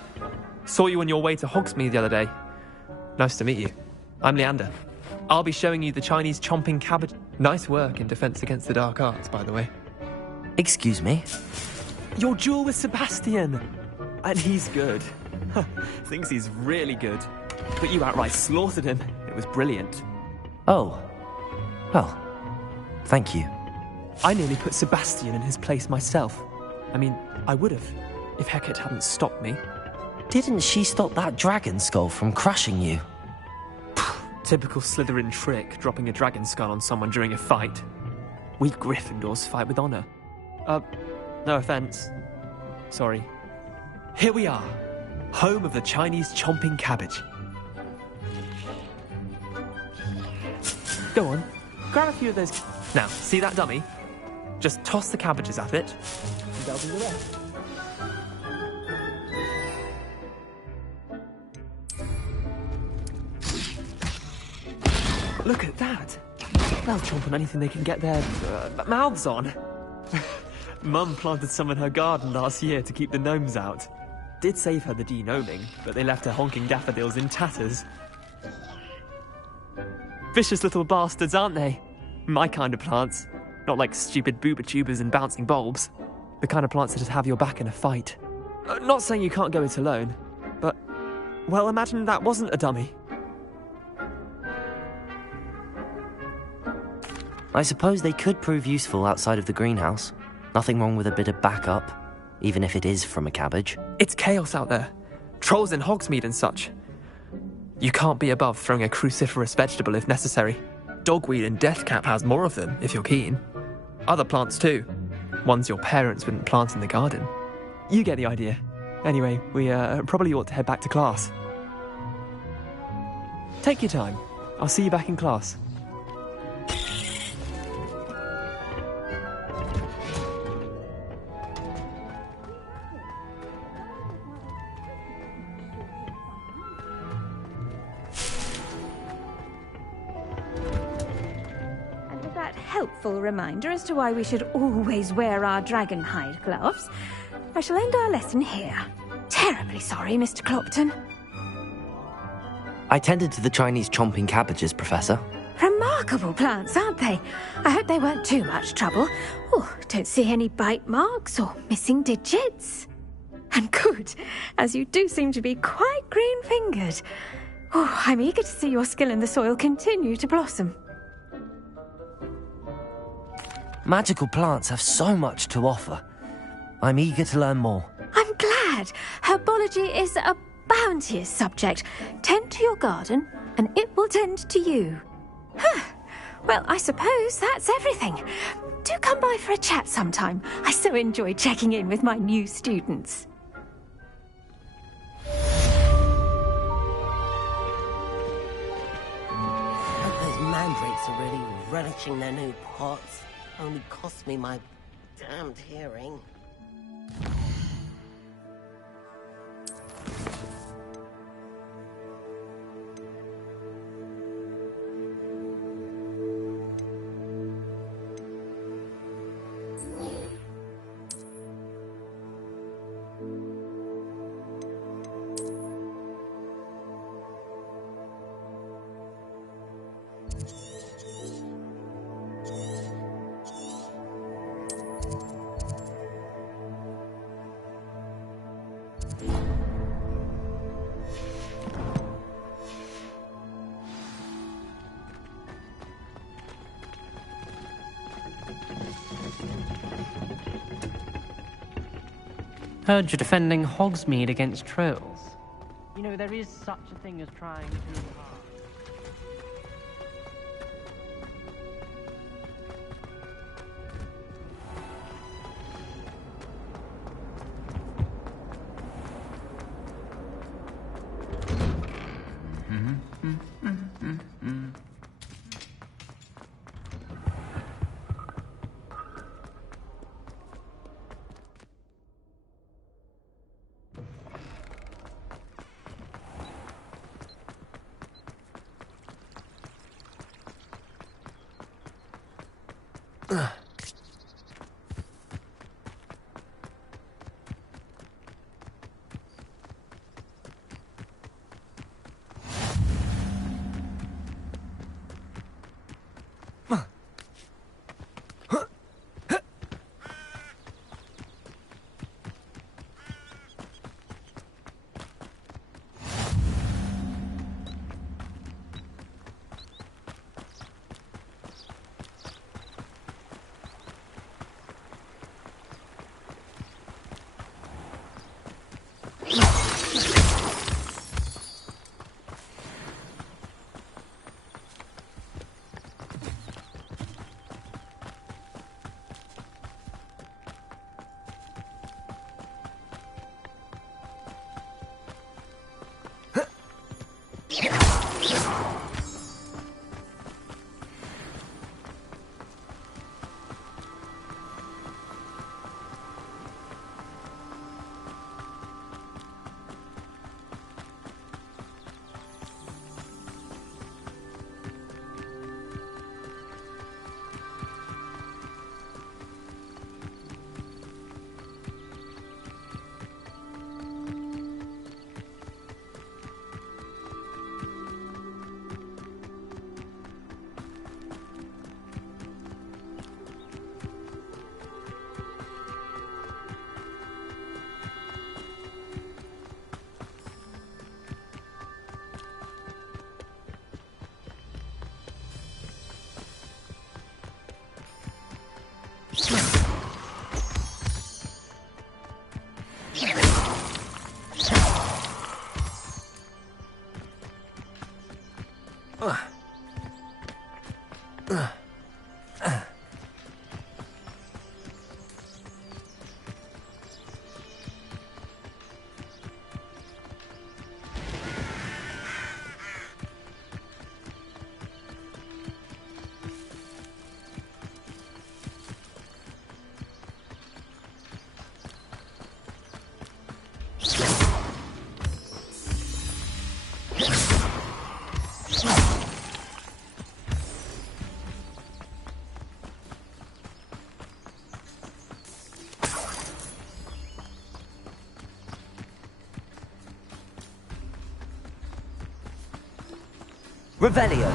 Saw you on your way to Hogsmeade the other day. Nice to meet you. I'm Leander. I'll be showing you the Chinese chomping cabbage. Nice work in Defense Against the Dark Arts, by the way. Excuse me? Your duel with Sebastian. And he's good. Thinks he's really good. But you outright slaughtered him. It was brilliant. Oh. Well, thank you. I nearly put Sebastian in his place myself. I mean, I would have, if Hecate hadn't stopped me. Didn't she stop that dragon skull from crushing you? Typical Slytherin trick, dropping a dragon skull on someone during a fight. We Gryffindors fight with honor. No offense. Sorry. Here we are, home of the Chinese chomping cabbage. Go on, grab a few of those. Now, see that dummy? Just toss the cabbages at it, and they'll do the rest. Look at that! They'll chomp on anything they can get their mouths on. Mum planted some in her garden last year to keep the gnomes out. Did save her the de-gnoming, but they left her honking daffodils in tatters. Vicious little bastards, aren't they? My kind of plants. Not like stupid booba tubers and bouncing bulbs. The kind of plants that just have your back in a fight. Not saying you can't go it alone, but, well, imagine that wasn't a dummy. I suppose they could prove useful outside of the greenhouse. Nothing wrong with a bit of backup, even if it is from a cabbage. It's chaos out there. Trolls in Hogsmeade and such. You can't be above throwing a cruciferous vegetable if necessary. Dogweed and deathcap has more of them, if you're keen. Other plants too. Ones your parents wouldn't plant in the garden. You get the idea. Anyway, we probably ought to head back to class. Take your time. I'll see you back in class. Helpful reminder as to why we should always wear our dragonhide gloves, I shall end our lesson here. Terribly sorry, Mr. Clopton. I tended to the Chinese chomping cabbages, Professor. Remarkable plants, aren't they? I hope they weren't too much trouble. Oh, don't see any bite marks or missing digits. And good, as you do seem to be quite green-fingered. Oh, I'm eager to see your skill in the soil continue to blossom. Magical plants have so much to offer. I'm eager to learn more. I'm glad. Herbology is a bounteous subject. Tend to your garden, and it will tend to you. Well, I suppose that's everything. Do come by for a chat sometime. I so enjoy checking in with my new students. Those mandrakes are really relishing their new pots. Only cost me my damned hearing. Heard you're defending Hogsmeade against trolls. You know, there is such a thing as trying too hard. Revelio.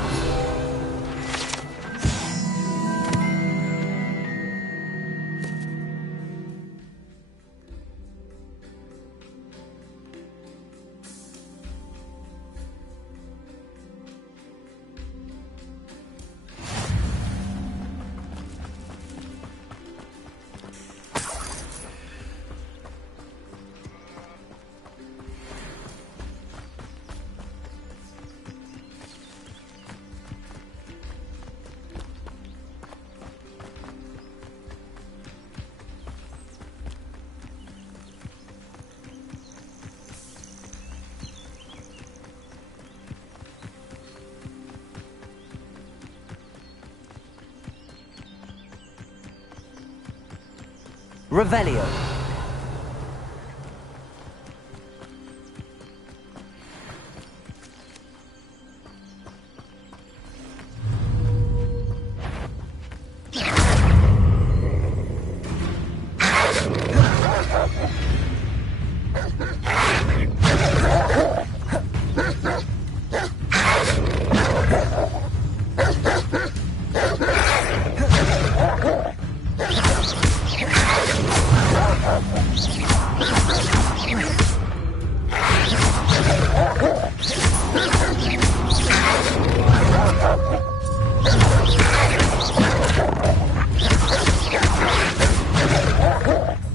Revelio.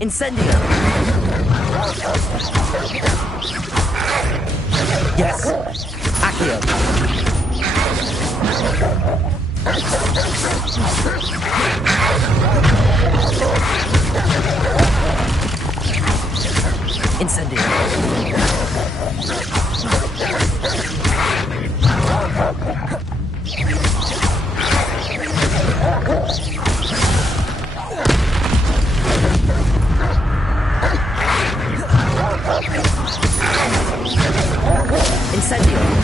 Incendio. Yes. Accio. Incendio. Incendio.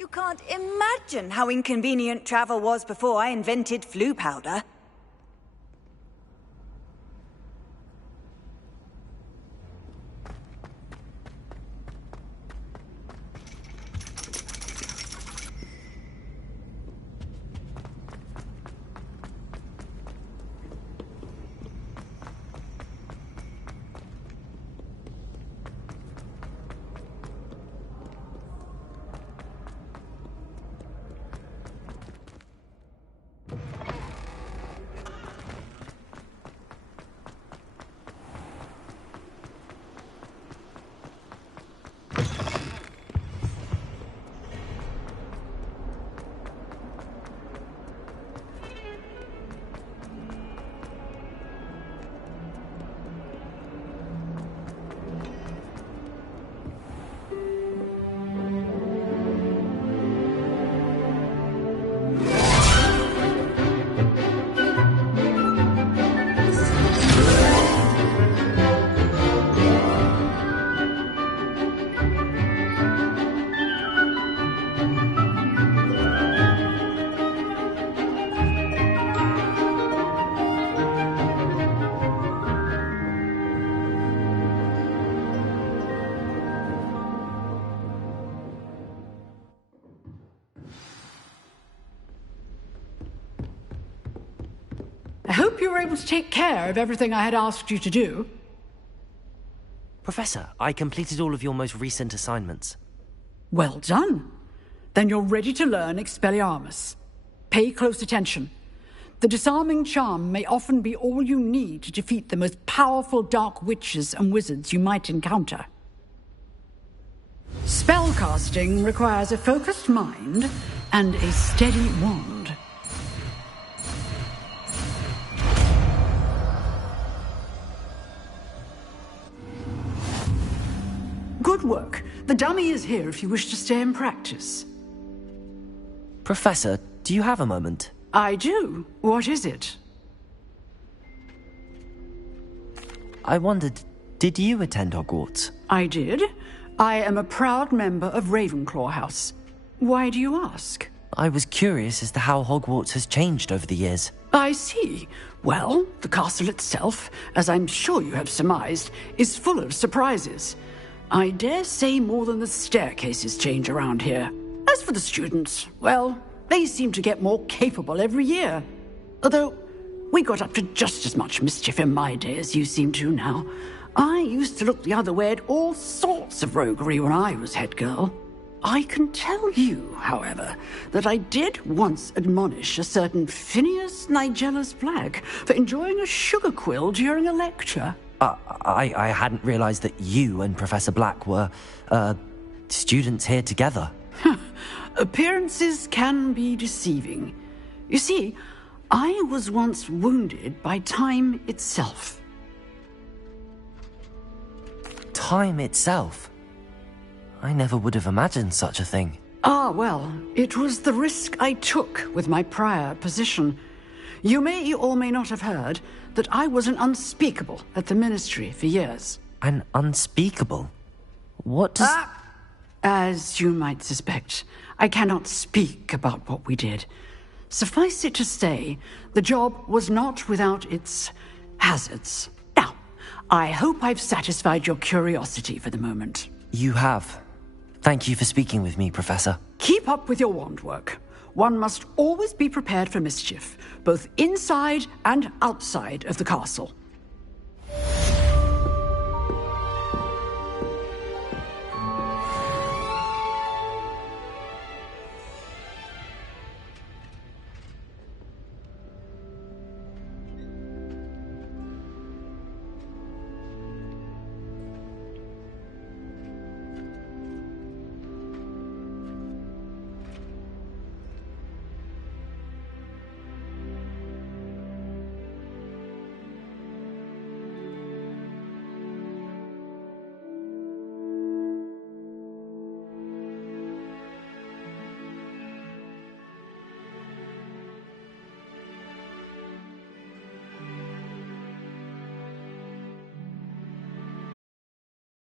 You can't imagine how inconvenient travel was before I invented flu powder. hope you were able to take care of everything I had asked you to do. Professor, I completed all of your most recent assignments. Well done. Then you're ready to learn Expelliarmus. Pay close attention. The disarming charm may often be all you need to defeat the most powerful dark witches and wizards you might encounter. Spellcasting requires a focused mind and a steady wand. Good work. The dummy is here if you wish to stay and practice. Professor, do you have a moment? I do. What is it? I wondered, did you attend Hogwarts? I did. I am a proud member of Ravenclaw House. Why do you ask? I was curious as to how Hogwarts has changed over the years. I see. Well, the castle itself, as I'm sure you have surmised, is full of surprises. I dare say more than the staircases change around here. As for the students, well, they seem to get more capable every year. Although, we got up to just as much mischief in my day as you seem to now. I used to look the other way at all sorts of roguery when I was head girl. I can tell you, however, that I did once admonish a certain Phineas Nigellus Black for enjoying a sugar quill during a lecture. I hadn't realized that you and Professor Black were, students here together. Appearances can be deceiving. You see, I was once wounded by time itself. Time itself? I never would have imagined such a thing. Ah, well, it was the risk I took with my prior position. You may or may not have heard that I was an unspeakable at the Ministry for years. An unspeakable? What does... As you might suspect, I cannot speak about what we did. Suffice it to say, the job was not without its hazards. Now, I hope I've satisfied your curiosity for the moment. You have. Thank you for speaking with me, Professor. Keep up with your wand work. One must always be prepared for mischief, both inside and outside of the castle.